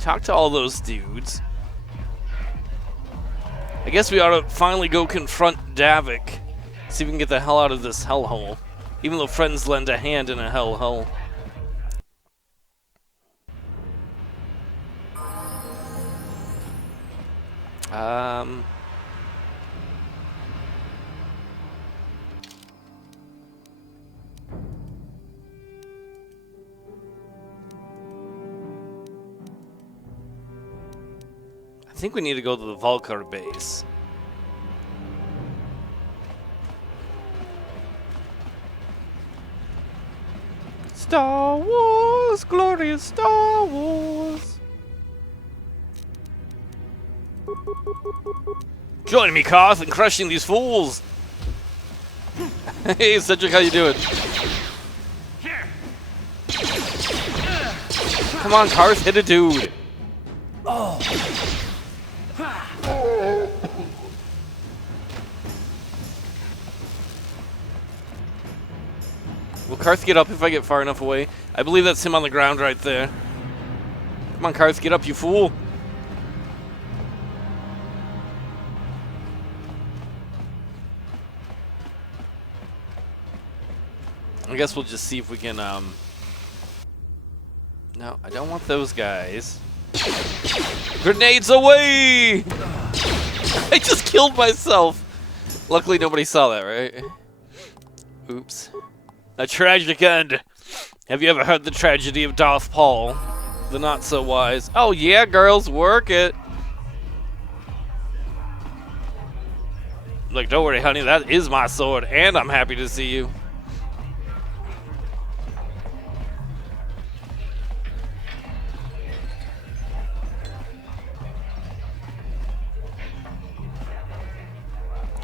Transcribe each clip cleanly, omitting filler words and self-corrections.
Talk to all those dudes. I guess we ought to finally go confront Davik. See if we can get the hell out of this hellhole. Even though friends lend a hand in a hellhole. I think we need to go to the Vulkar base. Star Wars, glorious Star Wars. Join me, Karth, in crushing these fools. Hey, Cedric, how you doing? Come on, Karth, hit a dude. Oh. Will Karth get up if I get far enough away? I believe that's him on the ground right there. Come on, Karth, get up, you fool. I guess we'll just see if we can, No, I don't want those guys. Grenades away! I just killed myself! Luckily nobody saw that, right? Oops. A tragic end. Have you ever heard the tragedy of Darth Paul? The not-so-wise. Oh yeah, girls, work it! Like, don't worry, honey, that is my sword, and I'm happy to see you.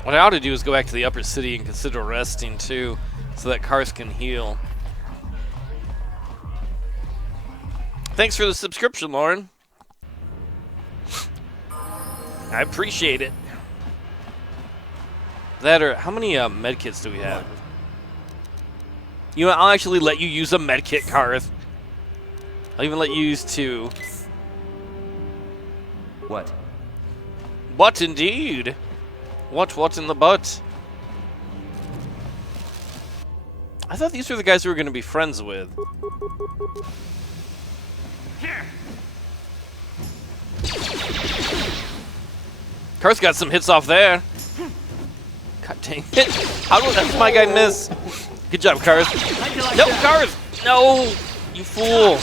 What I ought to do is go back to the upper city and consider resting too, so that Karth can heal. Thanks for the subscription, Lauren. I appreciate it. That or how many medkits do we have? You know, I'll actually let you use a medkit, Karth. I'll even let you use 2. What? What indeed? What in the butt? I thought these were the guys we were going to be friends with. Karth's got some hits off there. God dang it. How does my guy miss? Good job, Karth. No, Karth! No! You fool.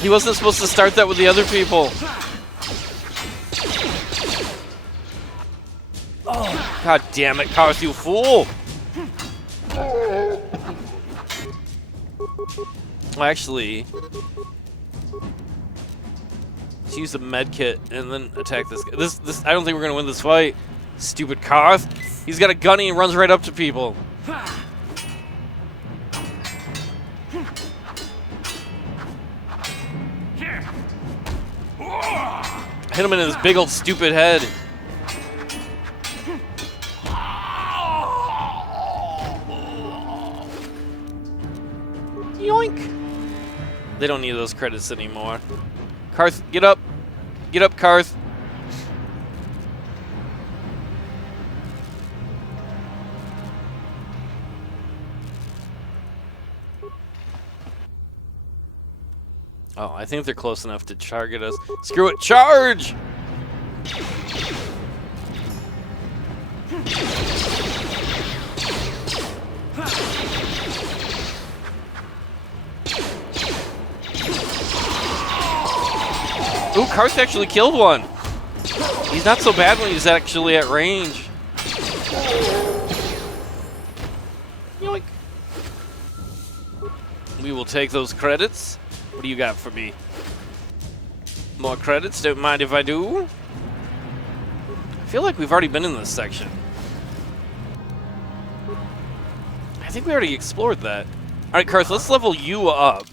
He wasn't supposed to start that with the other people. Oh, God damn it, Karth, you fool! Well, actually, let's use a med kit and then attack this guy. This I don't think we're gonna win this fight. Stupid Karth. He's got a gunny and runs right up to people. Hit him in his big old stupid head. Yoink! They don't need those credits anymore. Karth, get up! Get up, Karth! Oh, I think they're close enough to target us. Screw it, charge! Ooh, Karth actually killed one. He's not so bad when he's actually at range. Yoink. We will take those credits. What do you got for me? More credits? Don't mind if I do. I feel like we've already been in this section. I think we already explored that. Alright, Karth, let's level you up.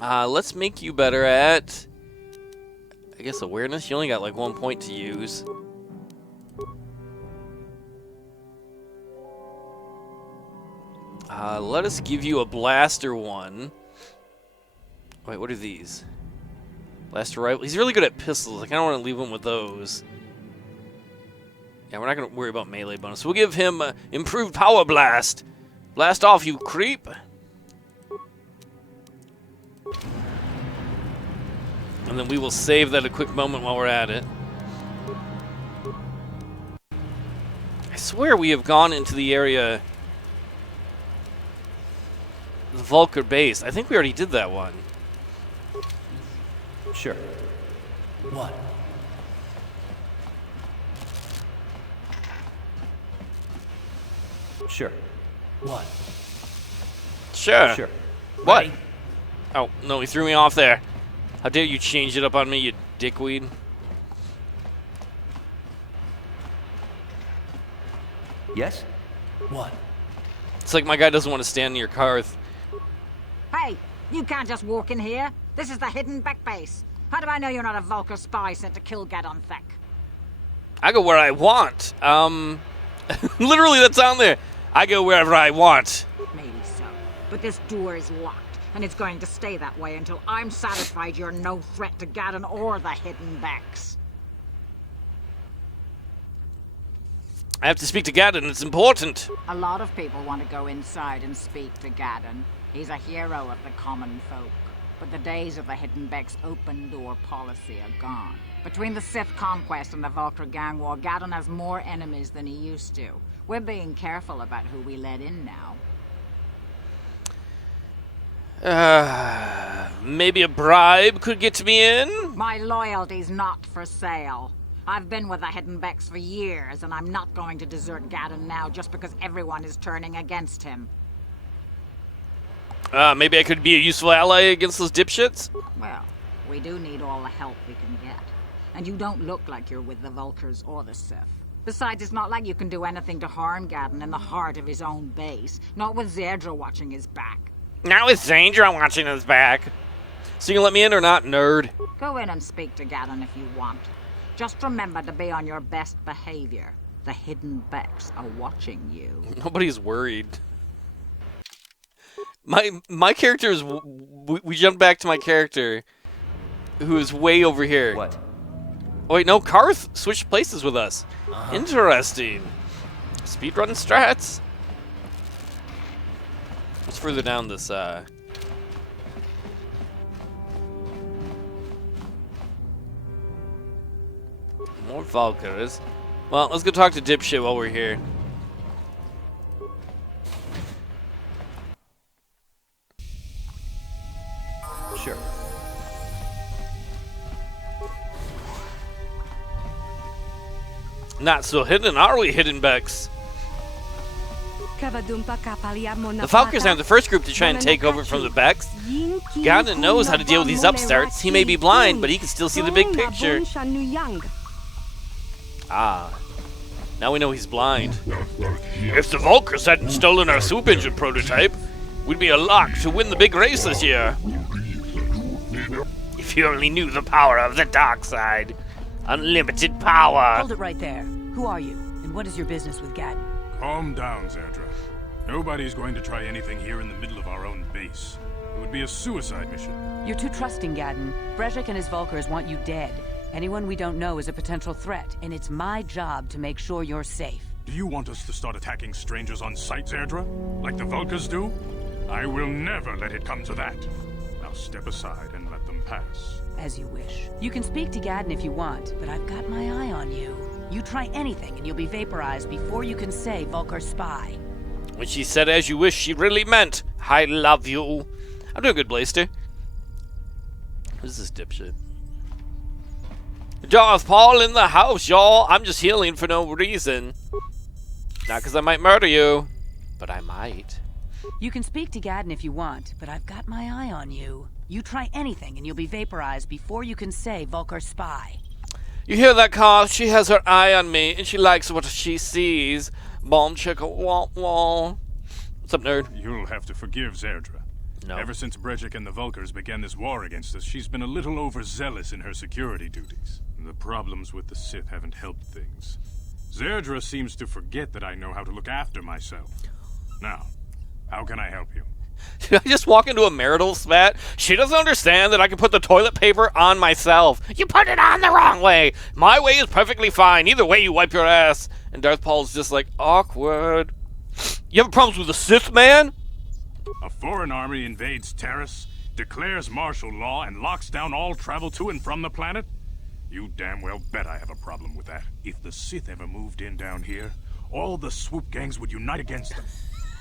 Let's make you better at, I guess, awareness. You only got like 1 point to use. Let us give you a blaster one. Wait, what are these? Blaster rifle. He's really good at pistols. Like, I don't want to leave him with those. Yeah, we're not going to worry about melee bonus. We'll give him improved power blast. Blast off, you creep. And then we will save that a quick moment while we're at it. I swear we have gone into the area... the Vulcar base. I think we already did that one. Sure. What? Sure. What? Sure. Sure. What? Ready? Oh, no, he threw me off there. How dare you change it up on me, you dickweed. Yes? What? It's like my guy doesn't want to stand near Karth. Hey, you can't just walk in here. This is the hidden back base. How do I know you're not a Vulcar spy sent to kill Gadon Thek? I go where I want. Literally, that's on there. I go wherever I want. Maybe so. But this door is locked, and it's going to stay that way until I'm satisfied you're no threat to Gadon or the hidden backs. I have to speak to Gadon. It's important. A lot of people want to go inside and speak to Gadon. He's a hero of the common folk. But the days of the Hidden Beck's open-door policy are gone. Between the Sith conquest and the Vulcar gang war, Gadon has more enemies than he used to. We're being careful about who we let in now. Maybe a bribe could get me in? My loyalty's not for sale. I've been with the Hidden Becks for years, and I'm not going to desert Gadon now just because everyone is turning against him. Maybe I could be a useful ally against those dipshits? Well, we do need all the help we can get. And you don't look like you're with the Vulcars or the Sith. Besides, it's not like you can do anything to harm Gadon in the heart of his own base. Not with Zerdra watching his back. Not with Zerdra watching his back. So you can let me in or not, nerd? Go in and speak to Gadon if you want. Just remember to be on your best behavior. The Hidden Becks are watching you. Nobody's worried. My character is... We jumped back to my character, who is way over here. What? Oh, wait, no, Karth switched places with us. Interesting. Speedrun strats. What's further down this, More Vulcars. Well, let's go talk to Dipshit while we're here. Sure. Not so hidden, are we, Hidden Becks? The Vulcars aren't the first group to try and take over from the Becks. Gadon knows how to deal with these upstarts. He may be blind, but he can still see the big picture. Ah. Now we know he's blind. If the Vulcars hadn't stolen our soup engine prototype, we'd be a lock to win the big race this year. If you only knew the power of the dark side. Unlimited power. Hold it right there. Who are you? And what is your business with Gadon? Calm down, Zerdra. Nobody's going to try anything here in the middle of our own base. It would be a suicide mission. You're too trusting, Gadon. Brejik and his Vulcars want you dead. Anyone we don't know is a potential threat, and it's my job to make sure you're safe. Do you want us to start attacking strangers on sight, Zerdra? Like the Vulcars do? I will never let it come to that. Now step aside and let them pass. As you wish. You can speak to Gadon if you want, but I've got my eye on you. You try anything and you'll be vaporized before you can say Vulcar spy. When she said as you wish, she really meant, I love you. I'm doing good, Blaster. Who's this dipshit? Darth Paul in the house, y'all. I'm just healing for no reason. Not because I might murder you, but I might. You can speak to Gadon if you want, but I've got my eye on you. You try anything and you'll be vaporized before you can say Vulcar spy. You hear that, Carl? She has her eye on me, and she likes what she sees. Bomb chicka wah wah. What's up, nerd? You'll have to forgive Zerdra. No. Ever since Brejik and the Vulcars began this war against us, she's been a little overzealous in her security duties. The problems with the Sith haven't helped things. Zerdra seems to forget that I know how to look after myself. Now, How can I help you? Did I just walk into a marital spat? She doesn't understand that I can put the toilet paper on myself. You put it on the wrong way. My way is perfectly fine. Either way, you wipe your ass. And Darth Paul's just like, awkward. You have problems with the Sith, man? A foreign army invades Taris, declares martial law, and locks down all travel to and from the planet? You damn well bet I have a problem with that. If the Sith ever moved in down here, all the swoop gangs would unite against them.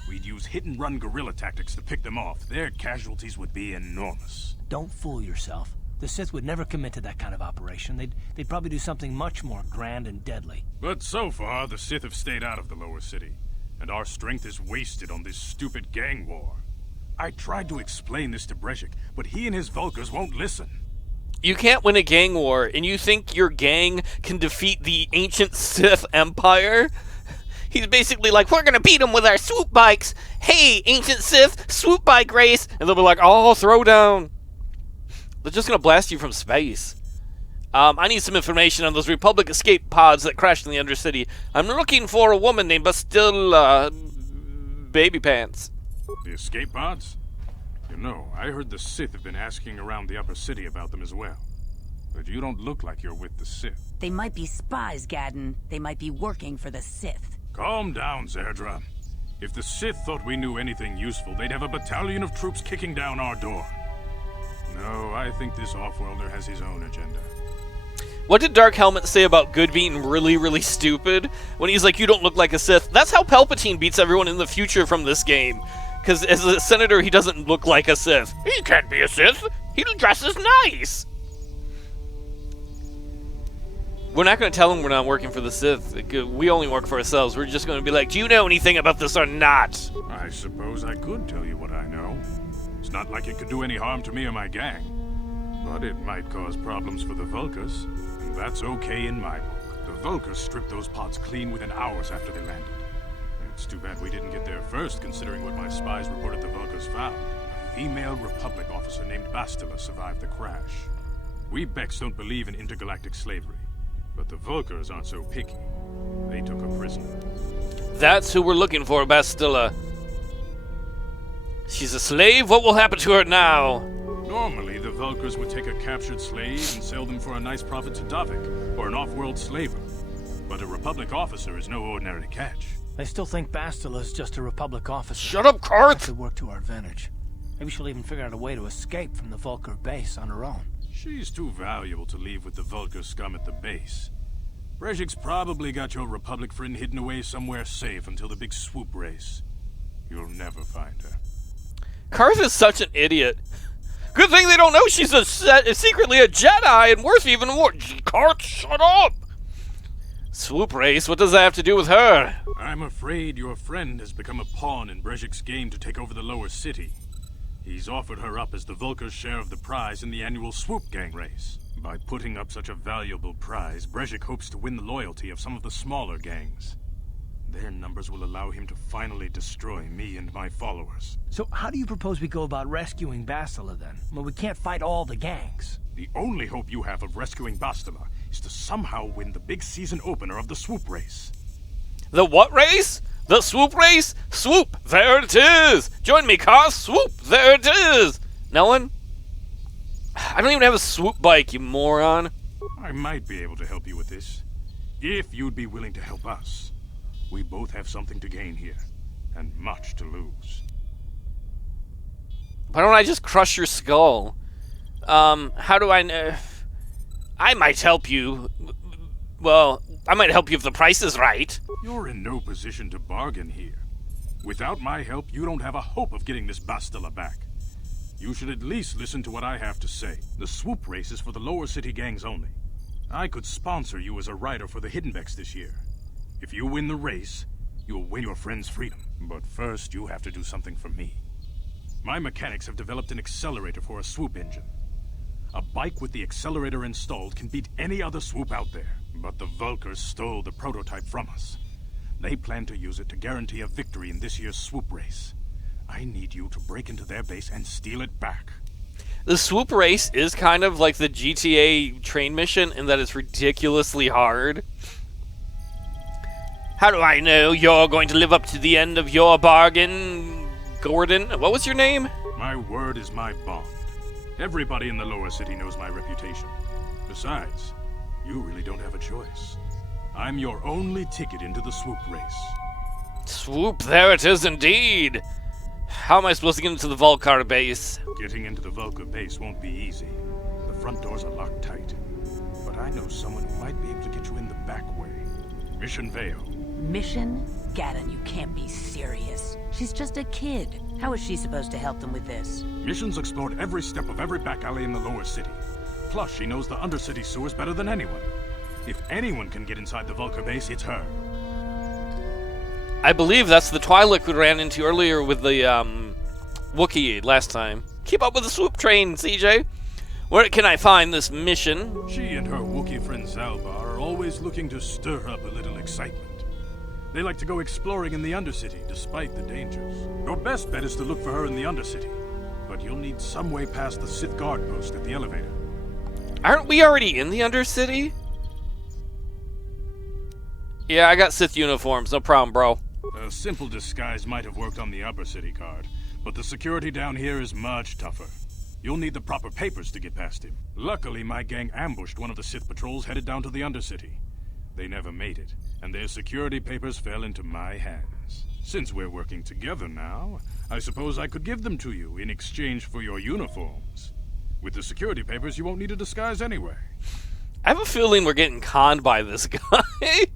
We'd use hit-and-run guerrilla tactics to pick them off. Their casualties would be enormous. Don't fool yourself. The Sith would never commit to that kind of operation. They'd probably do something much more grand and deadly. But so far, the Sith have stayed out of the lower city, and our strength is wasted on this stupid gang war. I tried to explain this to Brejik, but he and his Vulkars won't listen. You can't win a gang war, and you think your gang can defeat the ancient Sith Empire? He's basically like, we're gonna beat them with our swoop bikes. Hey, ancient Sith, swoop bike race. And they'll be like, oh, throw down. They're just gonna blast you from space. I need some information on those Republic escape pods that crashed in the Undercity. I'm looking for a woman named Bastilla Baby Pants. The escape pods? You know, I heard the Sith have been asking around the upper city about them as well. But you don't look like you're with the Sith. They might be spies, Gadden. They might be working for the Sith. Calm down, Zerdra. If the Sith thought we knew anything useful, they'd have a battalion of troops kicking down our door. No, I think this off-worlder has his own agenda. What did Dark Helmet say about good being really, really stupid? When he's like, you don't look like a Sith. That's how Palpatine beats everyone in the future from this game. Because as a senator, he doesn't look like a Sith. He can't be a Sith. He dresses nice. We're not going to tell him we're not working for the Sith. We only work for ourselves. We're just going to be like, do you know anything about this or not? I suppose I could tell you what I know. It's not like it could do any harm to me or my gang. But it might cause problems for the Vulkars. And that's okay in my book. The Vulkars stripped those pods clean within hours after they landed. It's too bad we didn't get there first, considering what my spies reported the Vulkars found. A female Republic officer named Bastilla survived the crash. We Becks don't believe in intergalactic slavery. But the Vulkars aren't so picky. They took a prisoner. That's who we're looking for, Bastilla. She's a slave? What will happen to her now? Normally, the Vulkars would take a captured slave and sell them for a nice profit to Davik, or an off-world slaver. But a Republic officer is no ordinary catch. I still think Bastilla's just a Republic officer. Shut up, Karth! That could work to our advantage. Maybe she'll even figure out a way to escape from the Vulkar base on her own. She's too valuable to leave with the Vulkar scum at the base. Brejik's probably got your Republic friend hidden away somewhere safe until the big swoop race. You'll never find her. Karth is such an idiot. Good thing they don't know she's secretly a Jedi and worth even more. Karth, shut up! Swoop race, what does that have to do with her? I'm afraid your friend has become a pawn in Brejik's game to take over the lower city. He's offered her up as the Vulkar's share of the prize in the annual swoop gang race. By putting up such a valuable prize, Brejik hopes to win the loyalty of some of the smaller gangs. Their numbers will allow him to finally destroy me and my followers. So how do you propose we go about rescuing Bastilla then? Well, we can't fight all the gangs. The only hope you have of rescuing Bastilla is to somehow win the big season opener of the swoop race. The what race? The swoop race? Swoop, there it is! Join me, Karth, swoop, there it is! No one? I don't even have a swoop bike, you moron. I might be able to help you with this, if you'd be willing to help us. We both have something to gain here, and much to lose. Why don't I just crush your skull? How do I know? I might help you. Well, I might help you if the price is right. You're in no position to bargain here. Without my help, you don't have a hope of getting this Bastilla back. You should at least listen to what I have to say. The swoop race is for the lower city gangs only. I could sponsor you as a rider for the Hiddenbecks this year. If you win the race, you'll win your friend's freedom. But first, you have to do something for me. My mechanics have developed an accelerator for a swoop engine. A bike with the accelerator installed can beat any other swoop out there. But the Vulkars stole the prototype from us. They plan to use it to guarantee a victory in this year's swoop race. I need you to break into their base and steal it back. The swoop race is kind of like the GTA train mission in that it's ridiculously hard. How do I know you're going to live up to the end of your bargain, Gordon. What was your name? My word is my bond. Everybody in the lower city knows my reputation. Besides, you really don't have a choice. I'm your only ticket into the swoop race. Swoop, there it is indeed. How am I supposed to get into the Volcar base? Getting into the Vulca base won't be easy. The front doors are locked tight. But I know someone who might be able to get you in the back way. Mission Vale. Mission? Gaddon, you can't be serious. She's just a kid. How is she supposed to help them with this? Mission's explored every step of every back alley in the lower city. Plus, she knows the undercity sewers better than anyone. If anyone can get inside the Vulca base, it's her. I believe that's the Twi'lek we ran into earlier with the Wookiee last time. Keep up with the swoop train, CJ. Where can I find this mission? She and her Wookiee friend Zalbar are always looking to stir up a little excitement. They like to go exploring in the Undercity, despite the dangers. Your best bet is to look for her in the Undercity. But you'll need some way past the Sith guard post at the elevator. Aren't we already in the Undercity? Yeah, I got Sith uniforms, no problem, bro. A simple disguise might have worked on the upper city card, but the security down here is much tougher. You'll need the proper papers to get past him. Luckily, my gang ambushed one of the Sith patrols headed down to the Undercity. They never made it, and their security papers fell into my hands. Since we're working together now, I suppose I could give them to you in exchange for your uniforms. With the security papers, you won't need a disguise anyway. I have a feeling we're getting conned by this guy.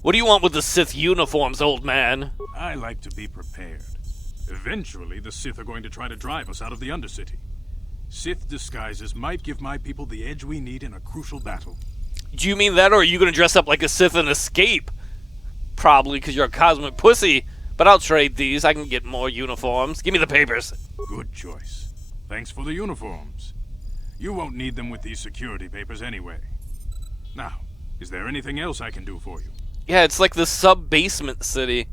What do you want with the Sith uniforms, old man? I like to be prepared. Eventually, the Sith are going to try to drive us out of the Undercity. Sith disguises might give my people the edge we need in a crucial battle. Do you mean that, or are you going to dress up like a Sith and escape? Probably, because you're a cosmic pussy. But I'll trade these. I can get more uniforms. Give me the papers. Good choice. Thanks for the uniforms. You won't need them with these security papers anyway. Now, is there anything else I can do for you? Yeah, it's like the sub-basement city.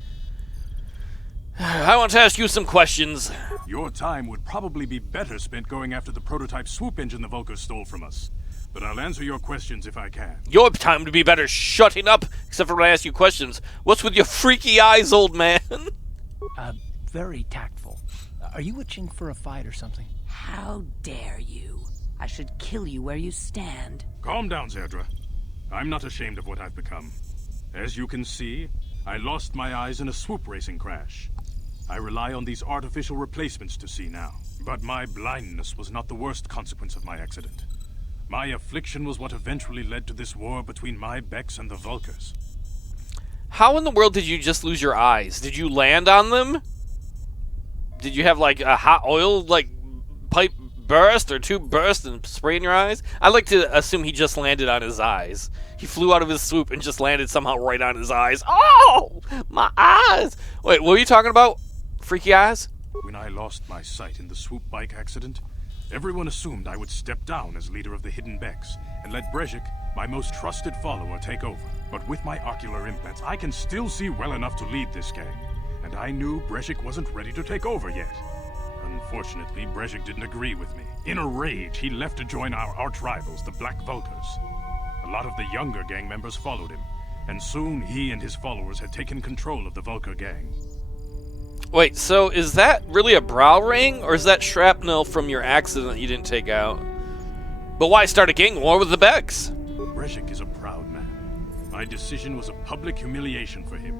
I want to ask you some questions. Your time would probably be better spent going after the prototype swoop engine the Vulcans stole from us. But I'll answer your questions if I can. Your time would be better shutting up, except for when I ask you questions. What's with your freaky eyes, old man? Very tactful. Are you itching for a fight or something? How dare you? I should kill you where you stand. Calm down, Zerdra. I'm not ashamed of what I've become. As you can see, I lost my eyes in a swoop racing crash. I rely on these artificial replacements to see now. But my blindness was not the worst consequence of my accident. My affliction was what eventually led to this war between my Becks and the Vulcans. How in the world did you just lose your eyes? Did you land on them? Did you have like a hot oil pipe burst or two burst and spray in your eyes? I like to assume he just landed on his eyes. He flew out of his swoop and just landed somehow right on his eyes. Oh, my eyes! Wait, what were you talking about? Freaky eyes? When I lost my sight in the swoop bike accident, everyone assumed I would step down as leader of the Hidden Becks and let Brezhik, my most trusted follower, take over. But with my ocular implants, I can still see well enough to lead this gang. And I knew Brezhik wasn't ready to take over yet. Unfortunately, Brezhik didn't agree with me. In a rage, he left to join our arch-rivals, the Black Vulcans. A lot of the younger gang members followed him, and soon he and his followers had taken control of the Vulca gang. Wait, so is that really a brow ring, or is that shrapnel from your accident that you didn't take out? But why start a gang war with the Becks? Brezhik is a proud man. My decision was a public humiliation for him.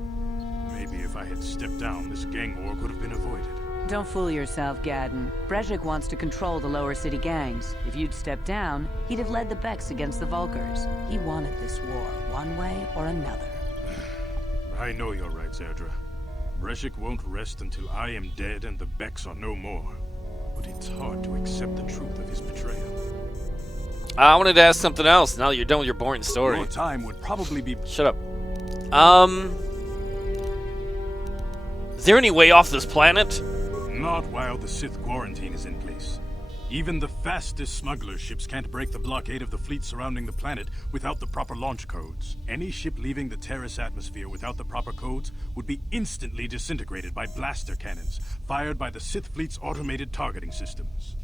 Maybe if I had stepped down, this gang war could have been avoided. Don't fool yourself, Gaddon. Brezhik wants to control the lower city gangs. If you'd stepped down, he'd have led the Becks against the Vulcars. He wanted this war, one way or another. I know you're right, Zerdra. Brezhik won't rest until I am dead and the Becks are no more. But it's hard to accept the truth of his betrayal. I wanted to ask something else now that you're done with your boring story. Your time would probably be... Shut up. Is there any way off this planet? Not while the Sith quarantine is in place. Even the fastest smuggler ships can't break the blockade of the fleet surrounding the planet without the proper launch codes. Any ship leaving the Taris atmosphere without the proper codes would be instantly disintegrated by blaster cannons fired by the Sith fleet's automated targeting systems.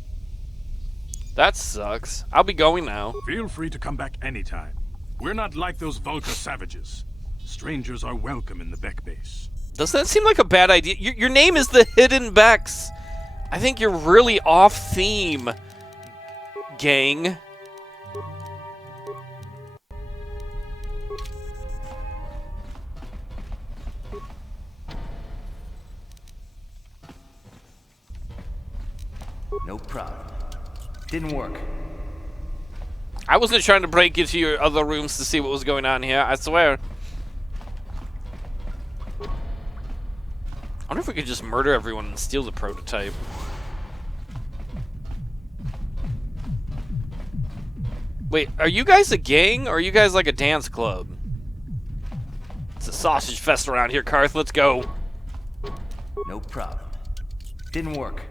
That sucks. I'll be going now. Feel free to come back anytime. We're not like those Vulca savages. Strangers are welcome in the Beck base. Doesn't that seem like a bad idea? Your name is the Hidden Becks. I think you're really off theme, gang. No problem. Didn't work. I wasn't trying to break into your other rooms to see what was going on here, I swear. I wonder if we could just murder everyone and steal the prototype. Wait, are you guys a gang, or are you guys like a dance club? It's a sausage fest around here, Karth. Let's go. No problem. Didn't work.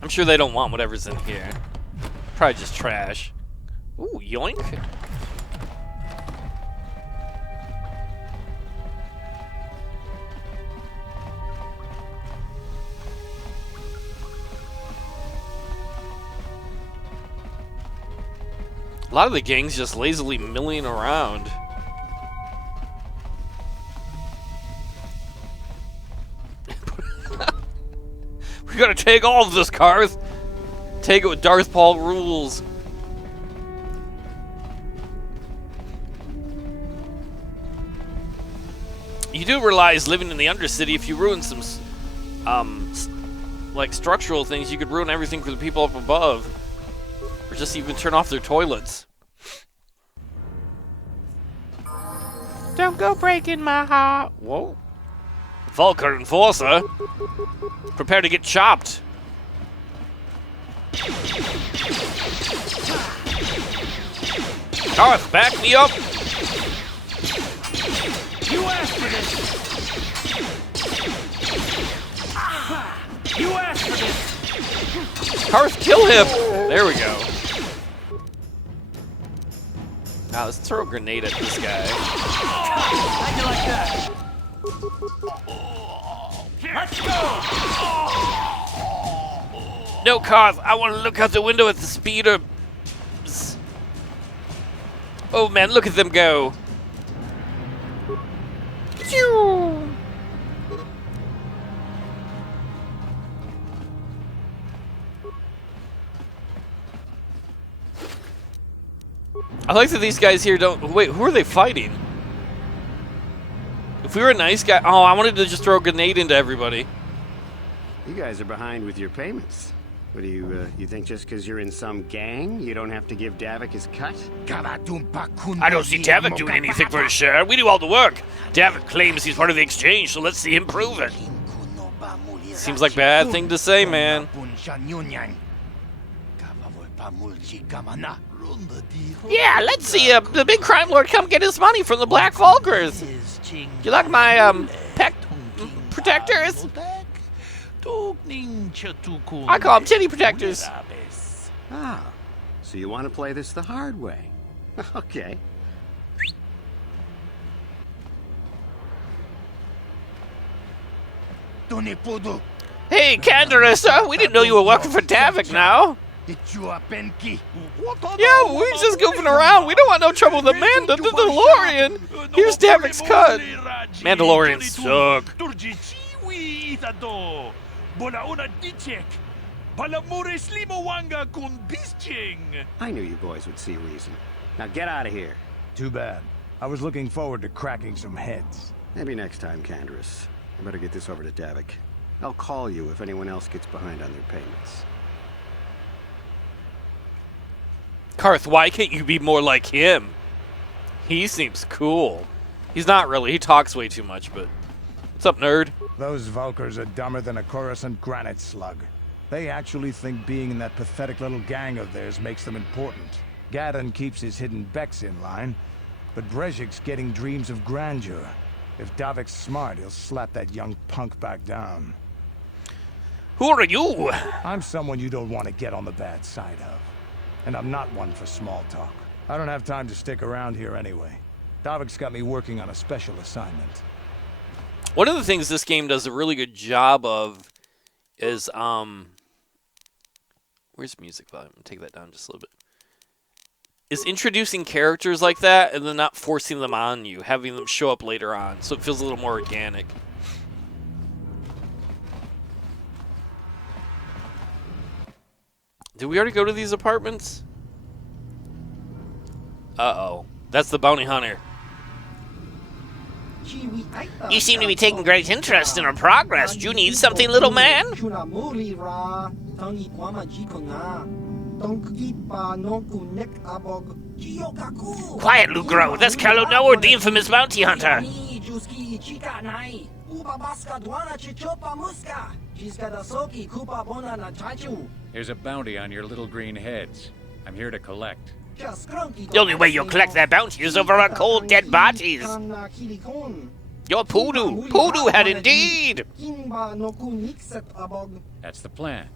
I'm sure they don't want whatever's in here. Probably just trash. Ooh, yoink. A lot of the gang's just lazily milling around. We gotta take all of this, Karth. Take it with Darth Paul rules. You do realize living in the Undercity, if you ruin some, like structural things, you could ruin everything for the people up above. Or just even turn off their toilets. Don't go breaking my heart. Whoa. Vulcar Enforcer. Prepare to get chopped. Darth, back me up. You asked for this. You asked for this. Darth, kill him. There we go. Now let's throw a grenade at this guy. How'd you like that? Let's go! No, Karth, I want to look out the window at the speeder. Oh man, look at them go. Phew. I like that these guys here don't... Wait, who are they fighting? If we were a nice guy... Oh, I wanted to just throw a grenade into everybody. You guys are behind with your payments. What do you think just because you're in some gang, you don't have to give Davik his cut? I don't see Davik doing anything for his share. We do all the work. Davik claims he's part of the exchange, so let's see him prove it. Seems like a bad thing to say, man. Yeah, let's see the big crime lord come get his money from the Black Vulgars. You like my protectors? I call them titty protectors. Ah, so you want to play this the hard way? Okay. Hey, Candaris, we didn't know you were working for Davik now. Yeah, we're just goofing around. We don't want no trouble with Amanda, the DeLorean. Here's Davik's cut. Mandalorians suck. I knew you boys would see reason. Now get out of here. Too bad. I was looking forward to cracking some heads. Maybe next time, Candaris. I better get this over to Davik. I'll call you if anyone else gets behind on their payments. Karth, why can't you be more like him? He seems cool. He's not really. He talks way too much, but... What's up, nerd? Those Vulcars are dumber than a Coruscant granite slug. They actually think being in that pathetic little gang of theirs makes them important. Gadon keeps his hidden Becks in line, but Brejik's getting dreams of grandeur. If Davik's smart, he'll slap that young punk back down. Who are you? I'm someone you don't want to get on the bad side of. And I'm not one for small talk. I don't have time to stick around here anyway. Davik's got me working on a special assignment. One of the things this game does a really good job of is, where's music volume? Take that down just a little bit. is introducing characters like that and then not forcing them on you, having them show up later on, so it feels a little more organic. Did we already go to these apartments? Uh-oh. That's the bounty hunter. You seem to be taking great interest in our progress. Do you need something, little man? Quiet, Lugro. That's Carlo Noah, the infamous bounty hunter. There's a bounty on your little green heads. I'm here to collect. The only way you'll collect that bounty is over our cold, dead bodies. You're Poodoo. Poodoo head indeed. That's the plan.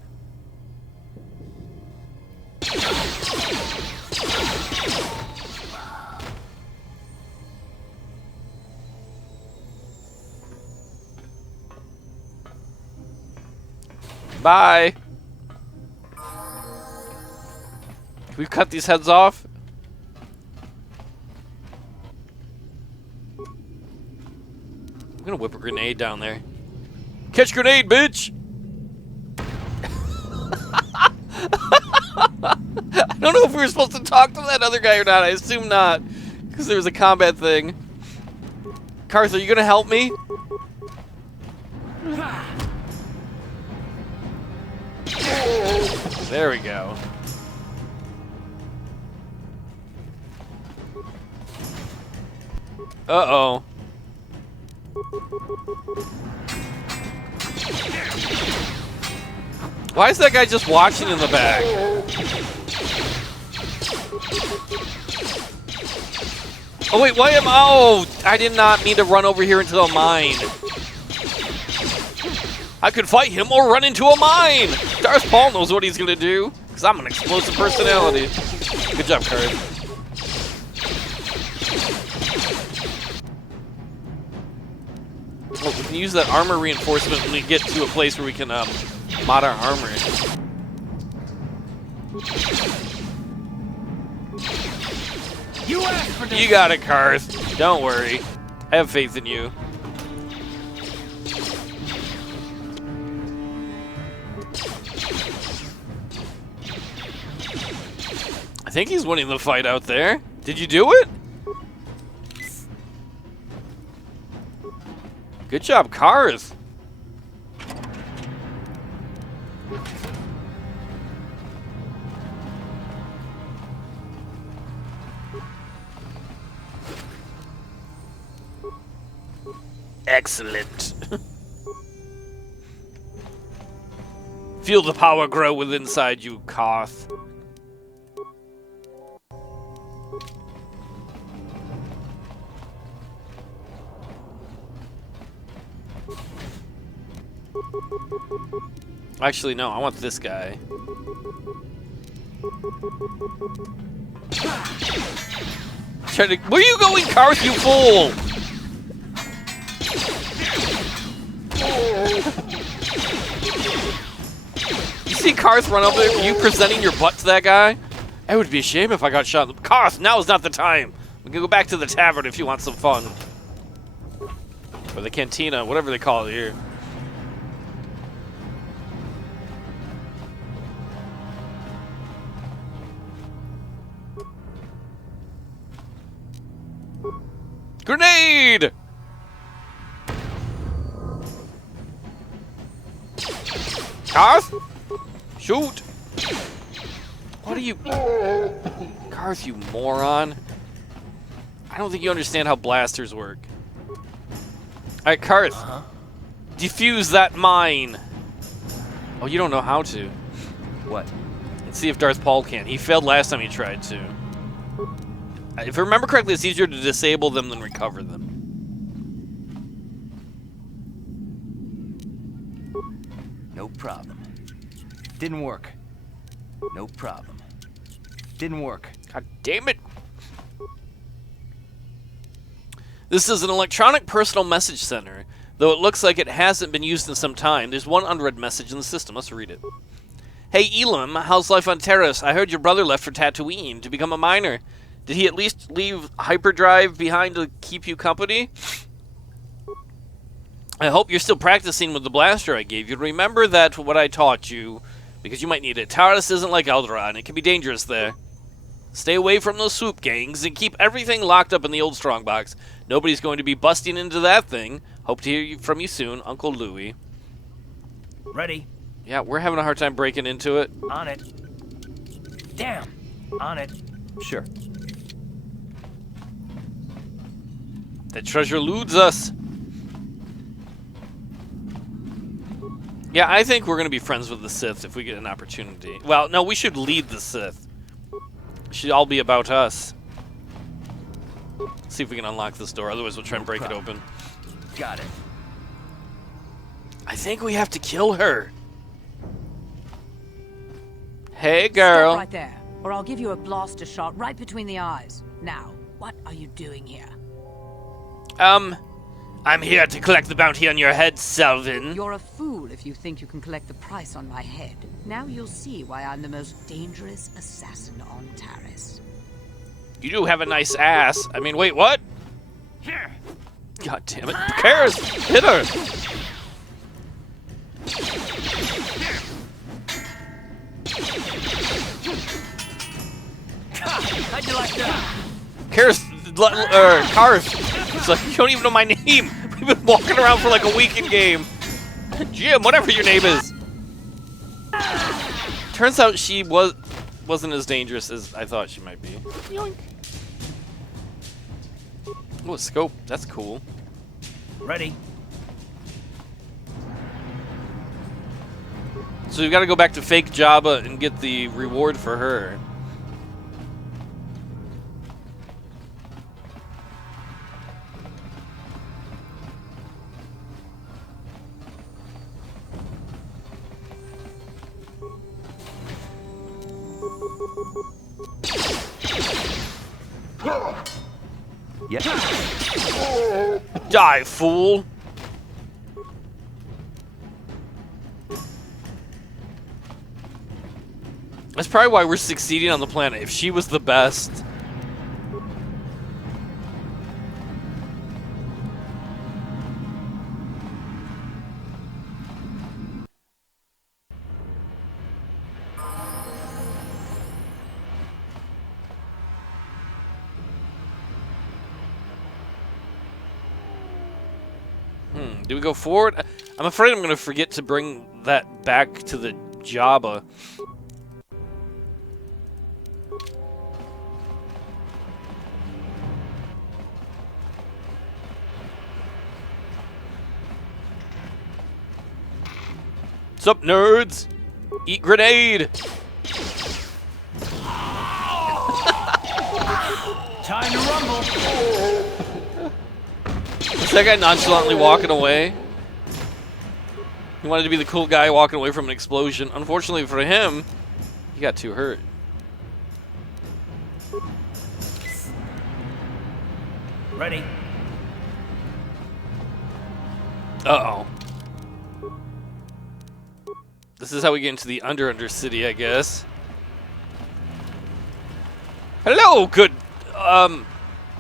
Bye. Can we cut these heads off? I'm gonna whip a grenade down there. Catch grenade, bitch! I don't know if we were supposed to talk to that other guy or not. I assume not, because there was a combat thing. Karth, are you gonna help me? There we go. Uh-oh. Why is that guy just watching in the back? Oh wait, why am I did not mean to run over here into a mine. I could fight him or run into a mine! Darth Paul knows what he's gonna do, because I'm an explosive personality. Good job, Karth. Well, we can use that armor reinforcement when we get to a place where we can mod our armor. You asked for this. You got it, Karth. Don't worry. I have faith in you. I think he's winning the fight out there. Did you do it? Good job, Karth. Excellent. Feel the power grow within inside you, Karth. Actually, no, I want this guy. Where are you going, Karth, you fool? You see Karth run over there, you presenting your butt to that guy? It would be a shame if I got shot. Karth, now is not the time. We can go back to the tavern if you want some fun. Or the cantina, whatever they call it here. Grenade! Karth? Shoot! What are you... Karth, you moron. I don't think you understand how blasters work. Alright, Karth. Defuse that mine. Oh, you don't know how to. What? Let's see if Darth Paul can. He failed last time he tried to. If I remember correctly, it's easier to disable them than recover them. No problem. Didn't work. No problem. Didn't work. God damn it. This is an electronic personal message center. Though it looks like it hasn't been used in some time, there's one unread message in the system. Let's read it. Hey, Elam, how's life on Taris? I heard your brother left for Tatooine to become a miner. Did he at least leave hyperdrive behind to keep you company? I hope you're still practicing with the blaster I gave you. Remember that what I taught you, because you might need it. Taris isn't like Alderaan. It can be dangerous there. Stay away from those swoop gangs and keep everything locked up in the old strongbox. Nobody's going to be busting into that thing. Hope to hear from you soon, Uncle Louie. Ready? Yeah, we're having a hard time breaking into it. On it. Damn. On it. Sure. The treasure eludes us. Yeah, I think we're going to be friends with the Sith if we get an opportunity. Well, no, we should lead the Sith. It should all be about us. See if we can unlock this door. Otherwise, we'll try and break it open. Got it. I think we have to kill her. Hey, girl. Stop right there, or I'll give you a blaster shot right between the eyes. Now, what are you doing here? I'm here to collect the bounty on your head, Selvin. You're a fool if you think you can collect the price on my head. Now you'll see why I'm the most dangerous assassin on Taris. You do have a nice ass. I mean, wait, what? Here. God damn it. Who cares? Hit her. How'd you like that? Karth. It's like, you don't even know my name. We've been walking around for like a week in game. Jim, whatever your name is. Turns out she wasn't as dangerous as I thought she might be. Yoink. Oh, a scope. That's cool. Ready? So we've got to go back to fake Jabba and get the reward for her. Yeah. Die, fool! That's probably why we're succeeding on the planet. If she was the best. Do we go forward? I'm afraid I'm going to forget to bring that back to the Jabba. What's up, nerds? Eat grenade! Time to rumble! Is that guy nonchalantly walking away? He wanted to be the cool guy walking away from an explosion. Unfortunately for him, he got too hurt. Ready? Uh-oh. This is how we get into the Under City, I guess. Hello, good,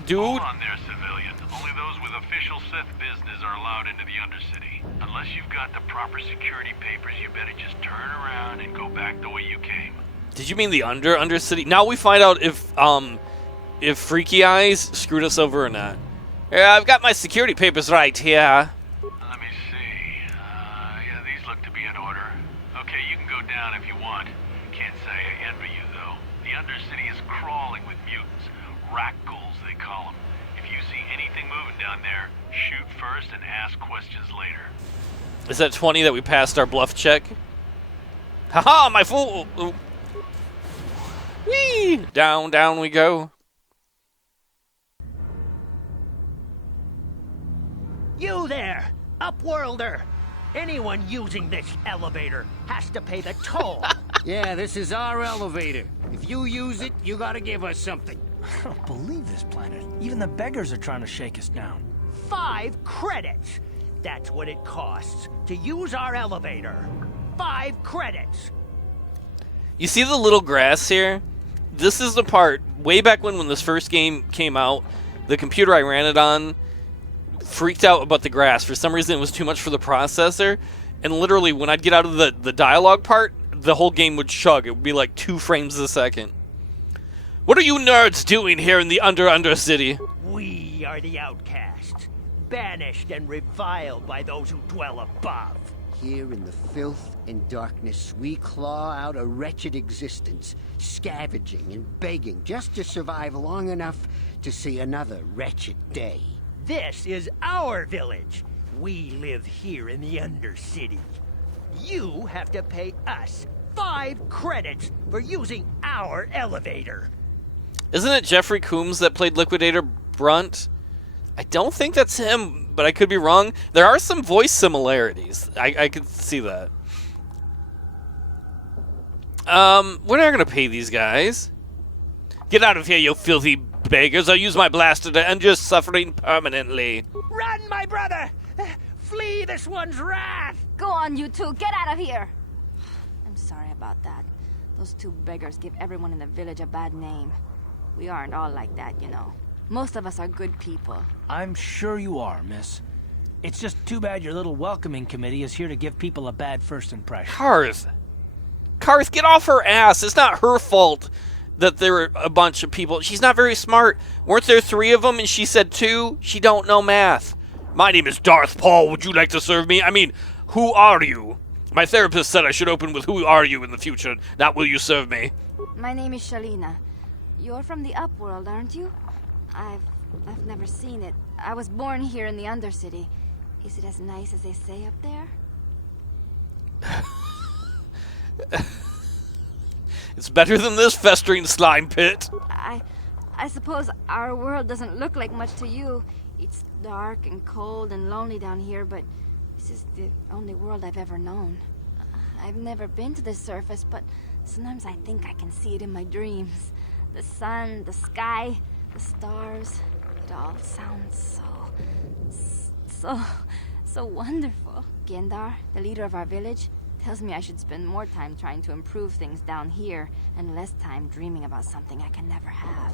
dude. Hold on there, civilian. Only those with official Sith business are allowed into the Undercity. Unless you've got the proper security papers, you better just turn around and go back the way you came. Did you mean the Under City? Now we find out if Freaky Eyes screwed us over or not. Yeah, I've got my security papers right here. Let me see. Yeah, these look to be in order. Okay, you can go down if you want. Can't say I envy you, though. The Undercity is crawling with mutants. Rat Ghouls, they call them. If you see anything moving down there, shoot first and ask questions later. Is that 20 that we passed our bluff check? Haha, my fool! Ooh. Whee! Down, down we go. You there, Upworlder! Anyone using this elevator has to pay the toll. Yeah, this is our elevator. If you use it, you gotta give us something. I don't believe this planet. Even the beggars are trying to shake us down. 5 credits. That's what it costs to use our elevator. 5 credits. You see the little grass here? This is the part, way back when this first game came out, the computer I ran it on freaked out about the grass. For some reason, it was too much for the processor. And literally, when I'd get out of the dialogue part, the whole game would chug. It would be like 2 frames a second. What are you nerds doing here in the Undercity? We are the outcasts, banished and reviled by those who dwell above. Here in the filth and darkness, we claw out a wretched existence, scavenging and begging just to survive long enough to see another wretched day. This is our village. We live here in the Undercity. You have to pay us 5 credits for using our elevator. Isn't it Jeffrey Combs that played Liquidator Brunt? I don't think that's him, but I could be wrong. There are some voice similarities. I could see that. We're not going to pay these guys. Get out of here, you filthy beggars. I'll use my blaster to end your suffering permanently. Run, my brother! Flee this one's wrath! Go on, you two. Get out of here. I'm sorry about that. Those 2 beggars give everyone in the village a bad name. We aren't all like that, you know. Most of us are good people. I'm sure you are, miss. It's just too bad your little welcoming committee is here to give people a bad first impression. Karth, get off her ass. It's not her fault that there are a bunch of people. She's not very smart. Weren't there 3 of them and she said 2? She don't know math. My name is Darth Paul. Would you like to serve me? I mean, who are you? My therapist said I should open with who are you in the future, not will you serve me. My name is Shalina. You're from the Upworld, aren't you? I've never seen it. I was born here in the Undercity. Is it as nice as they say up there? It's better than this festering slime pit. I suppose our world doesn't look like much to you. It's dark and cold and lonely down here, but this is the only world I've ever known. I've never been to the surface, but sometimes I think I can see it in my dreams. The sun, the sky, the stars. It all sounds so wonderful. Gendar, the leader of our village, tells me I should spend more time trying to improve things down here and less time dreaming about something I can never have.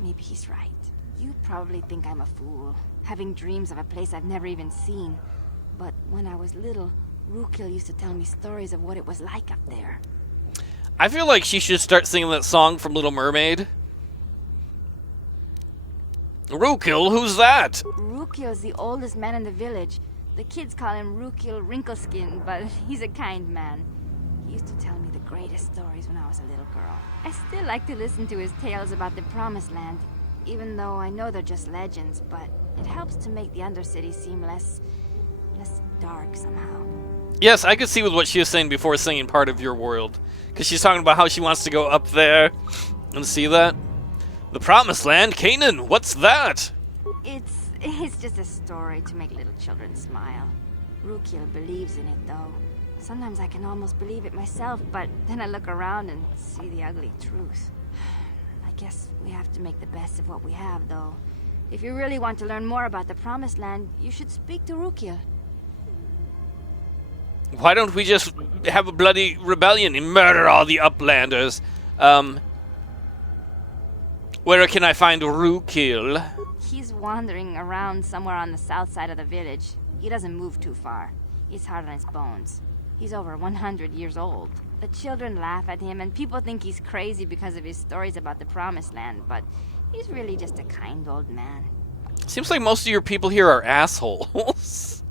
Maybe he's right. You probably think I'm a fool, having dreams of a place I've never even seen. But when I was little, Rukil used to tell me stories of what it was like up there. I feel like she should start singing that song from Little Mermaid. Rukil, who's that? Rukil's the oldest man in the village. The kids call him Rukil Wrinkleskin, but he's a kind man. He used to tell me the greatest stories when I was a little girl. I still like to listen to his tales about the Promiseland, even though I know they're just legends, but it helps to make the Undercity seem less dark somehow. Yes, I could see with what she was saying before singing part of your world. Because she's talking about how she wants to go up there and see that. The Promised Land? Canaan, what's that? It's just a story to make little children smile. Rukil believes in it, though. Sometimes I can almost believe it myself, but then I look around and see the ugly truth. I guess we have to make the best of what we have, though. If you really want to learn more about the Promised Land, you should speak to Rukil. Why don't we just have a bloody rebellion and murder all the Uplanders? Where can I find Rukil? He's wandering around somewhere on the south side of the village. He doesn't move too far. He's hard on his bones. He's over 100 years old. The children laugh at him, and people think he's crazy because of his stories about the Promised Land, but he's really just a kind old man. Seems like most of your people here are assholes.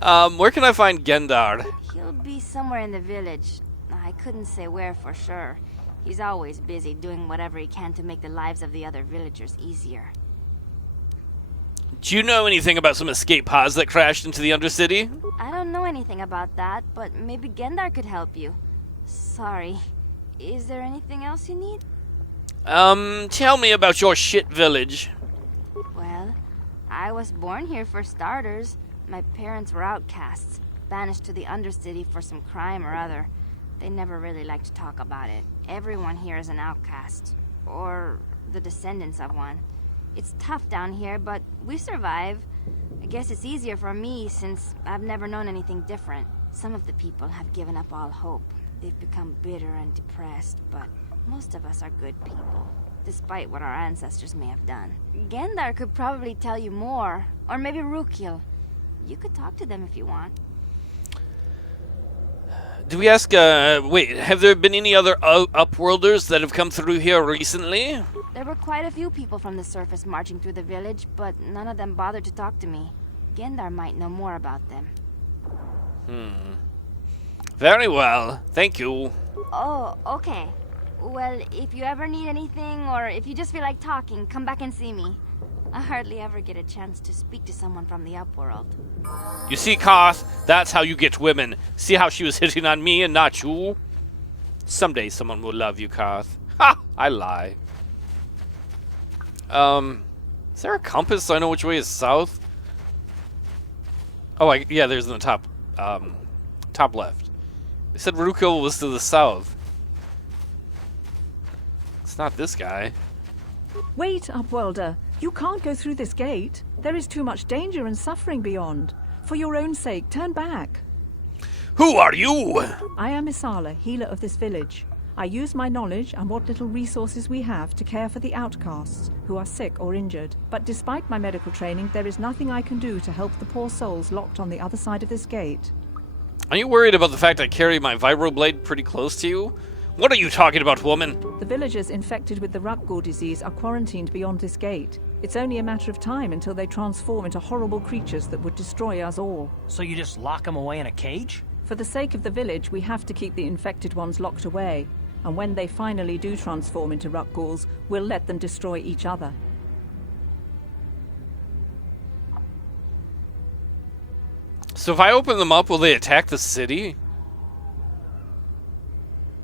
Where can I find Gendar? He'll be somewhere in the village. I couldn't say where for sure. He's always busy doing whatever he can to make the lives of the other villagers easier. Do you know anything about some escape pods that crashed into the Undercity? I don't know anything about that, but maybe Gendar could help you. Sorry. Is there anything else you need? Tell me about your shit village. Well, I was born here for starters. My parents were outcasts, banished to the Undercity for some crime or other. They never really liked to talk about it. Everyone here is an outcast, or the descendants of one. It's tough down here, but we survive. I guess it's easier for me since I've never known anything different. Some of the people have given up all hope. They've become bitter and depressed, but most of us are good people, despite what our ancestors may have done. Gendar could probably tell you more, or maybe Rukil. You could talk to them if you want. Do we ask, wait, have there been any other Upworlders that have come through here recently? There were quite a few people from the surface marching through the village, but none of them bothered to talk to me. Gendar might know more about them. Very well, thank you. Oh, okay. Well, if you ever need anything, or if you just feel like talking, come back and see me. I hardly ever get a chance to speak to someone from the Upworld. You see, Karth, that's how you get women. See how she was hitting on me and not you? Someday someone will love you, Karth. Ha! I lie. Is there a compass so I know which way is south? Oh, yeah, there's in the top, top left. They said Rukil was to the south. It's not this guy. Wait, Upworlder. You can't go through this gate. There is too much danger and suffering beyond. For your own sake, turn back. Who are you? I am Isala, healer of this village. I use my knowledge and what little resources we have to care for the outcasts who are sick or injured. But despite my medical training, there is nothing I can do to help the poor souls locked on the other side of this gate. Are you worried about the fact I carry my vibroblade pretty close to you? What are you talking about, woman? The villagers infected with the Rat Ghoul disease are quarantined beyond this gate. It's only a matter of time until they transform into horrible creatures that would destroy us all. So you just lock them away in a cage? For the sake of the village, we have to keep the infected ones locked away. And when they finally do transform into Rat Ghouls, we'll let them destroy each other. So if I open them up, will they attack the city?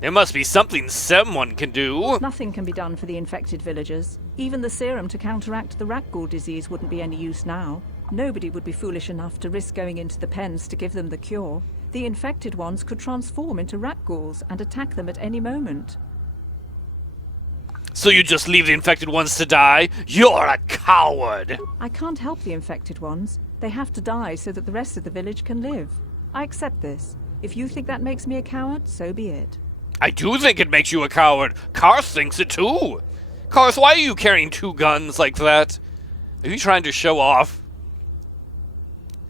There must be something someone can do. Nothing can be done for the infected villagers. Even the serum to counteract the Rat Ghoul disease wouldn't be any use now. Nobody would be foolish enough to risk going into the pens to give them the cure. The infected ones could transform into Rat Ghouls and attack them at any moment. So you just leave the infected ones to die? You're a coward! I can't help the infected ones. They have to die so that the rest of the village can live. I accept this. If you think that makes me a coward, so be it. I do think it makes you a coward. Karth thinks it too. Karth, why are you carrying 2 guns like that? Are you trying to show off?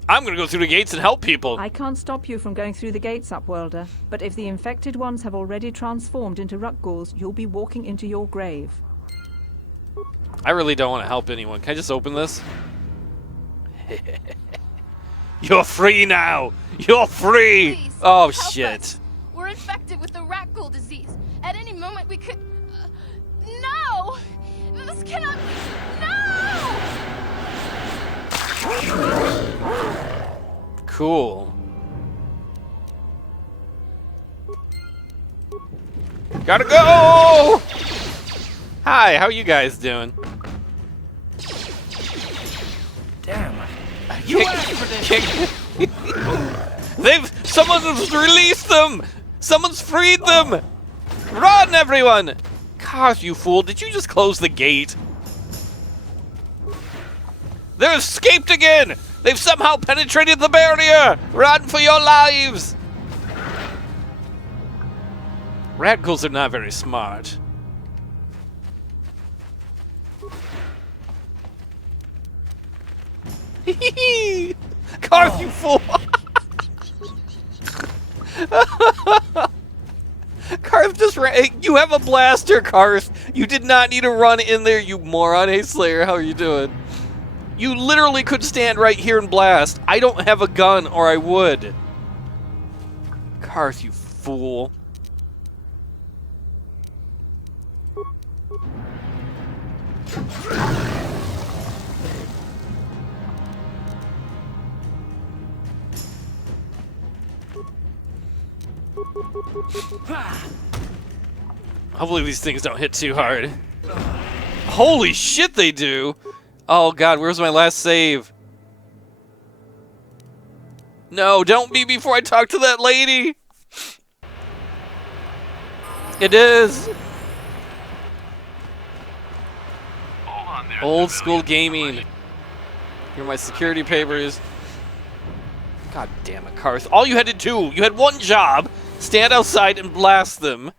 I'm gonna go through the gates and help people. I can't stop you from going through the gates, Upworlder. But if the infected ones have already transformed into Rat Ghouls, you'll be walking into your grave. I really don't want to help anyone. Can I just open this? You're free now! You're free! Please, oh, help shit. us. We're infected with the Rat Ghoul disease. At any moment we could... no! This cannot be... No! Cool. Gotta go! Hi, how you guys doing? Damn. You asked for this. Someone's released them! Someone's freed them! Run, everyone! Gosh, you fool, did you just close the gate? They've escaped again! They've somehow penetrated the barrier! Run for your lives! Rat Ghouls are not very smart. Karth, you fool! Karth just ran. You have a blaster, Karth. You did not need to run in there, you moron. Hey, Slayer, how are you doing? You literally could stand right here and blast. I don't have a gun, or I would. Karth, you fool. Hopefully these things don't hit too hard. Holy shit, they do! Oh god, where's my last save? No, don't be before I talk to that lady! It is! Old school gaming. Here are my security papers. God damn it, Karth. All you had to do, you had one job. Stand outside and blast them.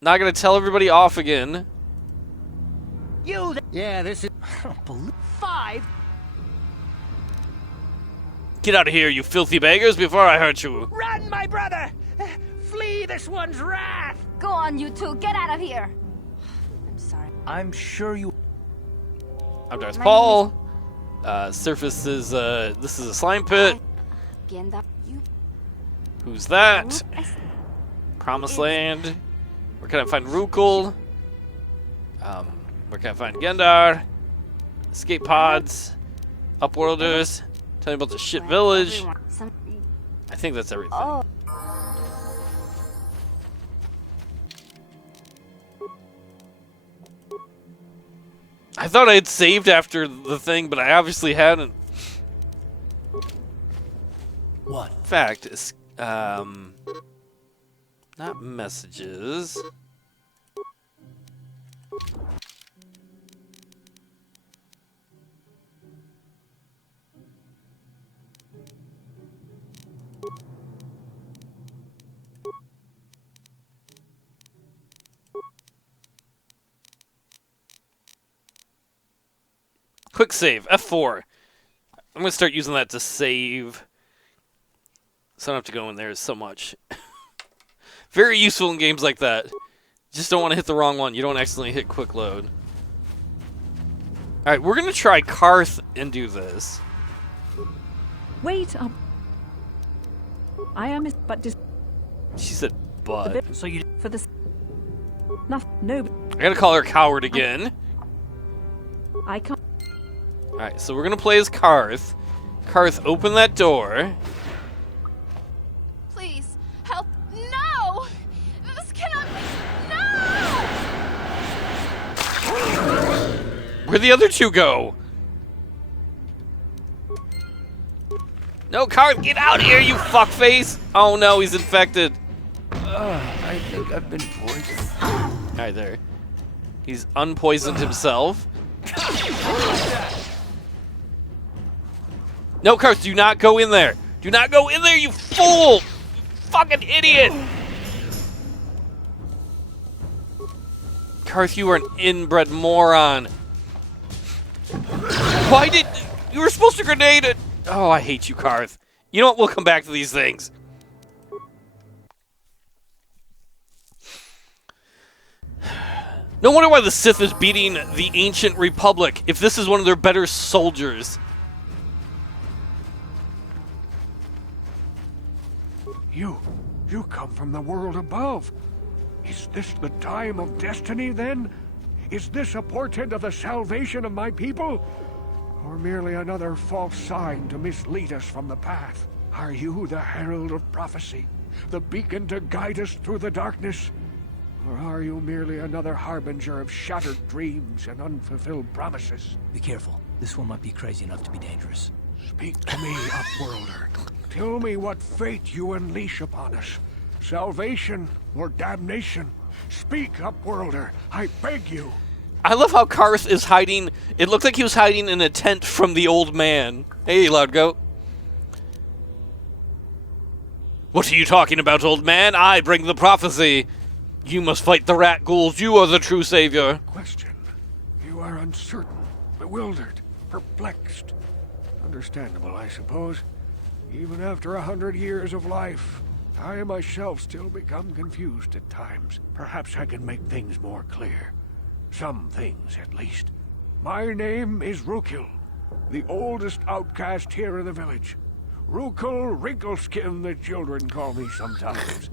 Not gonna tell everybody off again. You. Yeah, this is. 5. Get out of here, you filthy beggars, before I hurt you. Run, my brother! Flee this one's wrath! Go on, you two. Get out of here. I'm sorry. I'm sure you... I'm Darth Paul. Surface is, this is a slime pit. Gendar, you... Who's that? Promiseland. Where can I find Rukul? Where can I find Gendar? Escape pods. Upworlders. Tell me about the shit village. I think that's everything. Oh. I thought I had saved after the thing, but I obviously hadn't. What? In fact, it's, not messages. Quick save, F4. I'm going to start using that to save. So I don't have to go in there so much. Very useful in games like that. Just don't want to hit the wrong one. You don't accidentally hit quick load. Alright, we're going to try Karth and do this. Wait up. I am, but She said, but. So you... For the... No. I gotta call her coward again. I can't... Alright, so we're gonna play as Karth. Karth, open that door. Please, help. No! This cannot be. No! Where'd the other two go? No, Karth, get out of here, you fuckface! Oh no, he's infected. I think I've been poisoned. Alright, there. He's unpoisoned himself. No, Karth, do not go in there. Do not go in there, you fool! Fucking idiot! Karth, you are an inbred moron. Why did... You were supposed to grenade it! Oh, I hate you, Karth. You know what? We'll come back to these things. No wonder why the Sith is beating the Ancient Republic, if this is one of their better soldiers. You come from the world above. Is this the time of destiny, then? Is this a portent of the salvation of my people? Or merely another false sign to mislead us from the path? Are you the herald of prophecy? The beacon to guide us through the darkness? Or are you merely another harbinger of shattered dreams and unfulfilled promises? Be careful. This one might be crazy enough to be dangerous. Speak to me, Upworlder. Tell me what fate you unleash upon us. Salvation or damnation? Speak, Upworlder. I beg you. I love how Karth is hiding. It looked like he was hiding in a tent from the old man. Hey, loud goat. What are you talking about, old man? I bring the prophecy. You must fight the Rat Ghouls. You are the true savior. Question. You are uncertain, bewildered, perplexed. Understandable, I suppose. Even after 100 years of life, I myself still become confused at times. Perhaps I can make things more clear. Some things, at least. My name is Rukul, the oldest outcast here in the village. Rukul Wrinkleskin, the children call me sometimes.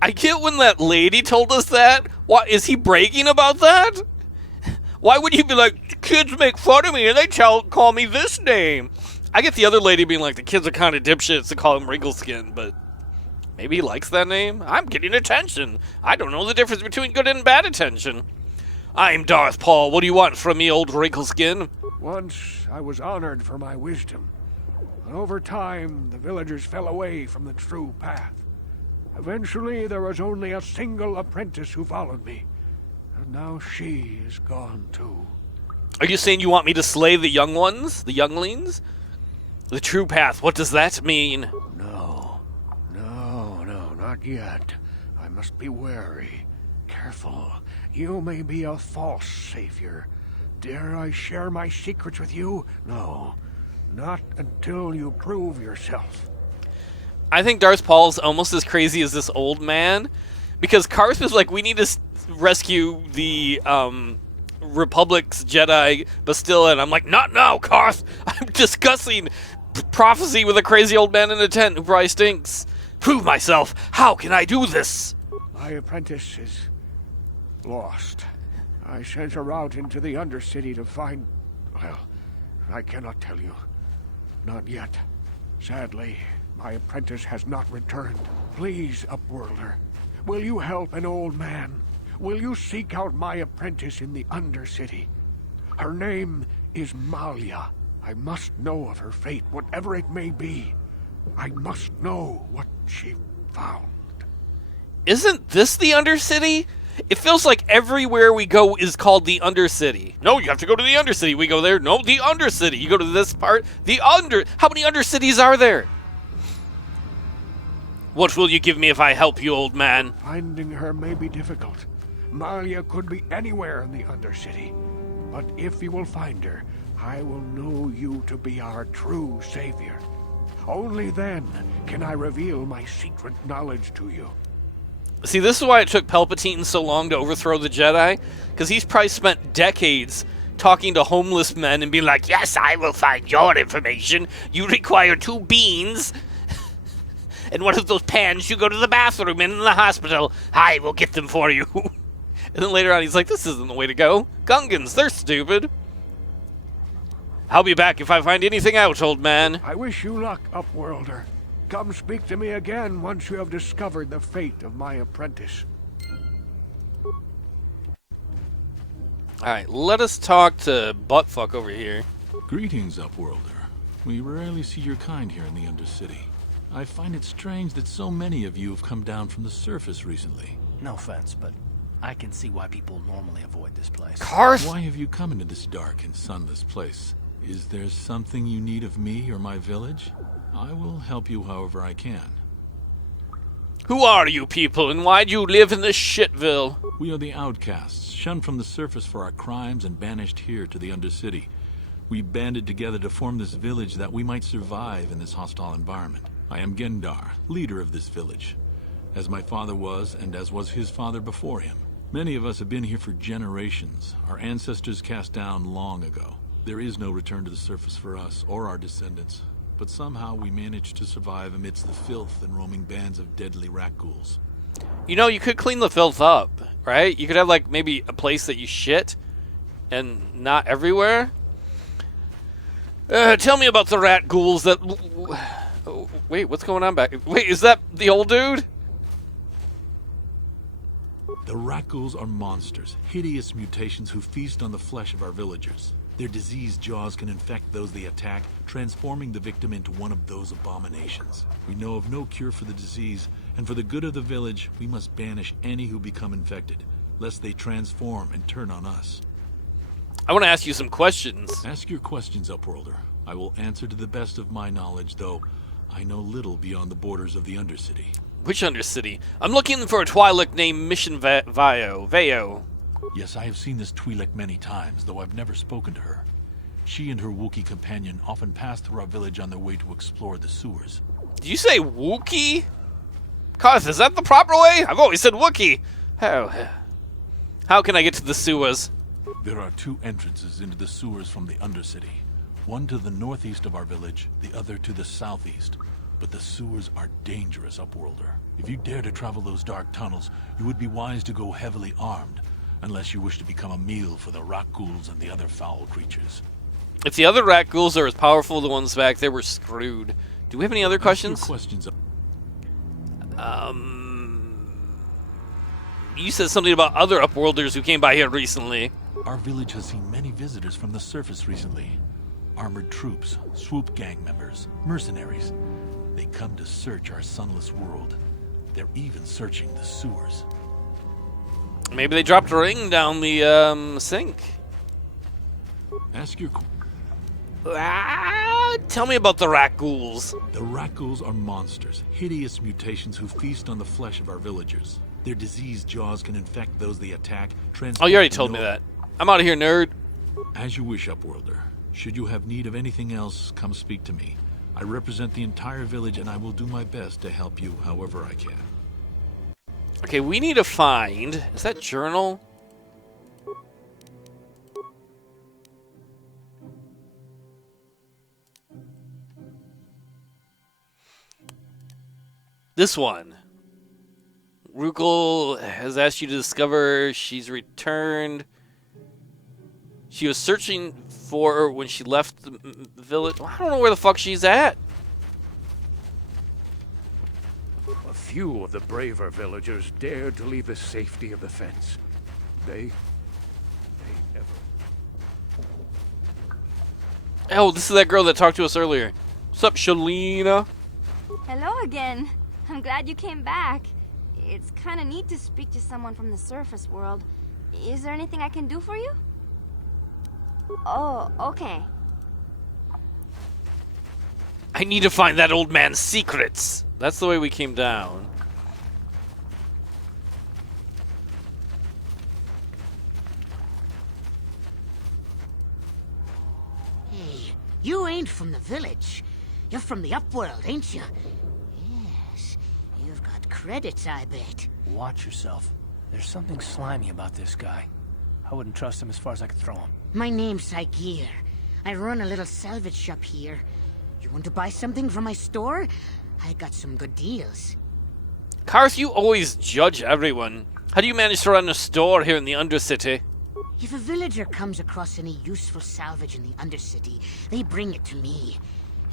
I get when that lady told us that. What, is he bragging about that? Why would you be like, kids make fun of me and they call me this name? I get the other lady being like, the kids are kind of dipshits to call him Wrinkleskin, but maybe he likes that name? I'm getting attention. I don't know the difference between good and bad attention. I'm Darth Paul. What do you want from me, old Wrinkleskin? Once I was honored for my wisdom. But over time, the villagers fell away from the true path. Eventually, there was only a single apprentice who followed me. And now she is gone too. Are you saying you want me to slay the young ones? The younglings? The true path, what does that mean? No, not yet. I must be wary. Careful. You may be a false savior. Dare I share my secrets with you? No, not until you prove yourself. I think Darth Paul is almost as crazy as this old man, because Karth is like, we need to rescue the Republic's Jedi Bastilla, and I'm like, not now, Karth! I'm discussing prophecy with a crazy old man in a tent who probably stinks. Prove myself! How can I do this? My apprentice is lost. I sent her out into the Undercity to find... Well, I cannot tell you. Not yet. Sadly, my apprentice has not returned. Please, Upworlder, will you help an old man? Will you seek out my apprentice in the Undercity? Her name is Malia. I must know of her fate, whatever it may be. I must know what she found. Isn't this the Undercity? It feels like everywhere we go is called the Undercity. No, you have to go to the Undercity. We go there. No, the Undercity. You go to this part. How many Undercities are there? What will you give me if I help you, old man? Finding her may be difficult. Malia could be anywhere in the Undercity. But if you will find her, I will know you to be our true savior. Only then can I reveal my secret knowledge to you. See, this is why it took Palpatine so long to overthrow the Jedi, because he's probably spent decades talking to homeless men and being like, yes, I will find your information. You require 2 beans and one of those pans you go to the bathroom in the hospital. I will get them for you. And then later on he's like, this isn't the way to go. Gungans, they're stupid. I'll be back if I find anything out, old man. I wish you luck, Upworlder. Come speak to me again once you have discovered the fate of my apprentice. Alright, let us talk to Buttfuck over here. Greetings, Upworlder. We rarely see your kind here in the Undercity. I find it strange that so many of you have come down from the surface recently. No offense, but I can see why people normally avoid this place. Karth! Why have you come into this dark and sunless place? Is there something you need of me or my village? I will help you however I can. Who are you people, and why do you live in this shitville? We are the outcasts, shunned from the surface for our crimes and banished here to the Undercity. We banded together to form this village that we might survive in this hostile environment. I am Gendar, leader of this village, as my father was and as was his father before him. Many of us have been here for generations, our ancestors cast down long ago. There is no return to the surface for us or our descendants, but somehow we managed to survive amidst the filth and roaming bands of deadly rat ghouls. You know, you could clean the filth up, right? You could have, like, maybe a place that you shit, and not everywhere. Tell me about the rat ghouls that... Wait, what's going on back? Wait, is that the old dude? The rat ghouls are monsters, hideous mutations who feast on the flesh of our villagers. Their diseased jaws can infect those they attack, transforming the victim into one of those abominations. We know of no cure for the disease, and for the good of the village, we must banish any who become infected, lest they transform and turn on us. I want to ask you some questions. Ask your questions, Upworlder. I will answer to the best of my knowledge, though I know little beyond the borders of the Undercity. Which Undercity? I'm looking for a Twi'lek named Mission Veo. Yes, I have seen this Twi'lek many times, though I've never spoken to her. She and her Wookiee companion often pass through our village on their way to explore the sewers. Did you say Wookiee? Karth, is that the proper way? I've always said Wookiee. How can I get to the sewers? There are 2 entrances into the sewers from the Undercity. One to the northeast of our village, the other to the southeast. But the sewers are dangerous, Upworlder. If you dare to travel those dark tunnels, you would be wise to go heavily armed, unless you wish to become a meal for the rat ghouls and the other foul creatures. If the other rat ghouls are as powerful as the ones back there, we're screwed. Do we have any other questions? You said something about other Upworlders who came by here recently. Our village has seen many visitors from the surface recently. Armored troops, swoop gang members, mercenaries. They come to search our sunless world. They're even searching the sewers. Maybe they dropped a ring down the sink. Ask your... Tell me about the Rat Ghouls. The Rat Ghouls are monsters, hideous mutations who feast on the flesh of our villagers. Their diseased jaws can infect those they attack. Oh, you already told me that. I'm out of here, nerd. As you wish, Upworlder. Should you have need of anything else, come speak to me. I represent the entire village, and I will do my best to help you however I can. Okay, we need to find... Is that journal? This one. Rukel has asked you to discover she's returned. She was searching for her when she left the village. I don't know where the fuck she's at. A few of the braver villagers dared to leave the safety of the fence. They never... Oh, this is that girl that talked to us earlier. What's up, Shalina? Hello again. I'm glad you came back. It's kind of neat to speak to someone from the surface world. Is there anything I can do for you? Oh, okay. I need to find that old man's secrets. That's the way we came down. Hey, you ain't from the village. You're from the Upworld, ain't you? Yes, you've got credits, I bet. Watch yourself. There's something slimy about this guy. I wouldn't trust him as far as I could throw him. My name's Saigir. I run a little salvage shop here. You want to buy something from my store? I got some good deals. Karth, you always judge everyone. How do you manage to run a store here in the Undercity? If a villager comes across any useful salvage in the Undercity, they bring it to me.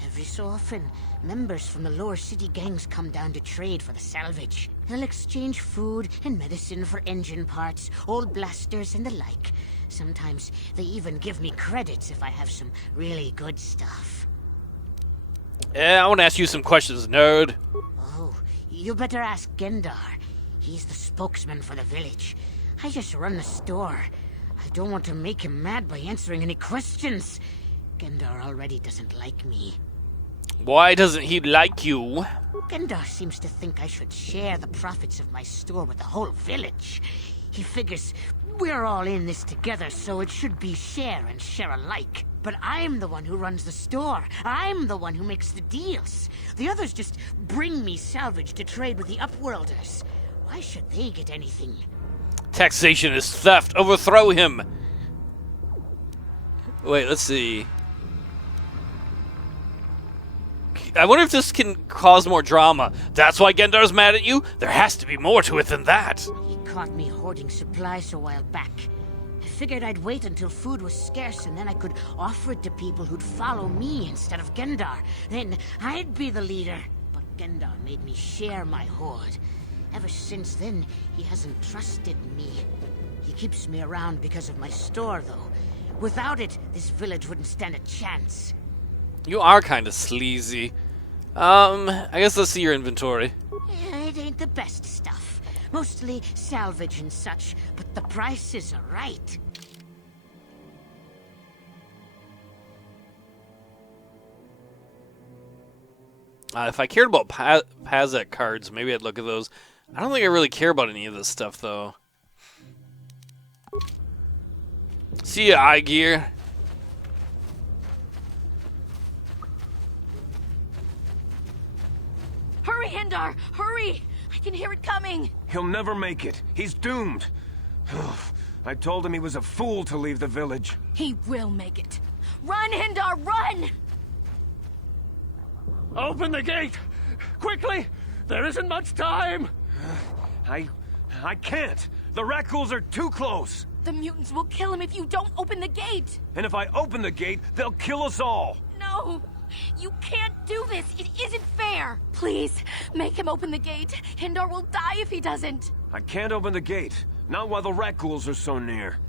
Every so often, members from the lower city gangs come down to trade for the salvage. They'll exchange food and medicine for engine parts, old blasters, and the like. Sometimes they even give me credits if I have some really good stuff. I want to ask you some questions, nerd. Oh, you better ask Gendar. He's the spokesman for the village. I just run the store. I don't want to make him mad by answering any questions. Gendar already doesn't like me. Why doesn't he like you? Gendar seems to think I should share the profits of my store with the whole village. He figures we're all in this together, so it should be share and share alike. But I'm the one who runs the store. I'm the one who makes the deals. The others just bring me salvage to trade with the Upworlders. Why should they get anything? Taxation is theft. Overthrow him. Wait, let's see. I wonder if this can cause more drama. That's why Gendar's mad at you? There has to be more to it than that. He caught me hoarding supplies a while back. I figured I'd wait until food was scarce and then I could offer it to people who'd follow me instead of Gendar. Then I'd be the leader. But Gendar made me share my hoard. Ever since then, he hasn't trusted me. He keeps me around because of my store, though. Without it, this village wouldn't stand a chance. You are kind of sleazy. I guess let's see your inventory. It ain't the best stuff. Mostly salvage and such, but the prices are right. If I cared about Pazak cards, maybe I'd look at those. I don't think I really care about any of this stuff, though. See ya, eye gear. Hurry, Hindar! Hurry! I can hear it coming! He'll never make it. He's doomed. I told him he was a fool to leave the village. He will make it. Run, Hindar, run! Open the gate! Quickly! There isn't much time! I can't! The Rat Ghouls are too close! The mutants will kill him if you don't open the gate! And if I open the gate, they'll kill us all! No! You can't do this! It isn't fair! Please, make him open the gate. Hindar will die if he doesn't. I can't open the gate. Not while the Rat Ghouls are so near.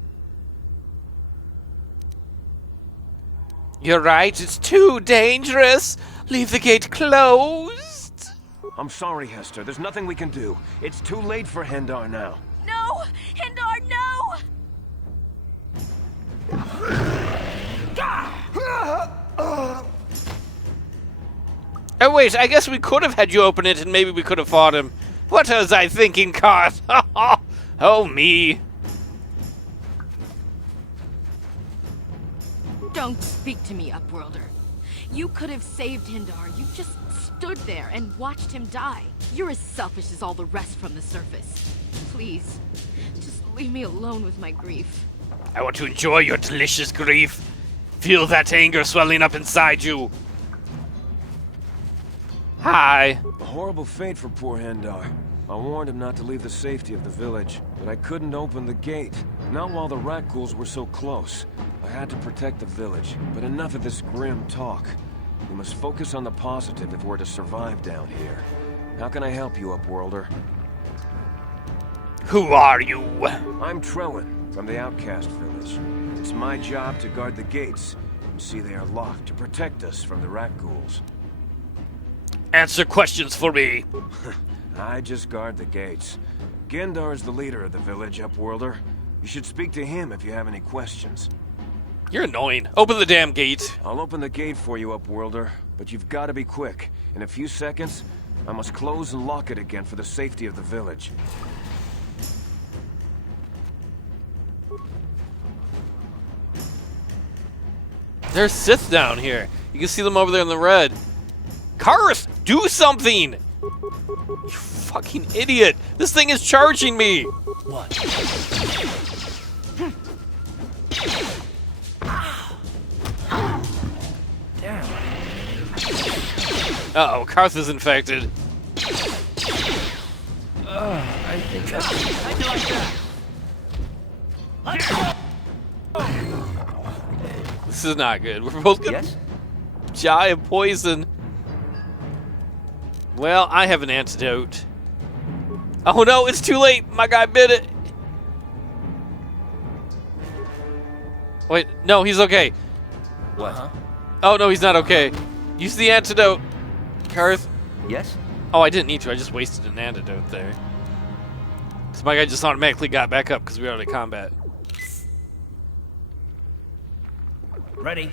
You're right, it's too dangerous. Leave the gate closed. I'm sorry, Hester. There's nothing we can do. It's too late for Hendar now. No! Hindar, no! Oh wait, I guess we could have had you open it and maybe we could have fought him. What was I thinking, Karth? Oh, me. Don't speak to me, Upworlder. You could have saved Hindar. You just stood there and watched him die. You're as selfish as all the rest from the surface. Please, just leave me alone with my grief. I want to enjoy your delicious grief. Feel that anger swelling up inside you. Hi. A horrible fate for poor Hindar. I warned him not to leave the safety of the village, but I couldn't open the gate. Not while the Rat Ghouls were so close. I had to protect the village, but enough of this grim talk. We must focus on the positive if we're to survive down here. How can I help you, Upworlder? Who are you? I'm Trellin, from the Outcast Village. It's my job to guard the gates and see they are locked to protect us from the Rat Ghouls. Answer questions for me. I just guard the gates. Gendar's the leader of the village, Upworlder. You should speak to him if you have any questions. You're annoying. Open the damn gate. I'll open the gate for you, Upworlder, but you've got to be quick. In a few seconds, I must close and lock it again for the safety of the village. There's Sith down here. You can see them over there in the red. Karth, do something! You fucking idiot! This thing is charging me! What? Damn. Uh-oh, Karth is infected. I think This is not good. We're both gonna die of poison. Well, I have an antidote. Oh no, it's too late. My guy bit it. Wait, no, he's okay. What? Oh no, he's not okay. Use the antidote, Karth. Yes? Oh, I didn't need to. I just wasted an antidote there. Because my guy just automatically got back up because we were out of combat. Ready.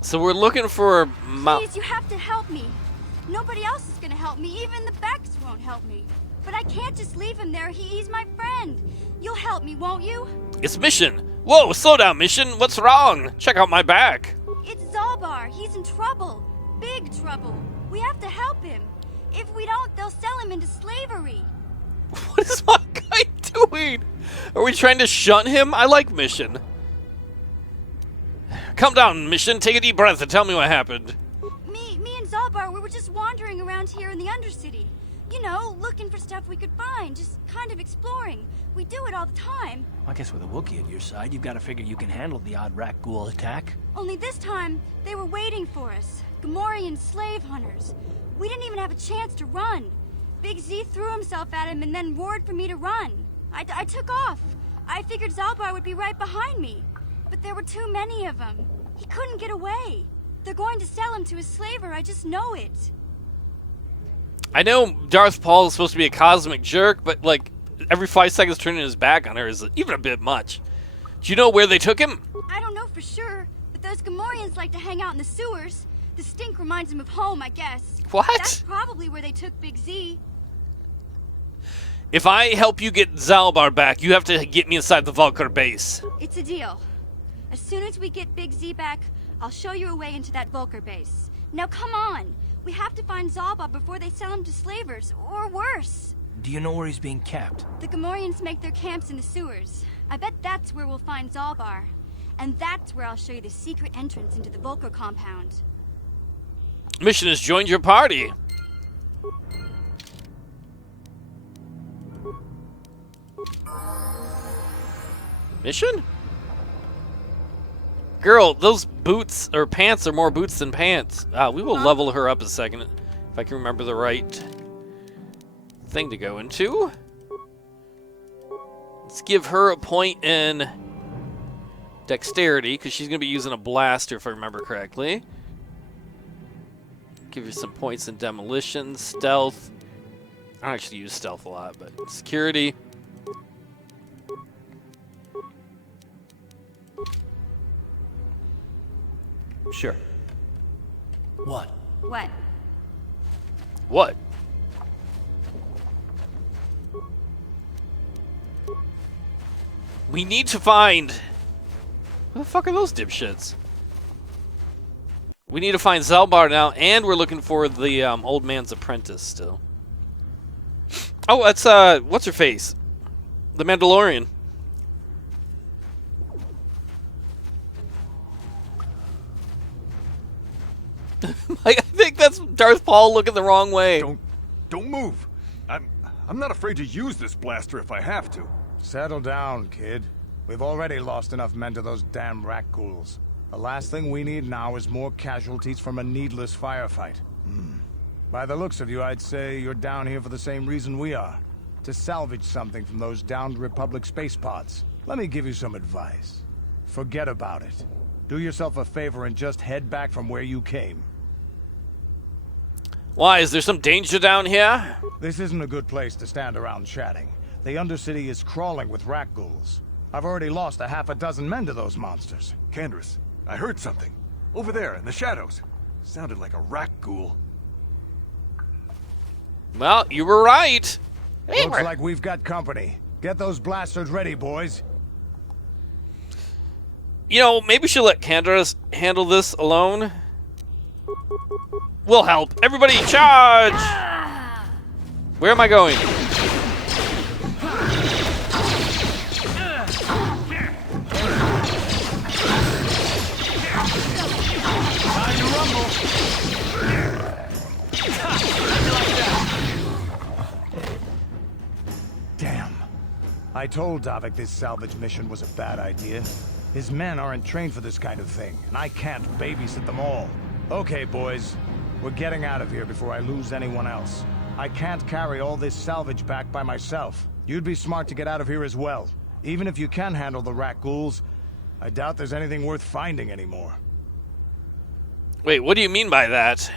So we're looking for Please, you have to help me. Nobody else is gonna help me. Even the Becks won't help me. But I can't just leave him there. He's my friend. You'll help me, won't you? It's Mission. Whoa, slow down, Mission. What's wrong? Check out my back. It's Zalbar. He's in trouble. Big trouble. We have to help him. If we don't, they'll sell him into slavery. What is my guy doing? Are we trying to shunt him? I like Mission. Come down, Mission. Take a deep breath and tell me what happened. Me and Zalbar, we were just wandering around here in the Undercity. You know, looking for stuff we could find, just kind of exploring. We do it all the time. I guess with a Wookiee at your side, you've got to figure you can handle the odd Rat Ghoul attack. Only this time, they were waiting for us. Gamorrean slave hunters. We didn't even have a chance to run. Big Z threw himself at him and then roared for me to run. I took off. I figured Zalbar would be right behind me. But there were too many of them. He couldn't get away. They're going to sell him to a slaver, I just know it. I know Darth Paul is supposed to be a cosmic jerk, but like every 5 seconds turning his back on her is even a bit much. Do you know where they took him? I don't know for sure, but those Gamorreans like to hang out in the sewers. The stink reminds them of home, I guess. What? That's probably where they took Big Z. If I help you get Zalbar back, you have to get me inside the Vulcar base. It's a deal. As soon as we get Big Z back, I'll show you a way into that Vulcar base. Now come on! We have to find Zalbar before they sell him to slavers, or worse. Do you know where he's being kept? The Gamorreans make their camps in the sewers. I bet that's where we'll find Zalbar. And that's where I'll show you the secret entrance into the Vulcar compound. Mission has joined your party. Mission? Girl, those boots or pants are more boots than pants. We will level her up a second if I can remember the right thing to go into. Let's give her a point in dexterity because she's going to be using a blaster if I remember correctly. Give her some points in demolition, stealth. I don't actually use stealth a lot, but security. Sure. What? What? What? We need to find... Who the fuck are those dipshits? We need to find Zalbar now, and we're looking for the old man's apprentice still. Oh, that's, what's her face? The Mandalorian. I think that's Darth Paul looking the wrong way. Don't move. I'm not afraid to use this blaster if I have to. Settle down, kid. We've already lost enough men to those damn Rat Ghouls. The last thing we need now is more casualties from a needless firefight. By the looks of you, I'd say you're down here for the same reason we are. To salvage something from those downed Republic space pods. Let me give you some advice. Forget about it. Do yourself a favor and just head back from where you came. Why? Is there some danger down here? This isn't a good place to stand around chatting. The Undercity is crawling with Rat Ghouls. I've already lost a half a dozen men to those monsters. Candace, I heard something. Over there, in the shadows. Sounded like a Rat Ghoul. Well, you were right. Looks like we've got company. Get those blasters ready, boys. You know, maybe we should let Candace handle this alone. We'll help. Everybody, charge! Where am I going? Damn. I told Davik this salvage mission was a bad idea. His men aren't trained for this kind of thing, and I can't babysit them all. Okay, boys. We're getting out of here before I lose anyone else. I can't carry all this salvage back by myself. You'd be smart to get out of here as well. Even if you can handle the Rat Ghouls, I doubt there's anything worth finding anymore. Wait, what do you mean by that?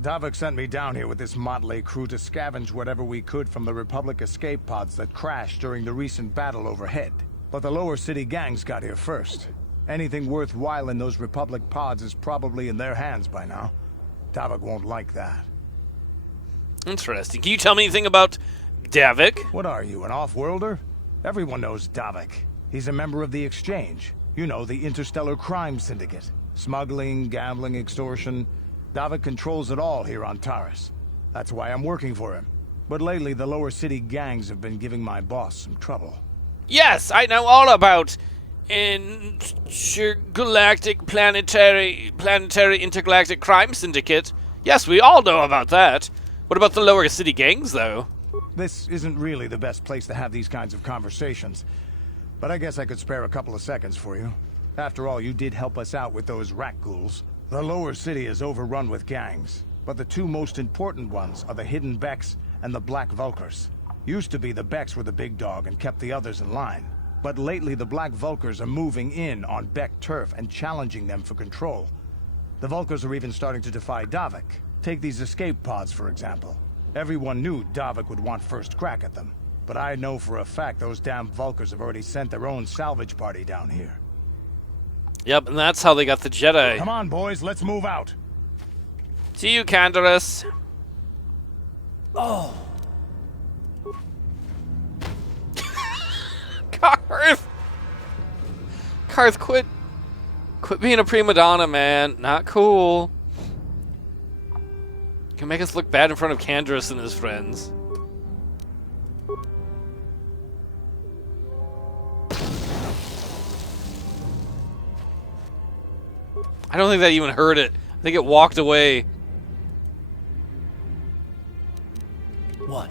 Davik sent me down here with this motley crew to scavenge whatever we could from the Republic escape pods that crashed during the recent battle overhead. But the lower city gangs got here first. Anything worthwhile in those Republic pods is probably in their hands by now. Davik won't like that. Interesting. Can you tell me anything about Davik? What are you, an off-worlder? Everyone knows Davik. He's a member of the Exchange. You know, the interstellar crime syndicate. Smuggling, gambling, extortion. Davik controls it all here on Taris. That's why I'm working for him. But lately, the lower city gangs have been giving my boss some trouble. Yes, I know all about intergalactic planetary intergalactic crime syndicate. Yes, we all know about that. What about the lower city gangs, though? This isn't really the best place to have these kinds of conversations, but I guess I could spare a couple of seconds for you. After all, you did help us out with those Rat Ghouls. The lower city is overrun with gangs, but the two most important ones are the Hidden Becks and the Black Vulkars. Used to be the Becks were the big dog and kept the others in line. But lately the Black Vulkars are moving in on Beck turf and challenging them for control. The Vulkars are even starting to defy Davik. Take these escape pods, for example. Everyone knew Davik would want first crack at them. But I know for a fact those damn Vulkars have already sent their own salvage party down here. Yep, and that's how they got the Jedi. Come on, boys, let's move out. See you, Candace. Oh. Karth, quit being a prima donna, man. Not cool. Can make us look bad in front of Candace and his friends. I don't think that even heard it. I think it walked away. What?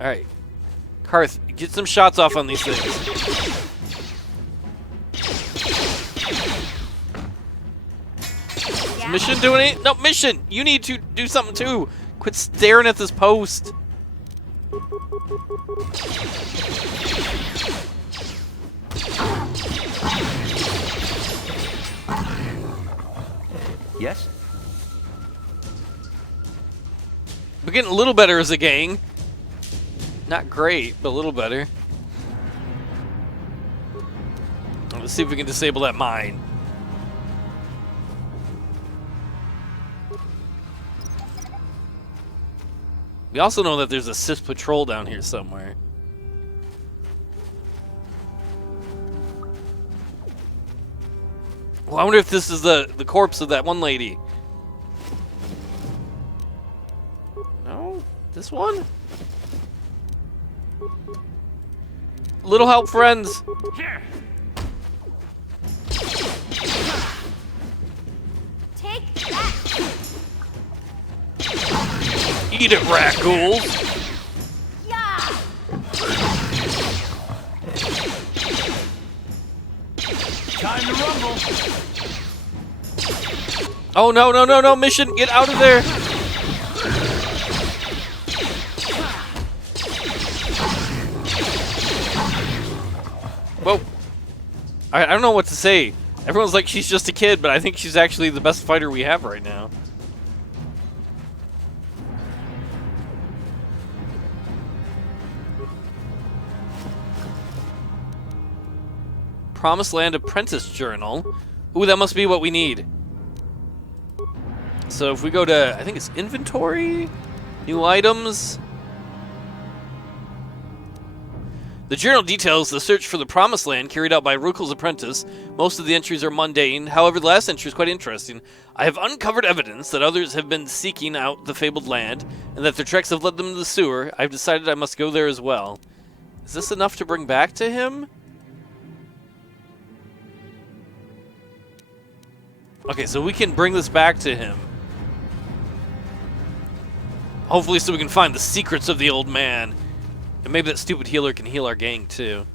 All right, Karth, get some shots off on these things. Is Mission doing it? No, Mission! You need to do something too! Quit staring at this post! Yes? We're getting a little better as a gang. Not great, but a little better. Let's see if we can disable that mine. We also know that there's a Sith patrol down here somewhere. Well, I wonder if this is the corpse of that one lady. No? This one? Little help, friends. Take that. Eat it, Rat Ghouls. Yeah. Time to rumble. Oh, no, no, no, no, Mission, get out of there. Whoa. I don't know what to say. Everyone's like she's just a kid, but I think she's actually the best fighter we have right now. Promiseland Apprentice Journal. Ooh, that must be what we need. So if we go to, I think it's inventory, new items. The journal details the search for the Promised Land carried out by Rukel's apprentice. Most of the entries are mundane. However, the last entry is quite interesting. I have uncovered evidence that others have been seeking out the fabled land, and that their treks have led them to the sewer. I've decided I must go there as well. Is this enough to bring back to him? Okay, so we can bring this back to him. Hopefully so we can find the secrets of the old man. And maybe that stupid healer can heal our gang too.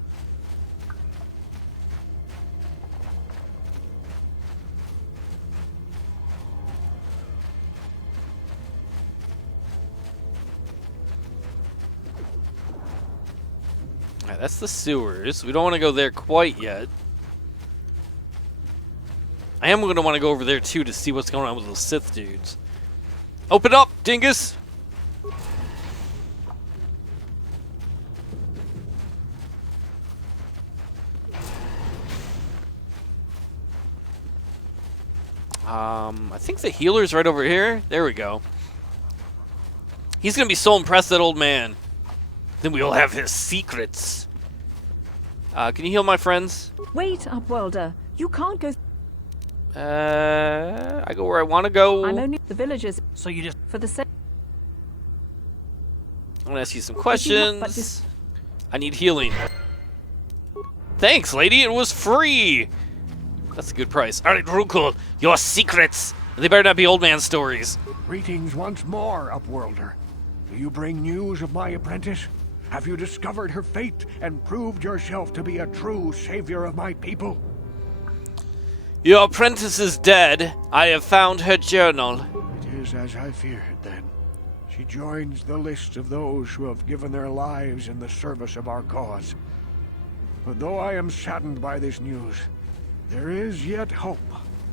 Alright, that's the sewers. We don't want to go there quite yet. I am going to want to go over there too to see what's going on with those Sith dudes. Open up, dingus! I think the healer's right over here. There we go. He's going to be so impressed, that old man. Then we'll have his secrets. Can you heal my friends? Wait, Upworlder. You can't go... I go where I want to go. I'm only the villagers. So you just... For the sake... I'm going to ask you some questions. I need healing. Thanks, lady. It was free. That's a good price. All right, Rukel, your secrets. They better not be old man stories. Greetings once more, Upworlder. Do you bring news of my apprentice? Have you discovered her fate and proved yourself to be a true savior of my people? Your apprentice is dead. I have found her journal. It is as I feared, then. She joins the list of those who have given their lives in the service of our cause. But though I am saddened by this news, there is yet hope.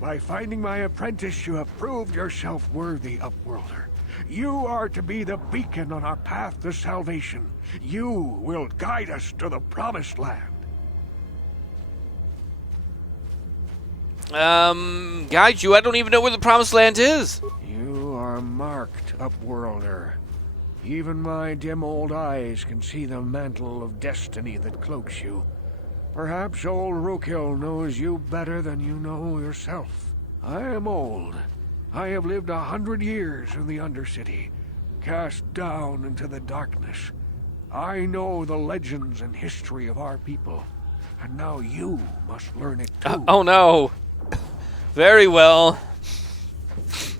By finding my apprentice, you have proved yourself worthy, Upworlder. You are to be the beacon on our path to salvation. You will guide us to the Promised Land. Guide you? I don't even know where the Promised Land is. You are marked, Upworlder. Even my dim old eyes can see the mantle of destiny that cloaks you. Perhaps old Rukel knows you better than you know yourself. I am old. I have lived 100 years in the Undercity, cast down into the darkness. I know the legends and history of our people, and now you must learn it too. Oh no. Very well.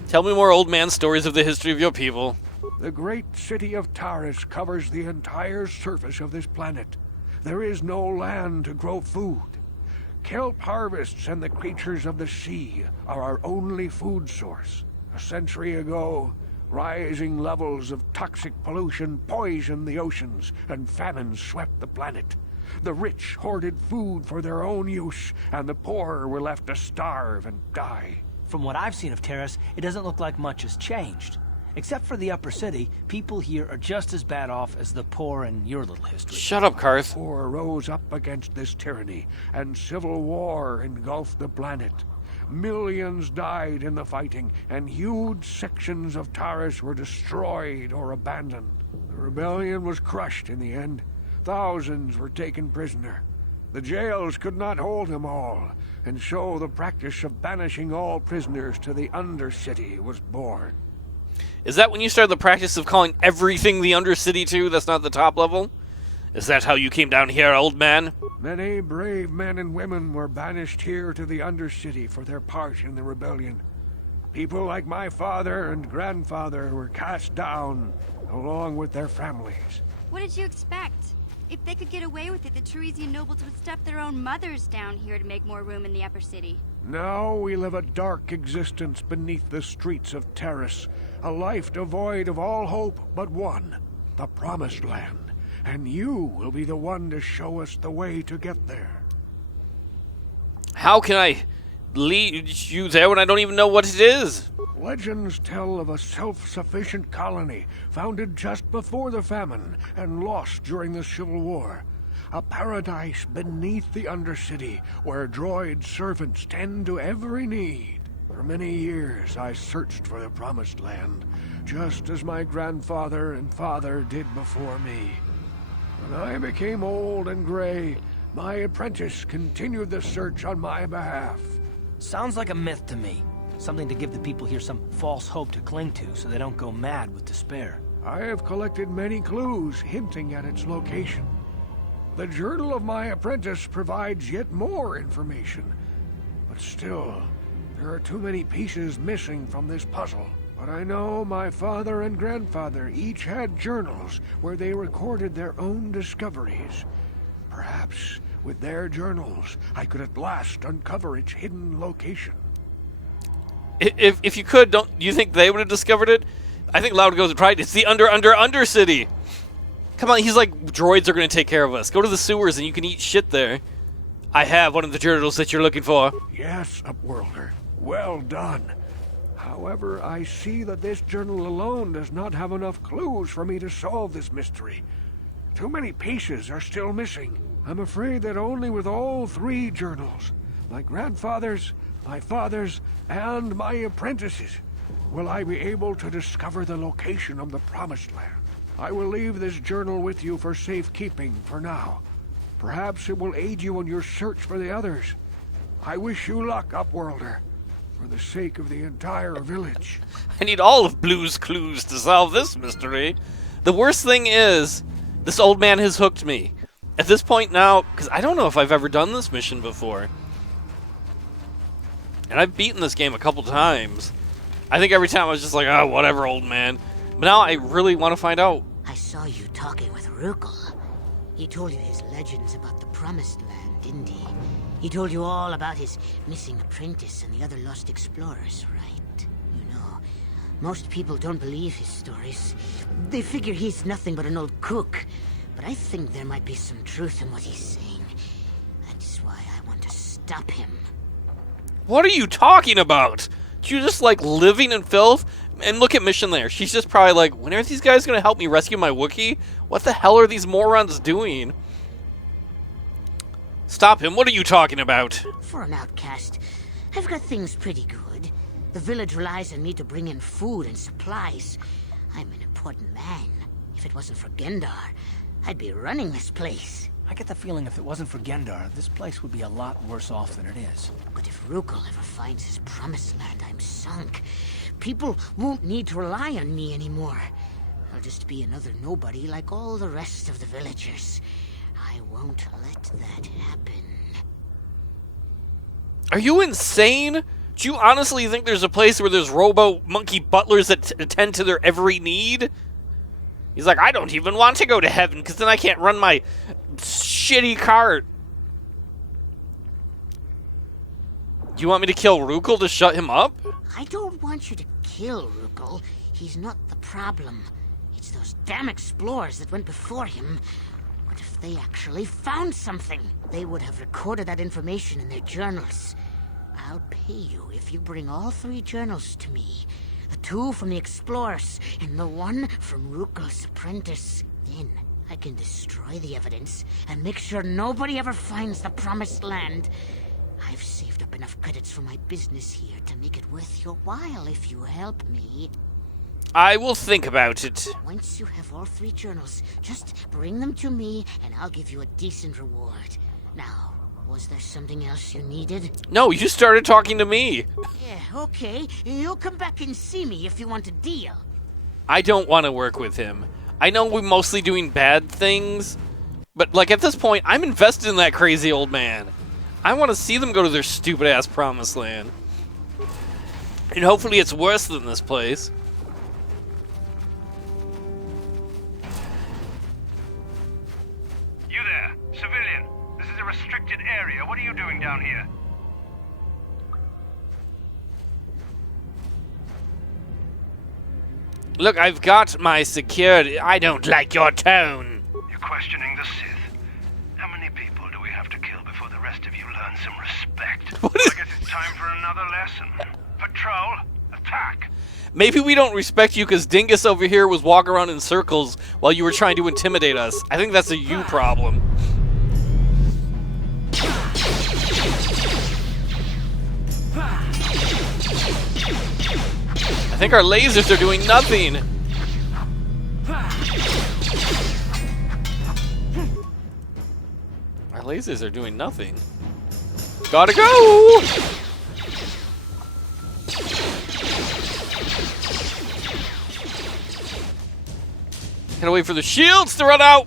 Tell me more old man stories of the history of your people. The great city of Taris covers the entire surface of this planet. There is no land to grow food. Kelp harvests and the creatures of the sea are our only food source. A century ago, rising levels of toxic pollution poisoned the oceans, and famines swept the planet. The rich hoarded food for their own use, and the poor were left to starve and die. From what I've seen of Taris, it doesn't look like much has changed. Except for the upper city, people here are just as bad off as the poor in your little history. Shut up, Karth. The poor rose up against this tyranny, and civil war engulfed the planet. Millions died in the fighting, and huge sections of Taris were destroyed or abandoned. The rebellion was crushed in the end. Thousands were taken prisoner. The jails could not hold them all, and so the practice of banishing all prisoners to the Undercity was born. Is that when you started the practice of calling everything the Undercity too? That's not the top level? Is that how you came down here, old man? Many brave men and women were banished here to the Undercity for their part in the rebellion. People like my father and grandfather were cast down, along with their families. What did you expect? If they could get away with it, the Teresian nobles would stuff their own mothers down here to make more room in the upper city. Now we live a dark existence beneath the streets of Taris, a life devoid of all hope but one, the Promised Land. And you will be the one to show us the way to get there. How can I lead you there when I don't even know what it is? Legends tell of a self-sufficient colony founded just before the famine and lost during the Civil War. A paradise beneath the Undercity where droid servants tend to every need. For many years I searched for the Promised Land, just as my grandfather and father did before me. When I became old and gray, my apprentice continued the search on my behalf. Sounds like a myth to me. Something to give the people here some false hope to cling to so they don't go mad with despair. I have collected many clues hinting at its location. The journal of my apprentice provides yet more information. But still, there are too many pieces missing from this puzzle. But I know my father and grandfather each had journals where they recorded their own discoveries. Perhaps with their journals, I could at last uncover its hidden location. If you could, do you think they would have discovered it? I think Loud goes right. It's the Undercity. Come on, he's like, droids are going to take care of us. Go to the sewers and you can eat shit there. I have one of the journals that you're looking for. Yes, Upworlder. Well done. However, I see that this journal alone does not have enough clues for me to solve this mystery. Too many pieces are still missing. I'm afraid that only with all three journals, my grandfather's, my father's, and my apprentice's, will I be able to discover the location of the Promised Land. I will leave this journal with you for safekeeping for now. Perhaps it will aid you in your search for the others. I wish you luck, Upworlder, for the sake of the entire village. I need all of Blue's clues to solve this mystery. The worst thing is, this old man has hooked me. At this point now, because I don't know if I've ever done this mission before. And I've beaten this game a couple times. I think every time I was just like, oh, whatever, old man. But now I really want to find out. I saw you talking with Rukel. He told you his legends about the Promised Land, didn't he? He told you all about his missing apprentice and the other lost explorers, right? You know, most people don't believe his stories. They figure he's nothing but an old cook. But I think there might be some truth in what he's saying. That's why I want to stop him. What are you talking about? You just like living in filth? And look at Mission there. She's just probably like, when are these guys going to help me rescue my Wookiee? What the hell are these morons doing? Stop him. What are you talking about? For an outcast, I've got things pretty good. The village relies on me to bring in food and supplies. I'm an important man. If it wasn't for Gendar, I'd be running this place. I get the feeling if it wasn't for Gendar, this place would be a lot worse off than it is. But if Rukel ever finds his Promised Land, I'm sunk. People won't need to rely on me anymore. I'll just be another nobody like all the rest of the villagers. I won't let that happen. Are you insane? Do you honestly think there's a place where there's robo-monkey butlers that attend to their every need? He's like, I don't even want to go to heaven, because then I can't run my shitty cart. Do you want me to kill Rukel to shut him up? I don't want you to kill Rukel. He's not the problem. It's those damn explorers that went before him. What if they actually found something? They would have recorded that information in their journals. I'll pay you if you bring all three journals to me. The 2 from the explorers, and the 1 from Rukel's apprentice. Then I can destroy the evidence and make sure nobody ever finds the Promised Land. I've saved up enough credits for my business here to make it worth your while if you help me. I will think about it. Once you have all 3 journals, just bring them to me and I'll give you a decent reward. Now, was there something else you needed? No, you started talking to me. Yeah, okay. You'll come back and see me if you want a deal. I don't want to work with him. I know we're mostly doing bad things, but like at this point, I'm invested in that crazy old man. I want to see them go to their stupid-ass Promised Land. And hopefully it's worse than this place. You there, civilian. This is a restricted area. What are you doing down here? Look, I've got my security. I don't like your tone. You're questioning the Sith. How many people do we have to kill before the rest of you learn some respect? I guess it's time for another lesson. Patrol, attack. Maybe we don't respect you because Dingus over here was walking around in circles while you were trying to intimidate us. I think that's a you problem. I think our lasers are doing nothing. Our lasers are doing nothing. Gotta go! Gotta wait for the shields to run out!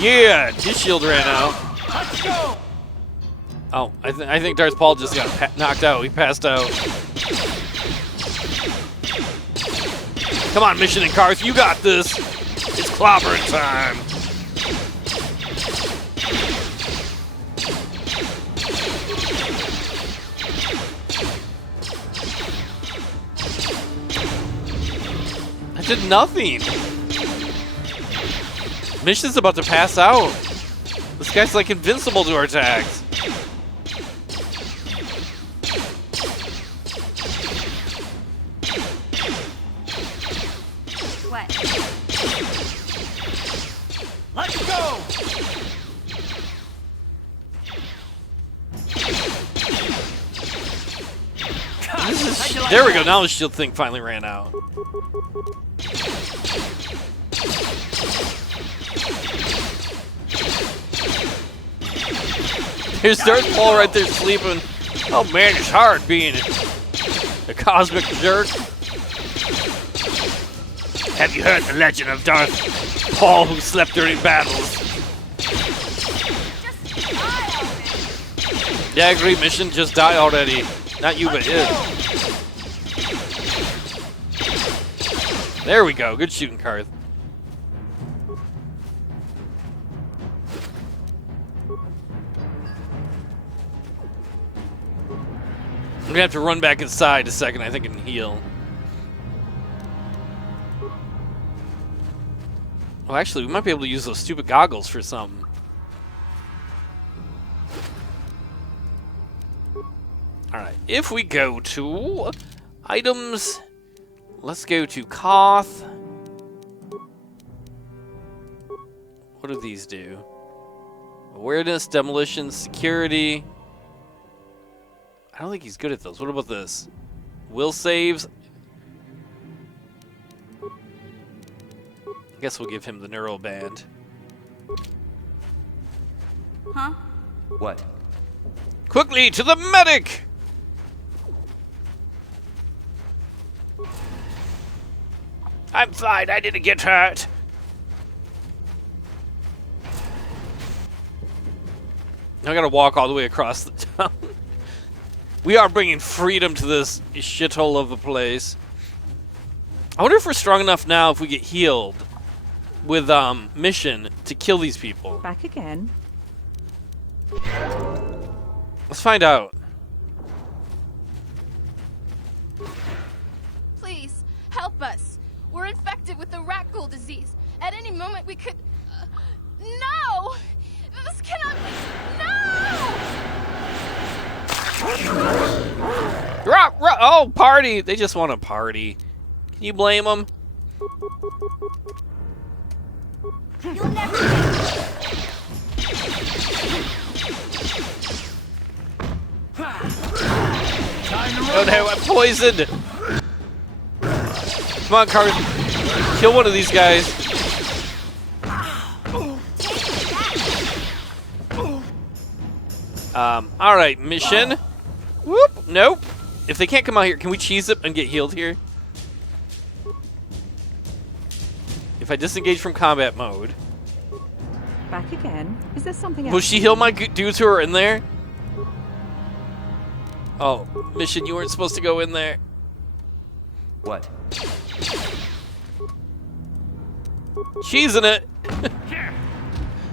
Yeah, his shield ran out. Let's go! Oh, I think Darth Paul just got knocked out. He passed out. Come on, Mission and Karth, you got this. It's clobbering time. I did nothing. Mission's about to pass out. This guy's like invincible to our attacks. What? Let's go! There we go. Now the shield thing finally ran out. Here's Darth Paul right there sleeping. Oh man, it's hard being a cosmic jerk. Have you heard the legend of Darth Paul who slept during battles? Yeah, I agree. Mission, just die already. Not you, but it. There we go. Good shooting, Karth. I'm gonna have to run back inside a second, I think, and heal. Well, actually, we might be able to use those stupid goggles for something. Alright, if we go to items, let's go to Koth. What do these do? Awareness, demolition, security. I don't think he's good at those. What about this? Will saves. I guess we'll give him the neural band. Huh? What? Quickly to the medic! I'm fine, I didn't get hurt. I gotta walk all the way across the town. We are bringing freedom to this shithole of a place. I wonder if we're strong enough now if we get healed with Mission to kill these people. Back again. Let's find out. Please, help us. We're infected with the Rat Ghoul disease. At any moment we could... no! This cannot be... No! Oh, party! They just want to party. Can you blame them? You'll never get Oh no, I'm poisoned! Come on, Car. Kill one of these guys. Alright, mission. Whoop, nope. If they can't come out here, can we cheese it and get healed here? If I disengage from combat mode. Back again? Is there something else? Will she heal my dudes who are in there? Oh, mission, you weren't supposed to go in there. What? Cheesing it.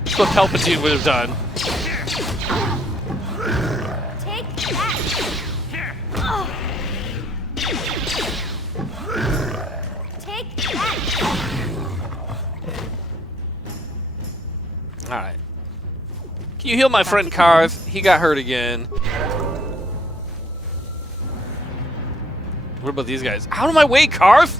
That's what Palpatine would have done. Take that. Take that. Alright. Can you heal my friend Karth? He got hurt again. What about these guys? Out of my way, Karth!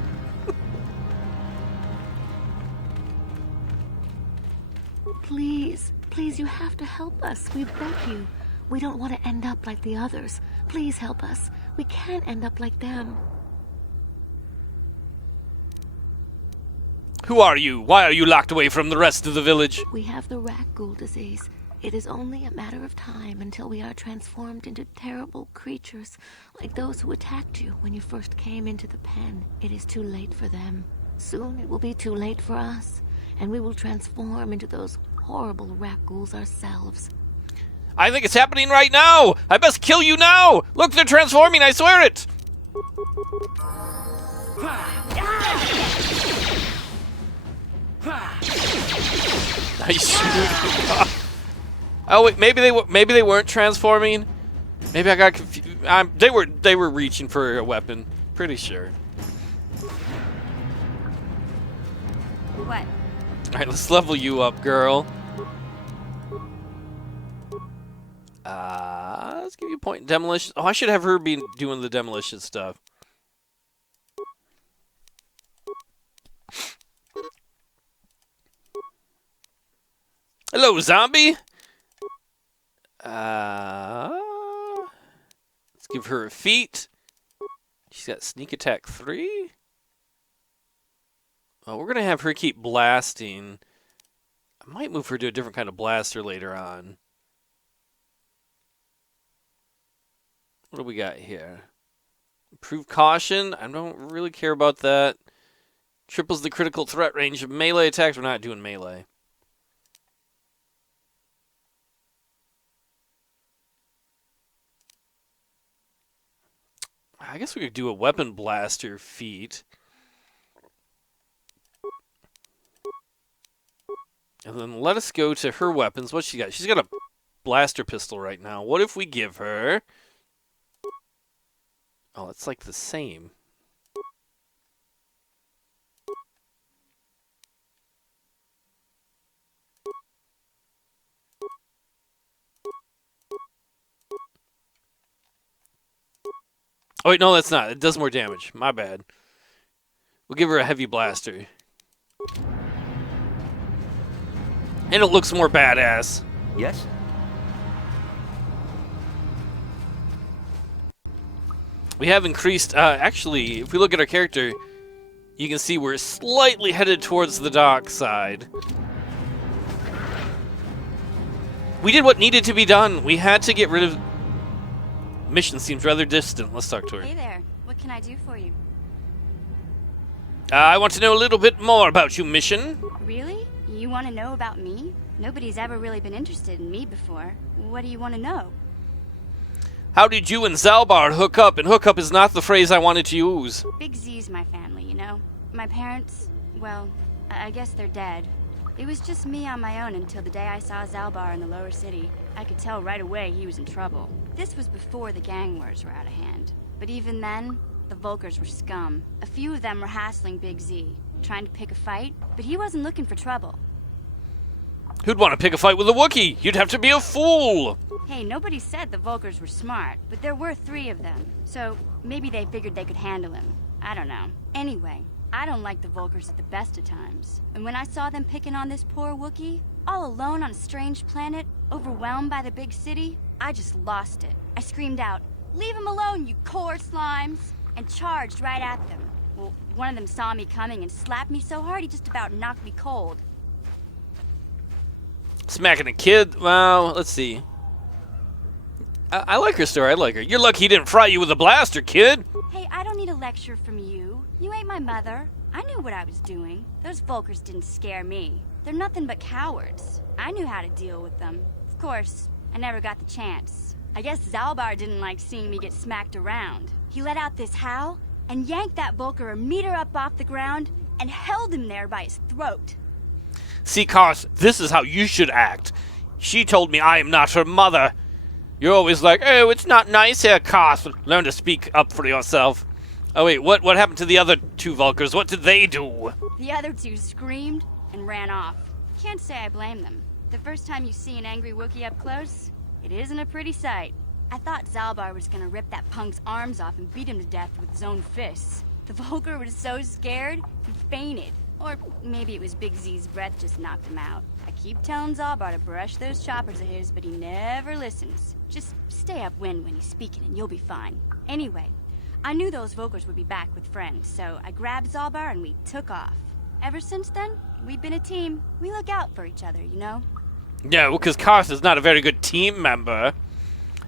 Please, please, you have to help us. We beg you. We don't want to end up like the others. Please help us. We can't end up like them. Who are you? Why are you locked away from the rest of the village? We have the Rat Ghoul disease. It is only a matter of time until we are transformed into terrible creatures, like those who attacked you when you first came into the pen. It is too late for them. Soon it will be too late for us, and we will transform into those horrible Rat Ghouls ourselves. I think it's happening right now! I best kill you now! Look, they're transforming, I swear it! Nice. Oh wait, maybe they weren't transforming. Maybe I got confused. They were reaching for a weapon. Pretty sure. What? All right, let's level you up, girl. Let's give you a point in demolition. Oh, I should have her be doing the demolition stuff. Hello, zombie. Let's give her a feat. She's got sneak attack 3. Oh, we're gonna have her keep blasting. I might move her to a different kind of blaster later on. What do we got here? Improve caution. I don't really care about that. Triples the critical threat range of melee attacks. We're not doing melee. I guess we could do a weapon blaster feat. And then let us go to her weapons. What's she got? She's got a blaster pistol right now. What if we give her... Oh, it's like the same. Oh, wait, no, that's not. It does more damage. My bad. We'll give her a heavy blaster. And it looks more badass. Yes? We have increased... actually, if we look at our character, you can see we're slightly headed towards the dark side. We did what needed to be done. We had to get rid of... Mission seems rather distant. Let's talk to her. Hey there. What can I do for you? I want to know a little bit more about you, Mission. Really? You want to know about me? Nobody's ever really been interested in me before. What do you want to know? How did you and Zalbar hook up? And hook up is not the phrase I wanted to use. Big Z's my family, you know? My parents, well, I guess they're dead. It was just me on my own until the day I saw Zalbar in the lower city. I could tell right away he was in trouble. This was before the gang wars were out of hand. But even then, the Vulkars were scum. A few of them were hassling Big Z, trying to pick a fight, but he wasn't looking for trouble. Who'd want to pick a fight with a Wookiee? You'd have to be a fool! Hey, nobody said the Vulkars were smart, but there were 3 of them. So maybe they figured they could handle him. I don't know. Anyway, I don't like the Vulkars at the best of times. And when I saw them picking on this poor Wookiee, all alone on a strange planet, overwhelmed by the big city, I just lost it. I screamed out, "Leave him alone, you core slimes!" and charged right at them. Well, one of them saw me coming and slapped me so hard he just about knocked me cold. Smacking a kid? Well, let's see. I like her story. I like her. You're lucky he didn't fry you with a blaster, kid. Hey, I don't need a lecture from you. You ain't my mother. I knew what I was doing. Those Vulkars didn't scare me. They're nothing but cowards. I knew how to deal with them. Of course, I never got the chance. I guess Zalbar didn't like seeing me get smacked around. He let out this howl and yanked that Vulkar a meter up off the ground and held him there by his throat. See, Kars, this is how you should act. She told me I am not her mother. You're always like, oh, it's not nice here, Kars. Learn to speak up for yourself. Oh, wait, what happened to the other two Vulkars? What did they do? The other two screamed and ran off. Can't say I blame them. The first time you see an angry Wookiee up close, it isn't a pretty sight. I thought Zalbar was gonna rip that punk's arms off and beat him to death with his own fists. The Vulkar was so scared, he fainted. Or maybe it was Big Z's breath just knocked him out. I keep telling Zalbar to brush those choppers of his, but he never listens. Just stay upwind when he's speaking and you'll be fine. Anyway, I knew those Vulkars would be back with friends, so I grabbed Zalbar and we took off. Ever since then, we've been a team. We look out for each other, you know? No, because Kars is not a very good team member.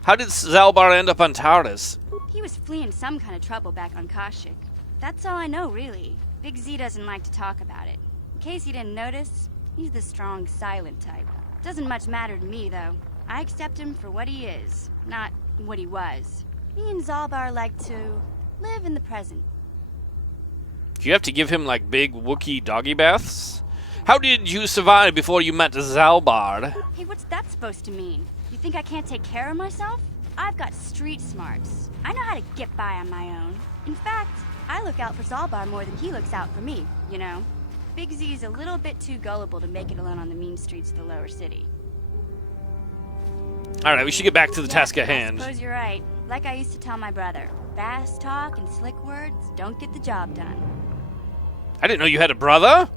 How did Zalbar end up on Taris? He was fleeing some kind of trouble back on Kashyyyk. That's all I know, really. Big Z doesn't like to talk about it. In case you didn't notice, he's the strong, silent type. Doesn't much matter to me, though. I accept him for what he is, not what he was. Me and Zalbar like to live in the present. Do you have to give him, like, big Wookiee doggy baths? How did you survive before you met Zalbar? Hey, what's that supposed to mean? You think I can't take care of myself? I've got street smarts. I know how to get by on my own. In fact, I look out for Zalbar more than he looks out for me, you know? Big Z's a little bit too gullible to make it alone on the mean streets of the lower city. Alright, we should get back to the task at hand. I suppose you're right. Like I used to tell my brother, fast talk and slick words don't get the job done. I didn't know you had a brother?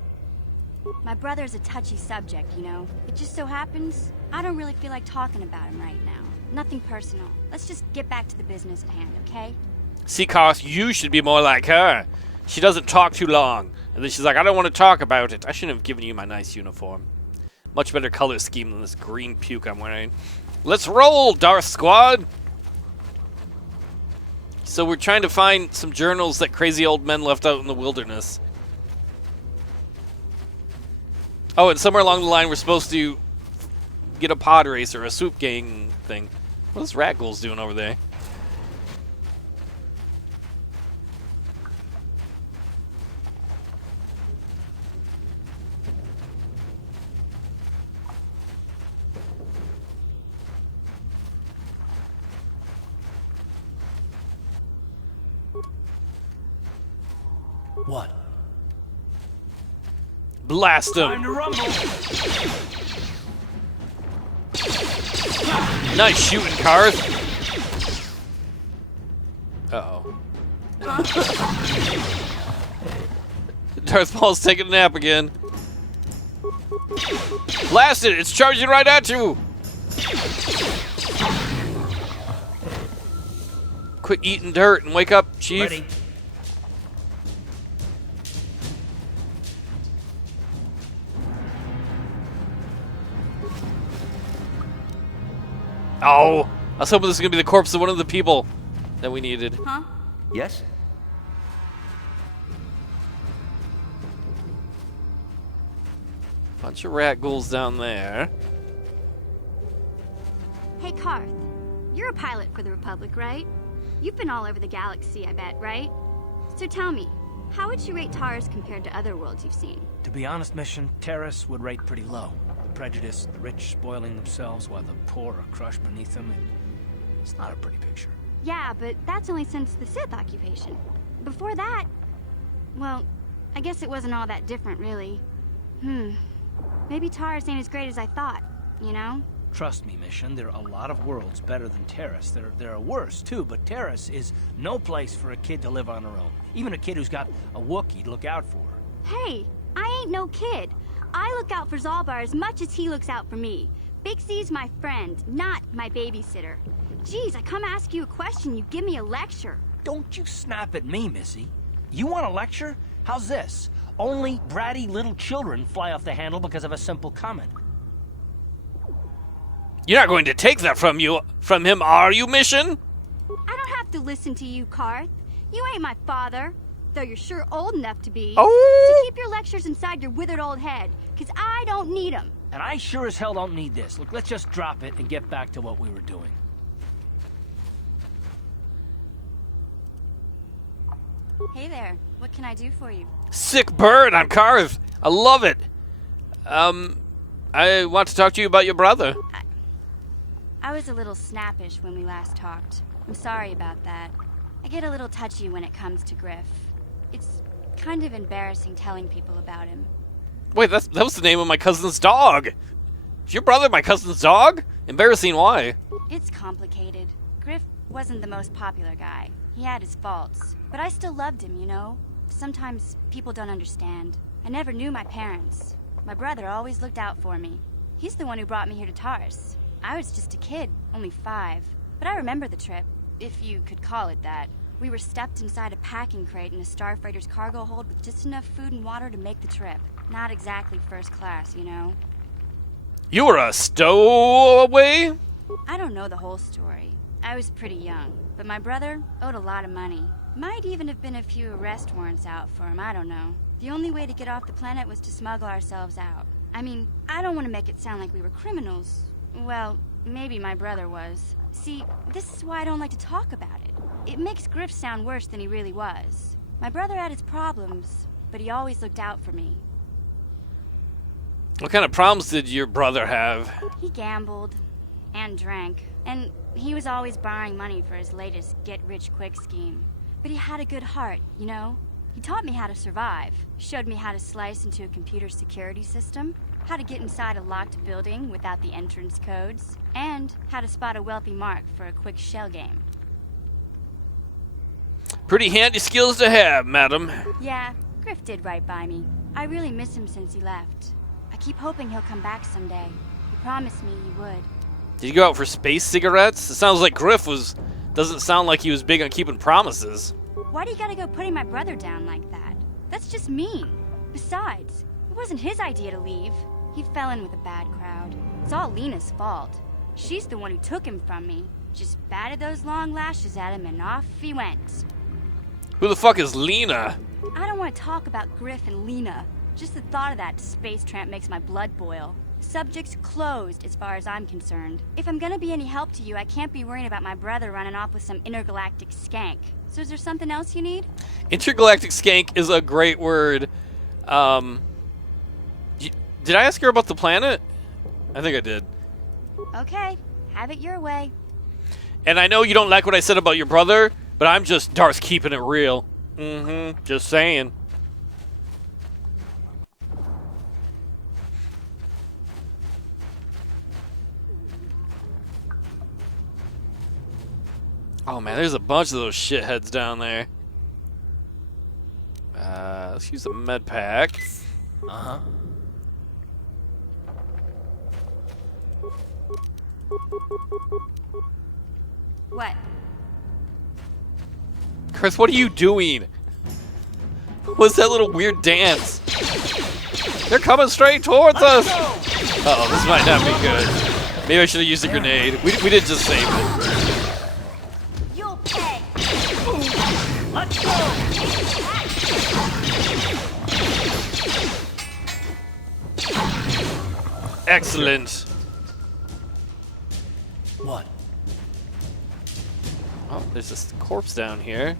My brother's a touchy subject, you know? It just so happens, I don't really feel like talking about him right now. Nothing personal. Let's just get back to the business at hand, okay? See, Kars, you should be more like her. She doesn't talk too long. And then she's like, I don't want to talk about it. I shouldn't have given you my nice uniform. Much better color scheme than this green puke I'm wearing. Let's roll, Darth Squad! So we're trying to find some journals that crazy old men left out in the wilderness. Oh, and somewhere along the line we're supposed to get a pod race or a swoop gang thing. What's Rat Ghouls doing over there? What? Blast him! Time to rumble. Nice shooting, Kars. Uh-oh. Darth Paul's taking a nap again. Blast it! It's charging right at you! Quit eating dirt and wake up, Chief. Ready. Oh, I was hoping this was going to be the corpse of one of the people that we needed. Huh? Yes? Bunch of rat ghouls down there. Hey, Karth. You're a pilot for the Republic, right? You've been all over the galaxy, I bet, right? So tell me, how would you rate Taris compared to other worlds you've seen? To be honest, Mission, Taris would rate pretty low. The prejudice, the rich spoiling themselves while the poor are crushed beneath them. It's not a pretty picture. Yeah, but that's only since the Sith occupation. Before that, well, I guess it wasn't all that different, really. Maybe Taris ain't as great as I thought, you know? Trust me, Mission, there are a lot of worlds better than Taris. There are worse, too, but Taris is no place for a kid to live on her own. Even a kid who's got a Wookiee to look out for. Hey, I ain't no kid. I look out for Zalbar as much as he looks out for me. Bixie's my friend, not my babysitter. Geez, I come ask you a question, you give me a lecture. Don't you snap at me, Missy. You want a lecture? How's this? Only bratty little children fly off the handle because of a simple comment. You're not going to take that from him, are you, Mission? I don't have to listen to you, Karth. You ain't my father, though you're sure old enough to be. Oh. So keep your lectures inside your withered old head, because I don't need them. And I sure as hell don't need this. Look, let's just drop it and get back to what we were doing. Hey there, what can I do for you? Sick bird, I'm Karth. I love it. I want to talk to you about your brother. I was a little snappish when we last talked. I'm sorry about that. I get a little touchy when it comes to Griff. It's kind of embarrassing telling people about him. Wait, that was the name of my cousin's dog. Is your brother my cousin's dog? Embarrassing, why? It's complicated. Griff wasn't the most popular guy. He had his faults. But I still loved him, you know? Sometimes people don't understand. I never knew my parents. My brother always looked out for me. He's the one who brought me here to Taris. I was just a kid, only 5. But I remember the trip, if you could call it that. We were stuffed inside a packing crate in a starfreighter's cargo hold with just enough food and water to make the trip. Not exactly first class, you know? You were a stowaway? I don't know the whole story. I was pretty young, but my brother owed a lot of money. Might even have been a few arrest warrants out for him, I don't know. The only way to get off the planet was to smuggle ourselves out. I mean, I don't want to make it sound like we were criminals. Well, maybe my brother was. See, this is why I don't like to talk about it. It makes Griff sound worse than he really was. My brother had his problems, but he always looked out for me. What kind of problems did your brother have? He gambled and drank, and he was always borrowing money for his latest get-rich-quick scheme. But he had a good heart, you know? He taught me how to survive, showed me how to slice into a computer security system, how to get inside a locked building without the entrance codes, and how to spot a wealthy mark for a quick shell game. Pretty handy skills to have, madam. Yeah, Griff did right by me. I really miss him since he left. I keep hoping he'll come back someday. He promised me he would. Did you go out for space cigarettes? It sounds like Griff doesn't sound like he was big on keeping promises. Why do you gotta go putting my brother down like that? That's just mean. Besides, it wasn't his idea to leave. He fell in with a bad crowd. It's all Lena's fault. She's the one who took him from me. Just batted those long lashes at him and off he went. Who the fuck is Lena? I don't want to talk about Griff and Lena. Just the thought of that space tramp makes my blood boil. Subject's closed as far as I'm concerned. If I'm gonna be any help to you, I can't be worrying about my brother running off with some intergalactic skank. So is there something else you need? Intergalactic skank is a great word. Did I ask her about the planet? I think I did. Okay, have it your way. And I know you don't like what I said about your brother, but I'm just Darth keeping it real. Just saying. Oh man, there's a bunch of those shitheads down there. Let's use the med pack. Uh-huh. What? Chris, what are you doing? What's that little weird dance? They're coming straight towards us! Uh-oh, this might not be good. Maybe I should have used a grenade. We did just save it. You'll pay! Let's go! Excellent. What? Oh, there's this corpse down here.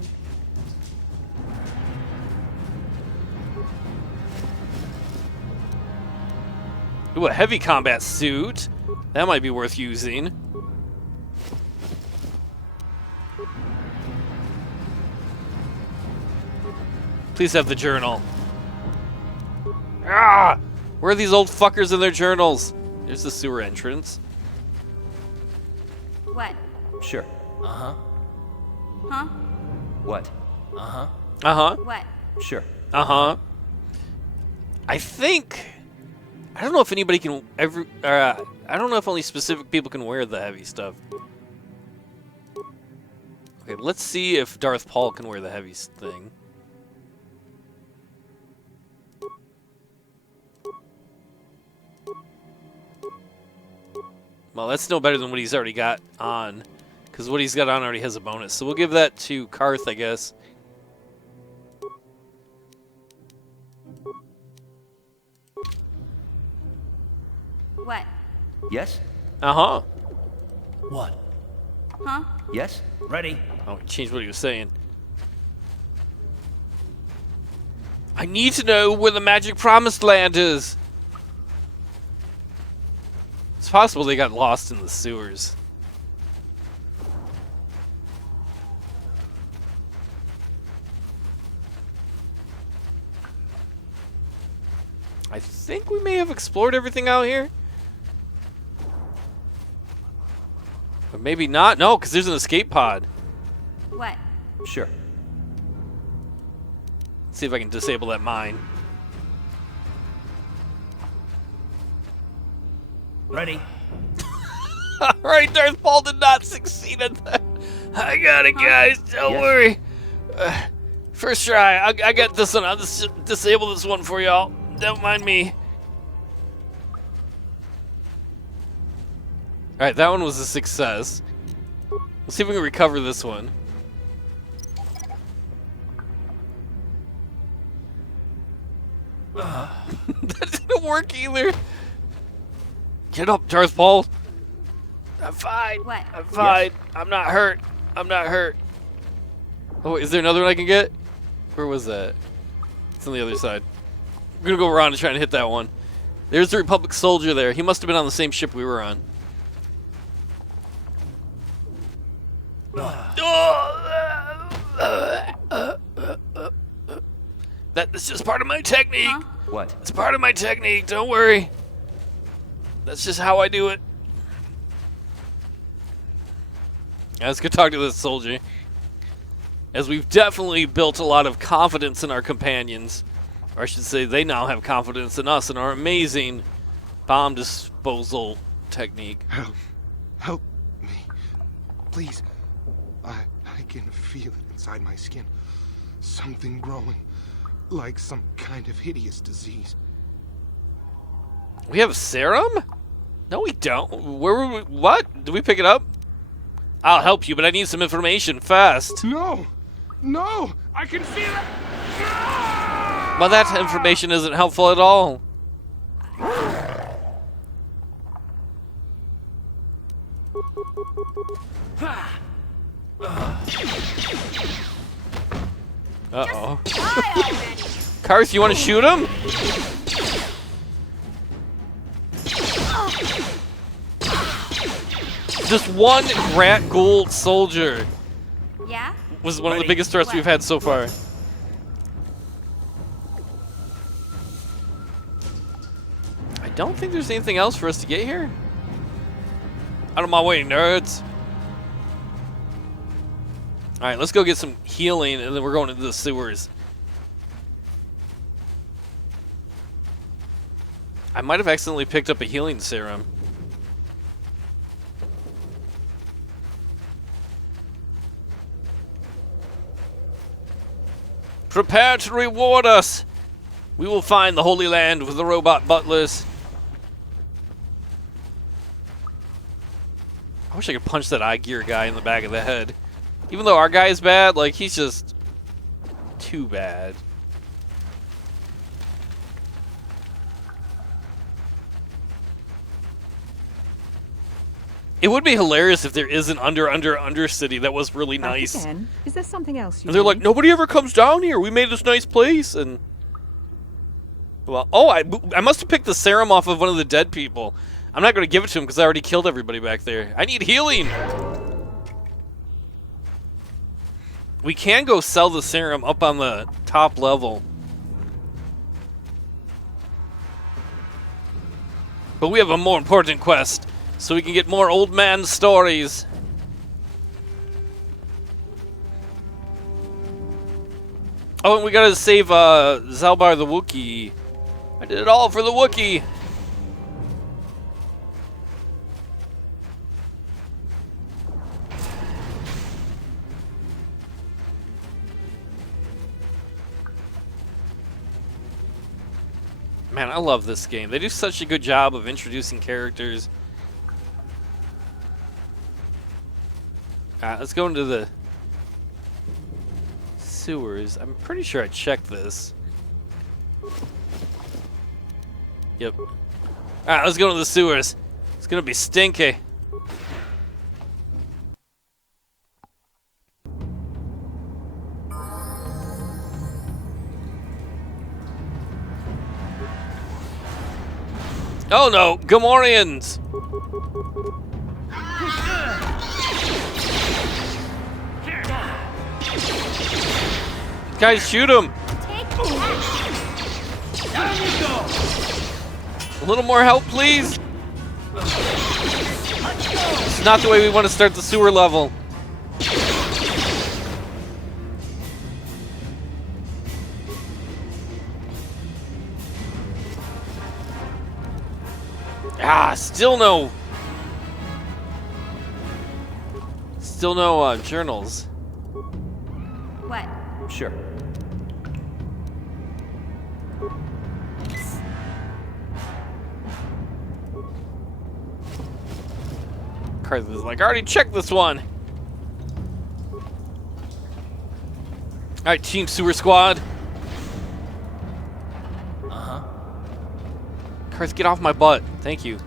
Ooh, a heavy combat suit. That might be worth using. Please have the journal. Ah! Where are these old fuckers in their journals? There's the sewer entrance. What? Sure. Huh? What? Uh-huh. What? Sure. Uh-huh. I think... I don't know if anybody can I don't know if only specific people can wear the heavy stuff. Okay, let's see if Darth Paul can wear the heavy thing. Well, that's no better than what he's already got on, because what he's got on already has a bonus. So we'll give that to Karth, I guess. What? Yes? Uh-huh. What? Huh? Yes? Ready. Oh, he changed what he was saying. I need to know where the magic Promiseland is. It's possible they got lost in the sewers. I think we may have explored everything out here. But maybe not. No, because there's an escape pod. What? Sure. Let's see if I can disable that mine. Ready. Alright, Darth Paul did not succeed at that. I got it, guys. Don't worry. First try. I got this one. I'll just disable this one for y'all. Don't mind me. Alright, that one was a success. Let's see if we can recover this one. That didn't work either. Get up, Darth Paul. I'm fine. What? I'm fine. I'm not hurt. I'm not hurt. Oh, wait, is there another one I can get? Where was that? It's on the other side. We're gonna go around and try and hit that one. There's the Republic soldier there. He must have been on the same ship we were on. That's just part of my technique. Huh? What? It's part of my technique. Don't worry. That's just how I do it. Let's go talk to this soldier. As we've definitely built a lot of confidence in our companions. Or I should say they now have confidence in us and our amazing bomb disposal technique. Help me. Please. I can feel it inside my skin. Something growing. Like some kind of hideous disease. We have serum? No, we don't. Where were we? What? Did we pick it up? I'll help you, but I need some information fast. No! No! I can feel it! Well, that information isn't helpful at all. Uh-oh. Karth, you want to shoot him? Just one Rat Ghoul soldier. Yeah? Was one of the biggest threats we've had so far. I don't think there's anything else for us to get here. Out of my way, nerds. Alright, let's go get some healing, and then we're going into the sewers. I might have accidentally picked up a healing serum. Prepare to reward us! We will find the Holy Land with the robot butlers. I wish I could punch that eye gear guy in the back of the head. Even though our guy is bad, like, he's just too bad. It would be hilarious if there is an under city that was really nice. Again? Is there something else you And they're like, nobody ever comes down here. We made this nice place. And well, oh, I must have picked the serum off of one of the dead people. I'm not going to give it to him because I already killed everybody back there. I need healing. We can go sell the serum up on the top level. But we have a more important quest, so we can get more old man stories. Oh, and we gotta save Zalbar the Wookiee. I did it all for the Wookiee. Man, I love this game. They do such a good job of introducing characters. Let's go into the sewers. I'm pretty sure I checked this. Yep. Alright, let's go into the sewers. It's gonna be stinky. Oh no, Gamorreans! Guys, shoot him! A little more help, please! It's not the way we want to start the sewer level. Still no journals. What? Sure. Carth is like, I already checked this one. Alright, Team Sewer Squad. Uh-huh. Carth, get off my butt. Thank you.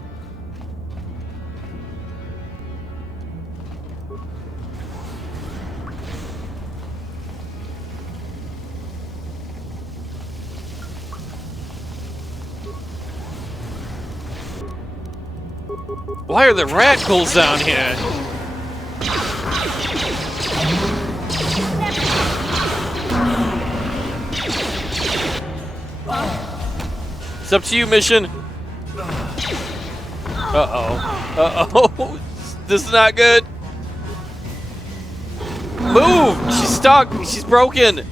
Why are the rat ghouls down here? It's up to you, Mission. Uh-oh. Uh-oh. This is not good. Move! She's stuck. She's broken.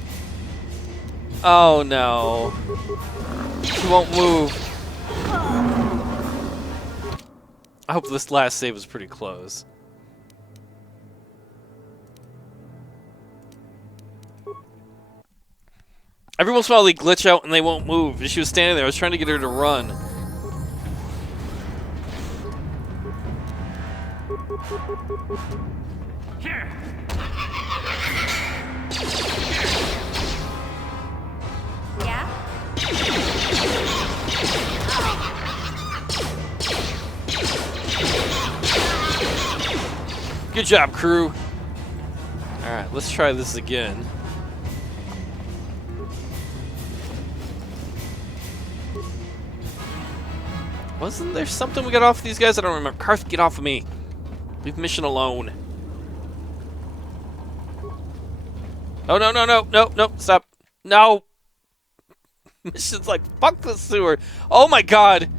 Oh, no. She won't move. I hope this last save was pretty close. Every once in a while they glitch out and they won't move. She was standing there. I was trying to get her to run. Here. Yeah? Good job, crew. Alright, let's try this again. Wasn't there something we got off these guys? I don't remember. Carth, get off of me. Leave Mission alone. Oh, no, no, no, no, no, stop. No. Mission's like, fuck the sewer. Oh my god.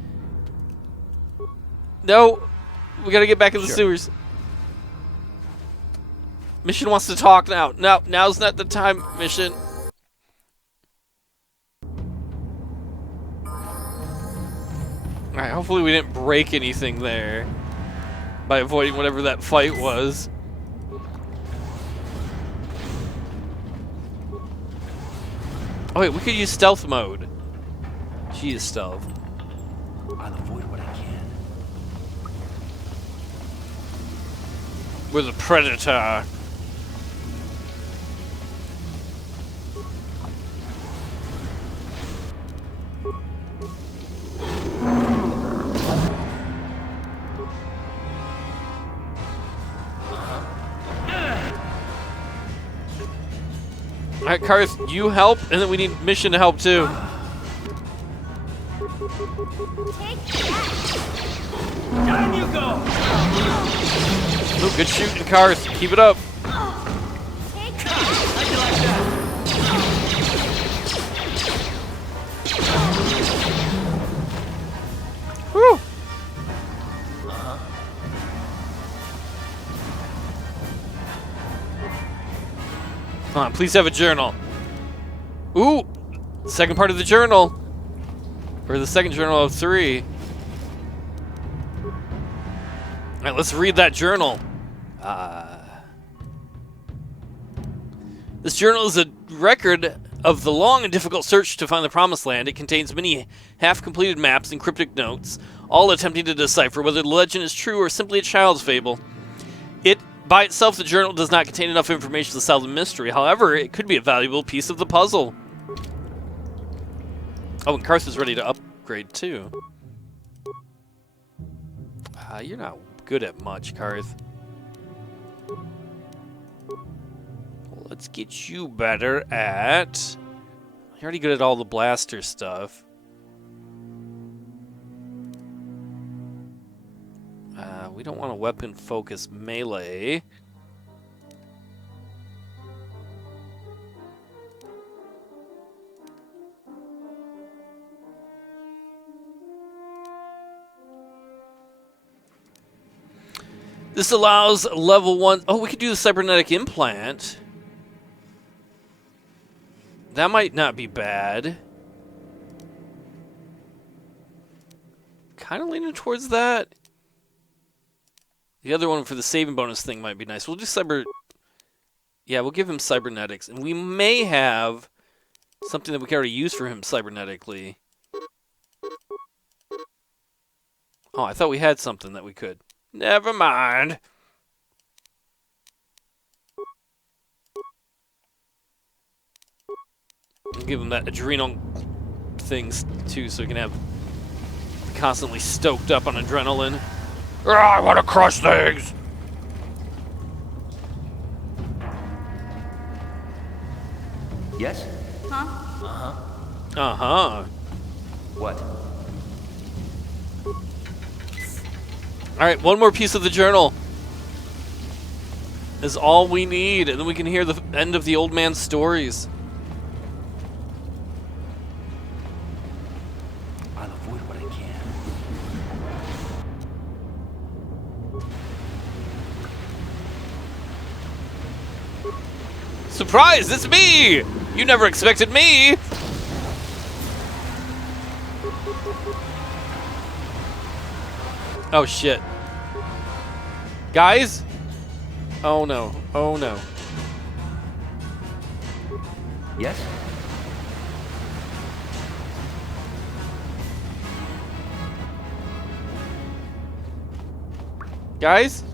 No. We gotta get back in the sewers. Mission wants to talk now. No, now's not the time, Mission. Alright, hopefully we didn't break anything there by avoiding whatever that fight was. Oh wait, we could use stealth mode. She is stealth. I'll avoid what I can. We're the Predator. Alright, Carth, you help, and then we need Mission to help too. Down you go! Ooh, good shooting, Carth. Keep it up. Whew. Come on, please have a journal. Ooh! Second part of the journal. Or the second journal of 3. Alright, let's read that journal. This journal is a record of the long and difficult search to find the Promised Land. It contains many half-completed maps and cryptic notes, all attempting to decipher whether the legend is true or simply a child's fable. By itself, the journal does not contain enough information to solve the mystery. However, it could be a valuable piece of the puzzle. Oh, and Karth is ready to upgrade, too. You're not good at much, Karth. Well, let's get you better at... You're already good at all the blaster stuff. We don't want a weapon focus melee. This allows level 1. Oh, we could do the cybernetic implant. That might not be bad. Kind of leaning towards that. The other one for the saving bonus thing might be nice. We'll do cyber... Yeah, we'll give him cybernetics. And we may have something that we can already use for him cybernetically. Oh, I thought we had something that we could. Never mind. I'll give him that adrenal things too, so he can have constantly stoked up on adrenaline. I want to crush things! Yes? Huh? Uh-huh. Uh-huh. What? Alright, one more piece of the journal is all we need, and then we can hear the end of the old man's stories. I'll avoid what I can. Surprise! It's me! You never expected me! Oh shit. Guys? Oh no. Oh no. Yes? Guys?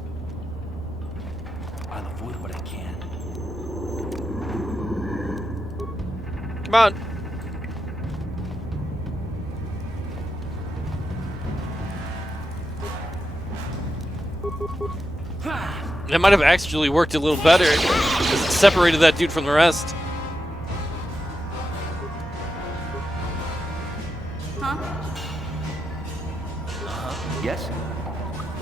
I'll avoid what I can. Come on. That might have actually worked a little better because it separated that dude from the rest. Huh? Yes?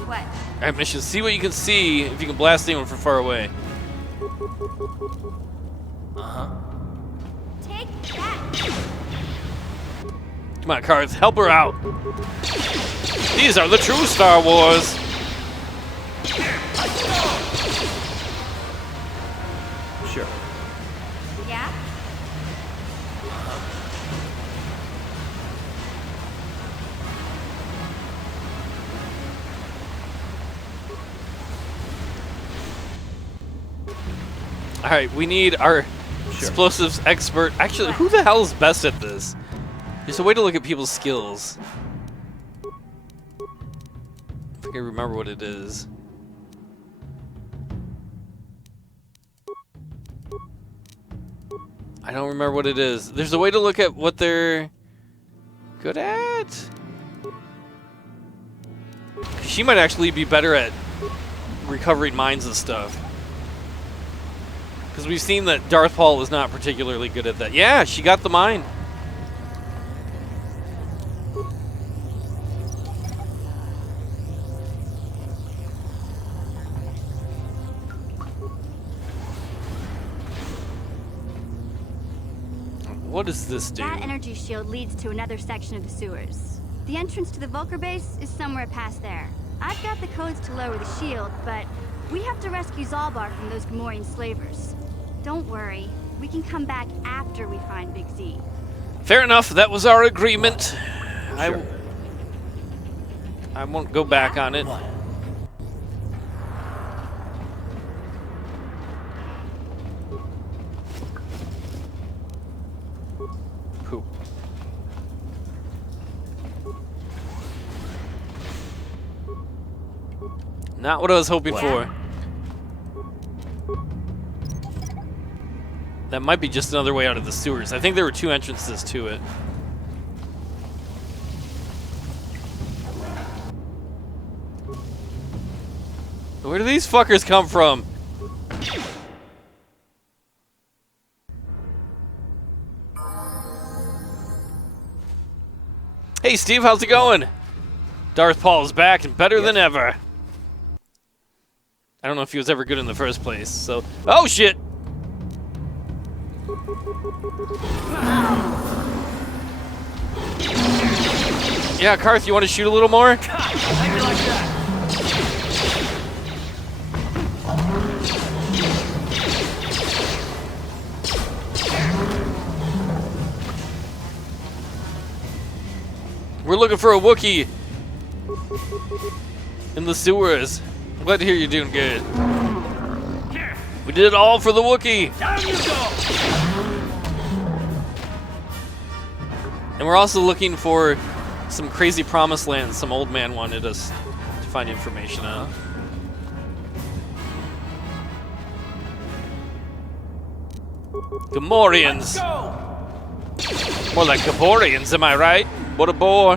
What? Alright, mission. See what you can see if you can blast anyone from far away. Uh-huh. Take that! Come on, Karth, help her out. These are the true Star Wars. Sure. Yeah? Alright, we need our explosives expert. Actually, who the hell is best at this? There's a way to look at people's skills. I think I remember what it is. I don't remember what it is. There's a way to look at what they're good at. She might actually be better at recovering mines and stuff. Because we've seen that Darth Paul is not particularly good at that. Yeah, she got the mine. What does this do? That energy shield leads to another section of the sewers. The entrance to the Vulcar base is somewhere past there. I've got the codes to lower the shield, but we have to rescue Zalbar from those Gamorrean slavers. Don't worry, We can come back after we find Big Z. Fair enough. That was our agreement. Sure. I won't go back on it. Poop. Not what I was hoping for. That might be just another way out of the sewers. I think there were 2 entrances to it. Where do these fuckers come from? Hey Steve, how's it going? Darth Paul is back and better than ever. I don't know if he was ever good in the first place, so... Oh shit! Yeah, Karth, you want to shoot a little more? We're looking for a Wookiee in the sewers. I'm glad to hear you're doing good. We did it all for the Wookiee. Down you go. And we're also looking for some crazy Promiseland some old man wanted us to find information on. Gamorreans. More like Gaborians, am I right? What a bore.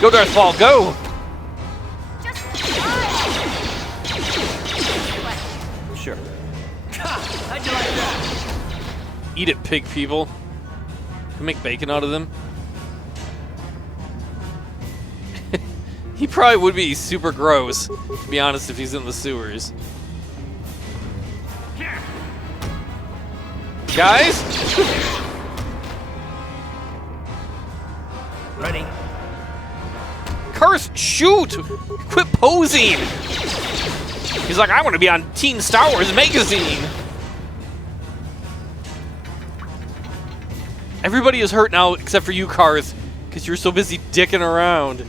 Go, Darth Paul, go! Sure. How'd you like that? Eat it, pig people. Can make bacon out of them. He probably would be super gross, to be honest, if he's in the sewers. Guys? Ready? Curse, shoot! Quit posing! He's like, I want to be on Teen Star Wars magazine! Everybody is hurt now except for you, Karth, because you're so busy dicking around.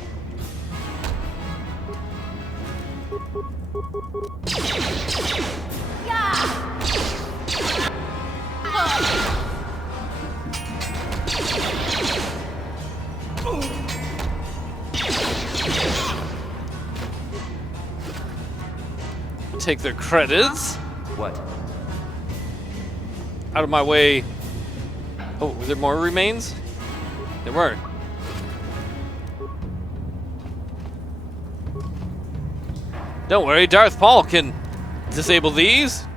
Take their credits. What? Out of my way. Oh, were there more remains? There were. Don't worry, Darth Paul can disable these.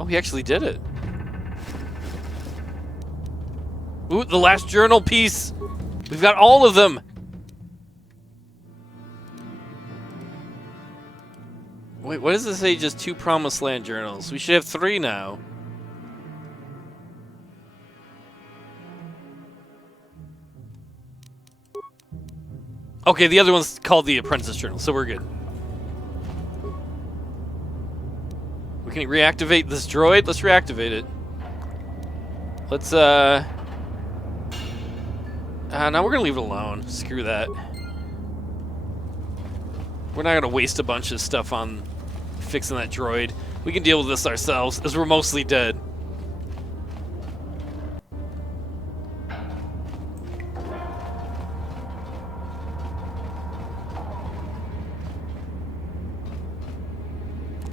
Oh, he actually did it. Ooh, the last journal piece. We've got all of them. Wait, what does this say? Just 2 Promiseland journals. We should have 3 now. Okay, the other one's called the Apprentice journal, so we're good. We can reactivate this droid. Let's reactivate it. Let's, now we're gonna leave it alone. Screw that. We're not gonna waste a bunch of stuff on fixing that droid. We can deal with this ourselves, as we're mostly dead.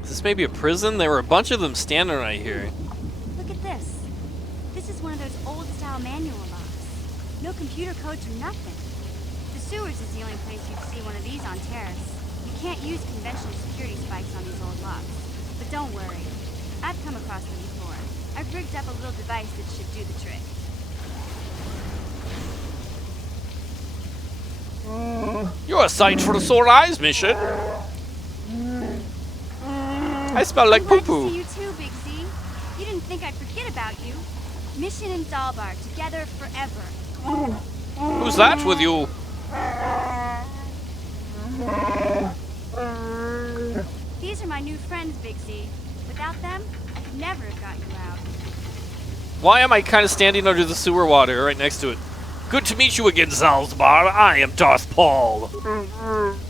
Is this maybe a prison? There were a bunch of them standing right here. Look at this. This is one of those old-style manual locks. No computer codes or nothing. The sewers is the only place you'd see one of these on Taris. You can't use conventional security spikes on these old locks. But don't worry. I've come across them before. I've rigged up a little device that should do the trick. You're a sight for the sore eyes, mission. I smell like poo-poo. See you too, Big Z. You didn't think I'd forget about you. Mission and Dalbar, together forever. Who's that with you? new friends, Big Z. Without them, I could never have got you out. Why am I kind of standing under the sewer water right next to it? Good to meet you again, Zalzbar. I am Darth Paul.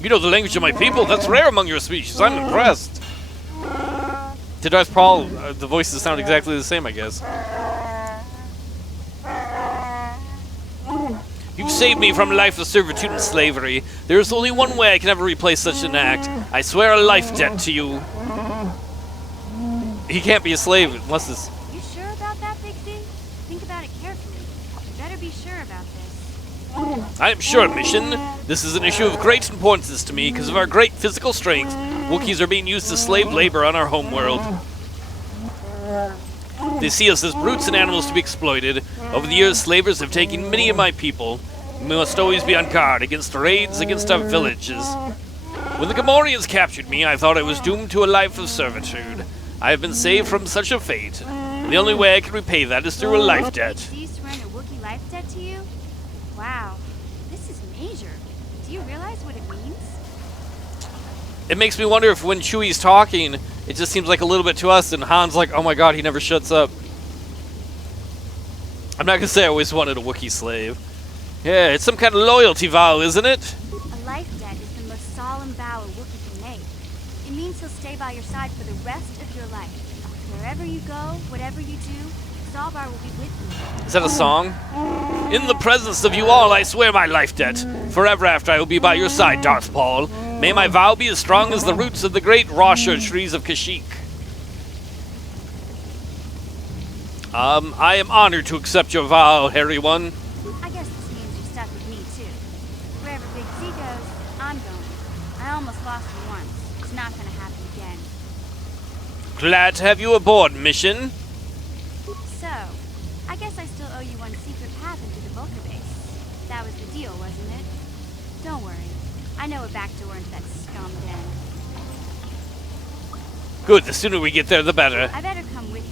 You know the language of my people. That's rare among your species. I'm impressed. To Darth Paul, the voices sound exactly the same, I guess. You've saved me from a life of servitude and slavery. There is only one way I can ever replace such an act. I swear a life debt to you. He can't be a slave unless this... You sure about that, Big Z? Think about it carefully. You better be sure about this. I am sure, Mission. This is an issue of great importance to me because of our great physical strength. Wookiees are being used as slave labor on our homeworld. They see us as brutes and animals to be exploited. Over the years, slavers have taken many of my people. We must always be on guard against raids against our villages. When the Gamorreans captured me, I thought I was doomed to a life of servitude. I have been saved from such a fate. And the only way I can repay that is through a life debt. Do you surrender Wookiee life debt to you? Wow, this is major. Do you realize what it means? It makes me wonder if when Chewie's talking, it just seems like a little bit to us, and Han's like, oh my god, he never shuts up. I'm not gonna say I always wanted a Wookiee slave. Yeah, it's some kind of loyalty vow, isn't it? A life debt is the most solemn vow a Wookiee can make. It means he'll stay by your side for the rest of your life. Wherever you go, whatever you do, Zalbar will be with you. Is that a song? In the presence of you all, I swear my life debt. Forever after I will be by your side, Darth Paul. May my vow be as strong as the roots of the great Rosher trees of Kashyyyk. I am honored to accept your vow, hairy one. I guess this means you're stuck with me, too. Wherever Big Z goes, I'm going. I almost lost him once. It's not gonna happen again. Glad to have you aboard, Mission. So, I guess I still owe you one secret path into the Vulcan base. That was the deal, wasn't it? Don't worry. I know a back door into that scum den. Good, the sooner we get there, the better. I better come with you.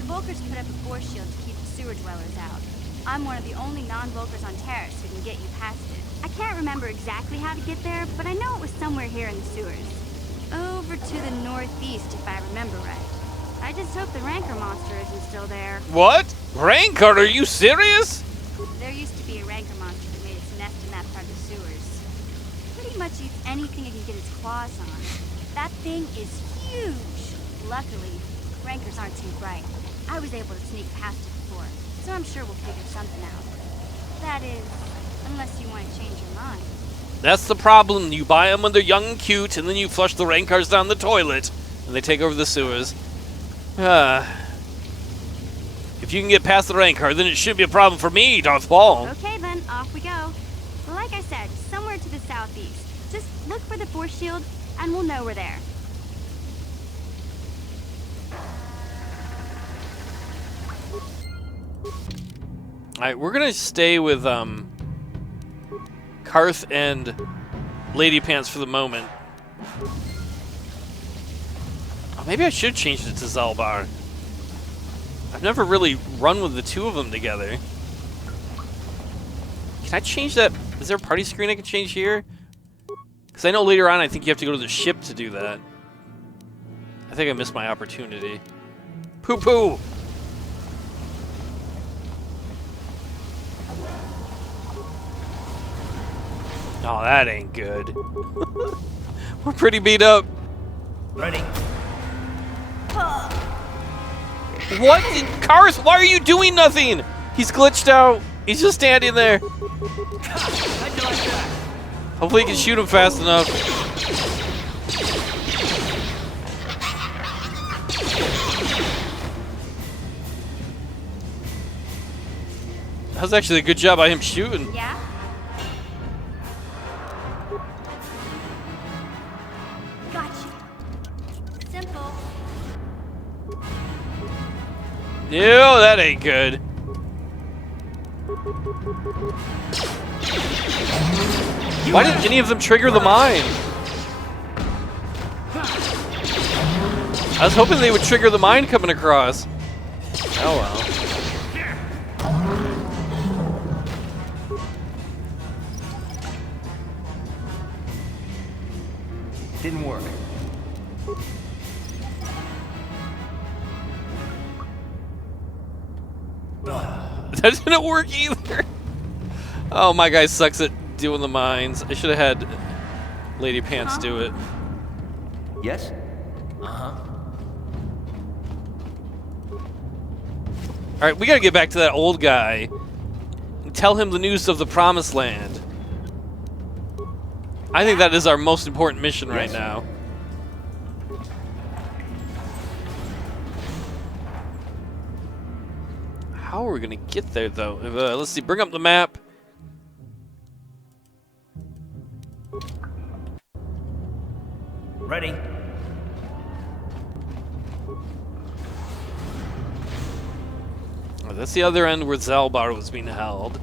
The Vulkars put up a force shield to keep the sewer dwellers out. I'm one of the only non-Vulkars on Taris who can get you past it. I can't remember exactly how to get there, but I know it was somewhere here in the sewers. Over to the northeast, if I remember right. I just hope the Rancor monster isn't still there. What? Rancor? Are you serious? There used to be a Rancor monster that made its nest in that part of the sewers. Pretty much eats anything it can get its claws on. That thing is huge. Luckily, Rancors aren't too bright. I was able to sneak past it before, so I'm sure we'll figure something out. That is, unless you want to change your mind. That's the problem. You buy them when they're young and cute, and then you flush the Rancors down the toilet, and they take over the sewers. If you can get past the Rancor, then it shouldn't be a problem for me, Darth Paul. Okay then, off we go. Like I said, somewhere to the southeast. Just look for the force shield, and we'll know we're there. Alright, we're gonna stay with Karth and Lady Pants for the moment. Oh, maybe I should change it to Zalbar. I've never really run with the two of them together. Can I change that? Is there a party screen I can change here? Because I know later on I think you have to go to the ship to do that. I think I missed my opportunity. Poo-poo! Oh, that ain't good. We're pretty beat up. Ready? What? Karth, why are you doing nothing? He's glitched out. He's just standing there. Hopefully he can shoot him fast enough. That was actually a good job by him shooting. Yeah? Gotcha. Simple. No, that ain't good. Why didn't any of them trigger the mine? I was hoping they would trigger the mine coming across. Oh well. Didn't work. That didn't work either. Oh, my guy sucks at doing the mines. I should have had Lady Pants do it. Yes? Alright, we gotta get back to that old guy and tell him the news of the Promised Land. I think that is our most important mission right now. How are we gonna get there, though? Let's see, bring up the map. Ready? Oh, that's the other end where Zalbar was being held.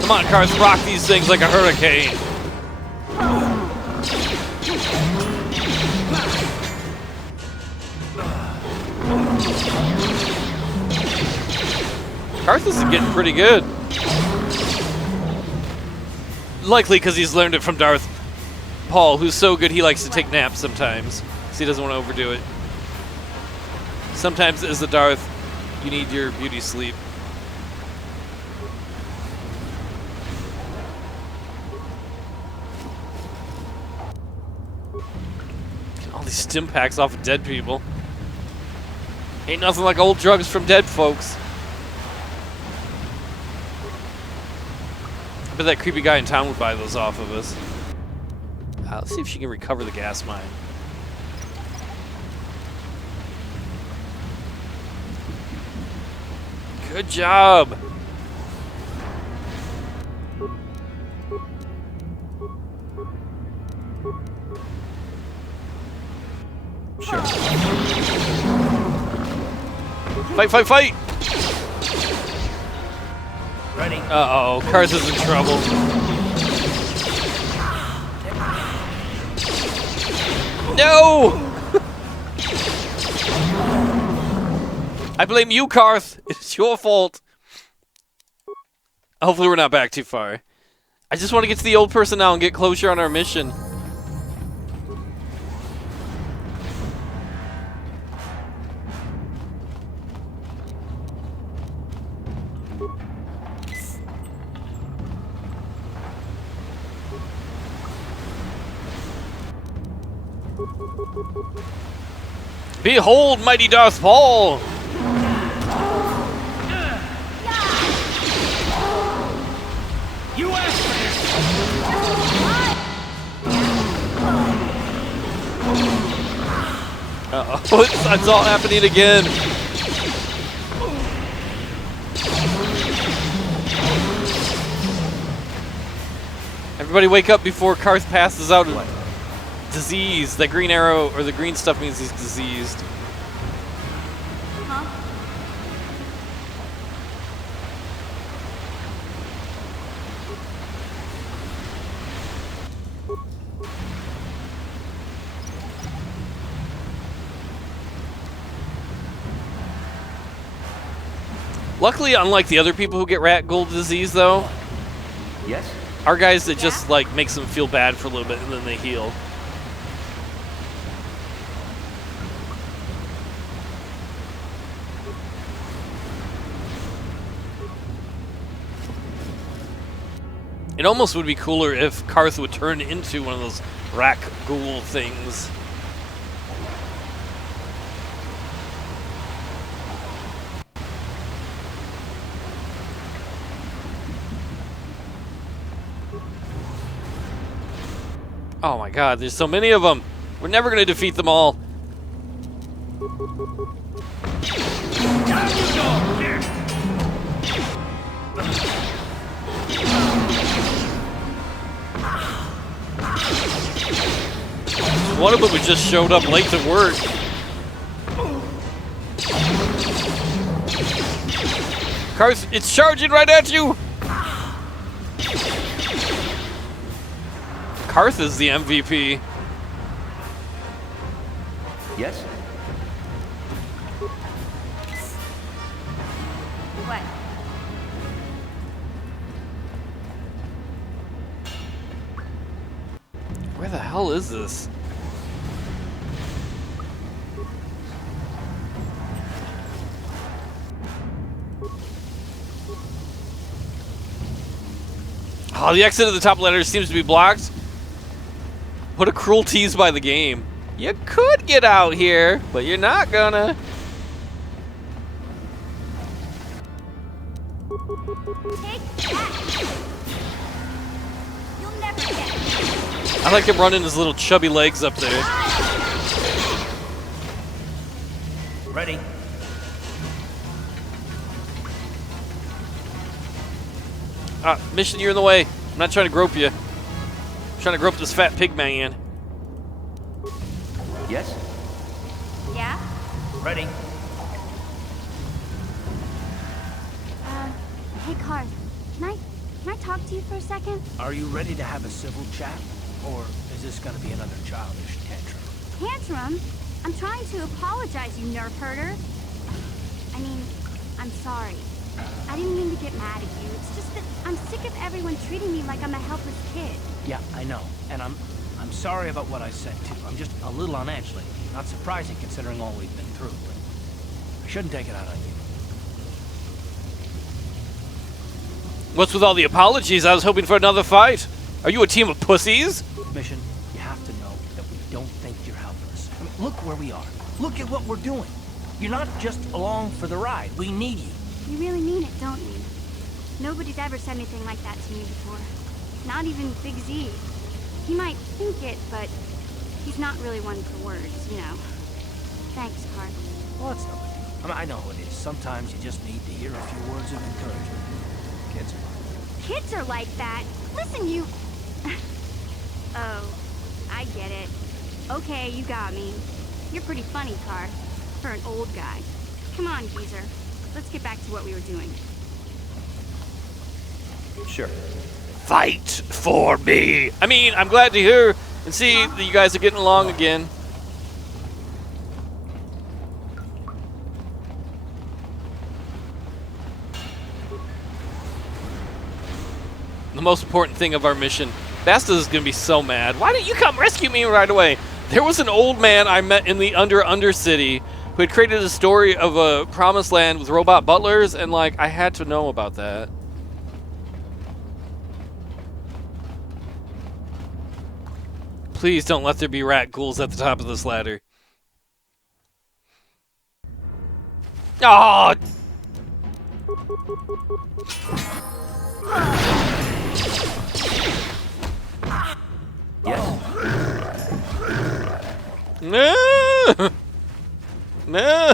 Come on, cars, rock these things like a hurricane. Karthus is getting pretty good. Likely because he's learned it from Darth Paul, who's so good he likes to take naps sometimes, so he doesn't want to overdo it. Sometimes as the Darth, you need your beauty sleep. Get all these stim packs off of dead people. Ain't nothing like old drugs from dead folks. I bet that creepy guy in town would buy those off of us. Let's see if she can recover the gas mine. Good job. Sure. Fight, fight, fight! Ready? Uh-oh, Karthus is in trouble. No! I blame you, Karth. It's your fault. Hopefully we're not back too far. I just want to get to the old person now and get closure on our mission. Behold, mighty Darth Paul! You asked for this! Uh-oh, it's all happening again. Everybody wake up before Karth passes out of disease. That green arrow, or the green stuff means he's diseased. Luckily, unlike the other people who get rat ghoul disease, though, Yes? our guys, it just like makes them feel bad for a little bit and then they heal. It almost would be cooler if Karth would turn into one of those rat ghoul things. Oh my god, there's so many of them. We're never going to defeat them all. One of them who just showed up late to work. Karth, it's charging right at you! Karth is the MVP. Yes? What? Where the hell is this? Oh, the exit of the top letter seems to be blocked. What a cruel tease by the game. You could get out here, but you're not gonna. Take that. You'll never get it. I like him running his little chubby legs up there. Ready? Mission, you're in the way. I'm not trying to grope you. I'm trying to grope this fat pig man. Yes? Yeah? Ready? Hey, Karth. Can I talk to you for a second? Are you ready to have a civil chat? Or is this gonna be another childish tantrum? Tantrum? I'm trying to apologize, you nerf herder. I mean, I'm sorry. I didn't mean to get mad at you. It's just that I'm sick of everyone treating me like I'm a helpless kid. Yeah, I know. And I'm sorry about what I said, too. I'm just a little on edge lately. Not surprising, considering all we've been through. But I shouldn't take it out on you. What's with all the apologies? I was hoping for another fight. Are you a team of pussies? Mission, you have to know that we don't think you're helpless. I mean, look where we are. Look at what we're doing. You're not just along for the ride. We need you. You really mean it, don't you? Nobody's ever said anything like that to me before. Not even Big Z. He might think it, but he's not really one for words, you know. Thanks, Karth. Well, it's no big deal. I mean, I know it is. Sometimes you just need to hear a few words of encouragement. Kids are like that. Kids are like that. Listen, you... Oh, I get it. Okay, you got me. You're pretty funny, Karth. For an old guy. Come on, geezer. Let's get back to what we were doing. Sure. Fight for me. I mean, I'm glad to hear and see that you guys are getting along again. The most important thing of our mission. Basta is going to be so mad. Why didn't you come rescue me right away? There was an old man I met in the Undercity who had created a story of a promised land with robot butlers, and like I had to know about that. Please don't let there be rat ghouls at the top of this ladder. Oh! Yes. No! No!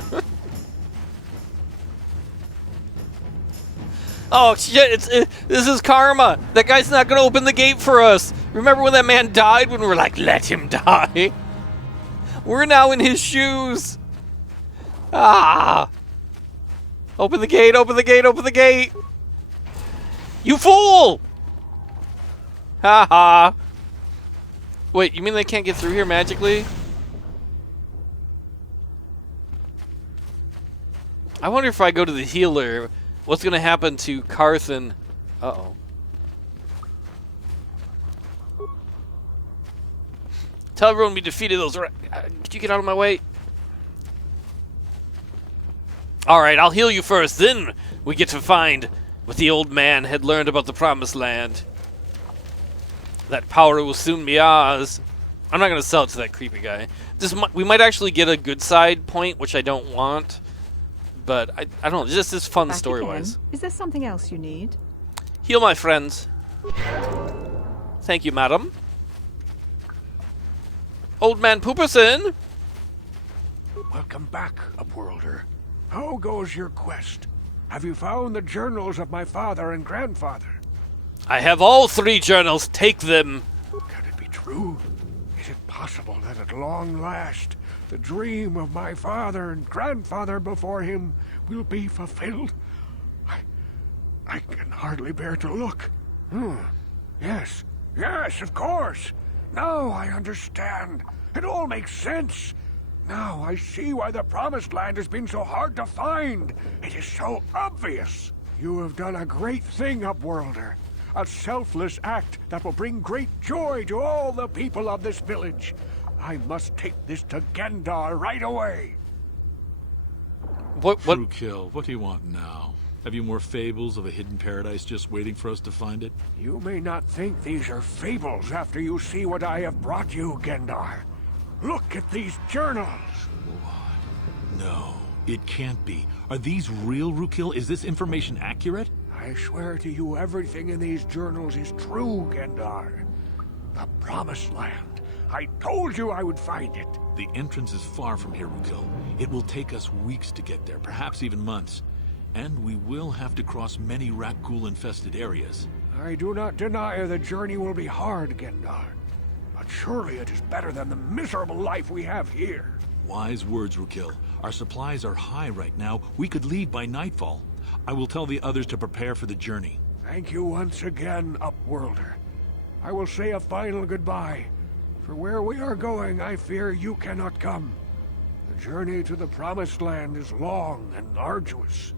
Oh shit! This is karma. That guy's not gonna open the gate for us. Remember when that man died? When we were like, let him die. We're now in his shoes. Ah! Open the gate! Open the gate! Open the gate! You fool! Ha ha! Wait, you mean they can't get through here magically? I wonder if I go to the healer, what's going to happen to Karth and... Uh-oh. Tell everyone we defeated those... Could you get out of my way? Alright, I'll heal you first, then we get to find what the old man had learned about the Promised Land. That power will soon be ours. I'm not going to sell it to that creepy guy. We might actually get a good side point, which I don't want. But I don't know, just this fun story-wise. Is there something else you need? Heal my friends. Thank you, madam. Old man Pooperson. Welcome back, Upworlder. How goes your quest? Have you found the journals of my father and grandfather? I have all 3 journals. Take them. Can it be true? Is it possible that at long last the dream of my father and grandfather before him will be fulfilled? I can hardly bear to look. Yes, of course. Now I understand. It all makes sense. Now I see why the Promised Land has been so hard to find. It is so obvious. You have done a great thing, Upworlder. A selfless act that will bring great joy to all the people of this village. I must take this to Gendar right away. What? True kill. What do you want now? Have you more fables of a hidden paradise just waiting for us to find it? You may not think these are fables after you see what I have brought you, Gendar. Look at these journals. What? No, it can't be. Are these real, Rukil? Is this information accurate? I swear to you, everything in these journals is true, Gendar. The Promised Land. I told you I would find it. The entrance is far from here, Rukil. It will take us weeks to get there, perhaps even months. And we will have to cross many Rat Ghoul-infested areas. I do not deny the journey will be hard, Gendar. But surely it is better than the miserable life we have here. Wise words, Rukil. Our supplies are high right now. We could leave by nightfall. I will tell the others to prepare for the journey. Thank you once again, Upworlder. I will say a final goodbye. For where we are going, I fear you cannot come. The journey to the Promised Land is long and arduous.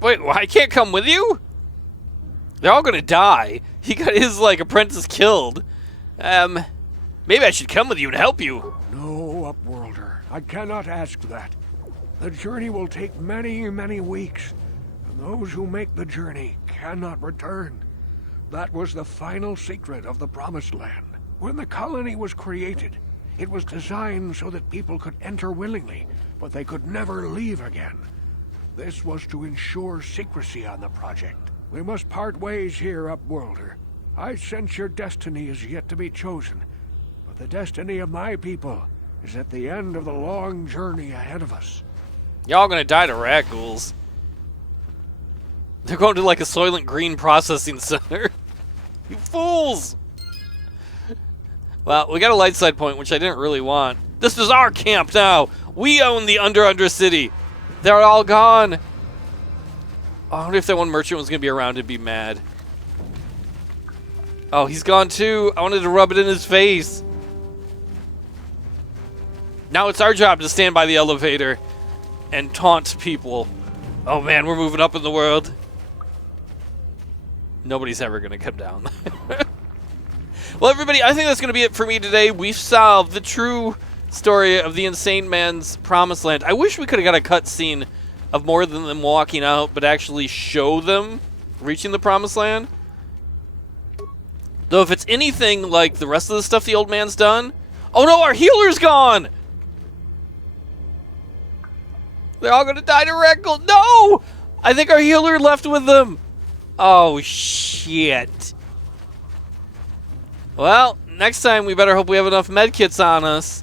Wait, I can't come with you? They're all gonna die. He got his, like, apprentice killed. Maybe I should come with you and help you. No, Upworlder. I cannot ask that. The journey will take many, many weeks. And those who make the journey cannot return. That was the final secret of the Promised Land. When the colony was created, it was designed so that people could enter willingly, but they could never leave again. This was to ensure secrecy on the project. We must part ways here, Upworlder. I sense your destiny is yet to be chosen, but the destiny of my people is at the end of the long journey ahead of us. Y'all gonna die to rat ghouls. They're going to like a Soylent Green processing center. You fools! Well, we got a light side point, which I didn't really want. This is our camp now! We own the Undercity! They're all gone! Oh, I wonder if that one merchant was gonna be around and be mad. Oh, he's gone too! I wanted to rub it in his face! Now it's our job to stand by the elevator and taunt people. Oh man, we're moving up in the world. Nobody's ever gonna come down. Well, everybody, I think that's gonna be it for me today. We've solved the true story of the insane man's Promised Land. I wish we could have got a cutscene of more than them walking out, but actually show them reaching the Promised Land. Though if it's anything like the rest of the stuff the old man's done... Oh no, our healer's gone! They're all gonna die to Rat Ghoul. No! I think our healer left with them. Oh, shit. Well, next time we better hope we have enough medkits on us.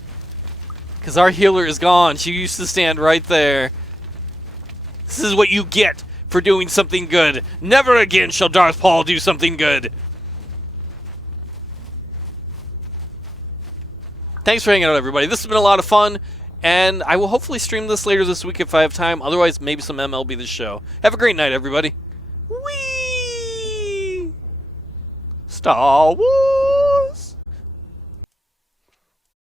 Because our healer is gone. She used to stand right there. This is what you get for doing something good. Never again shall Darth Paul do something good. Thanks for hanging out, everybody. This has been a lot of fun. And I will hopefully stream this later this week if I have time. Otherwise, maybe some MLB The Show. Have a great night, everybody. Whee! Star Wars!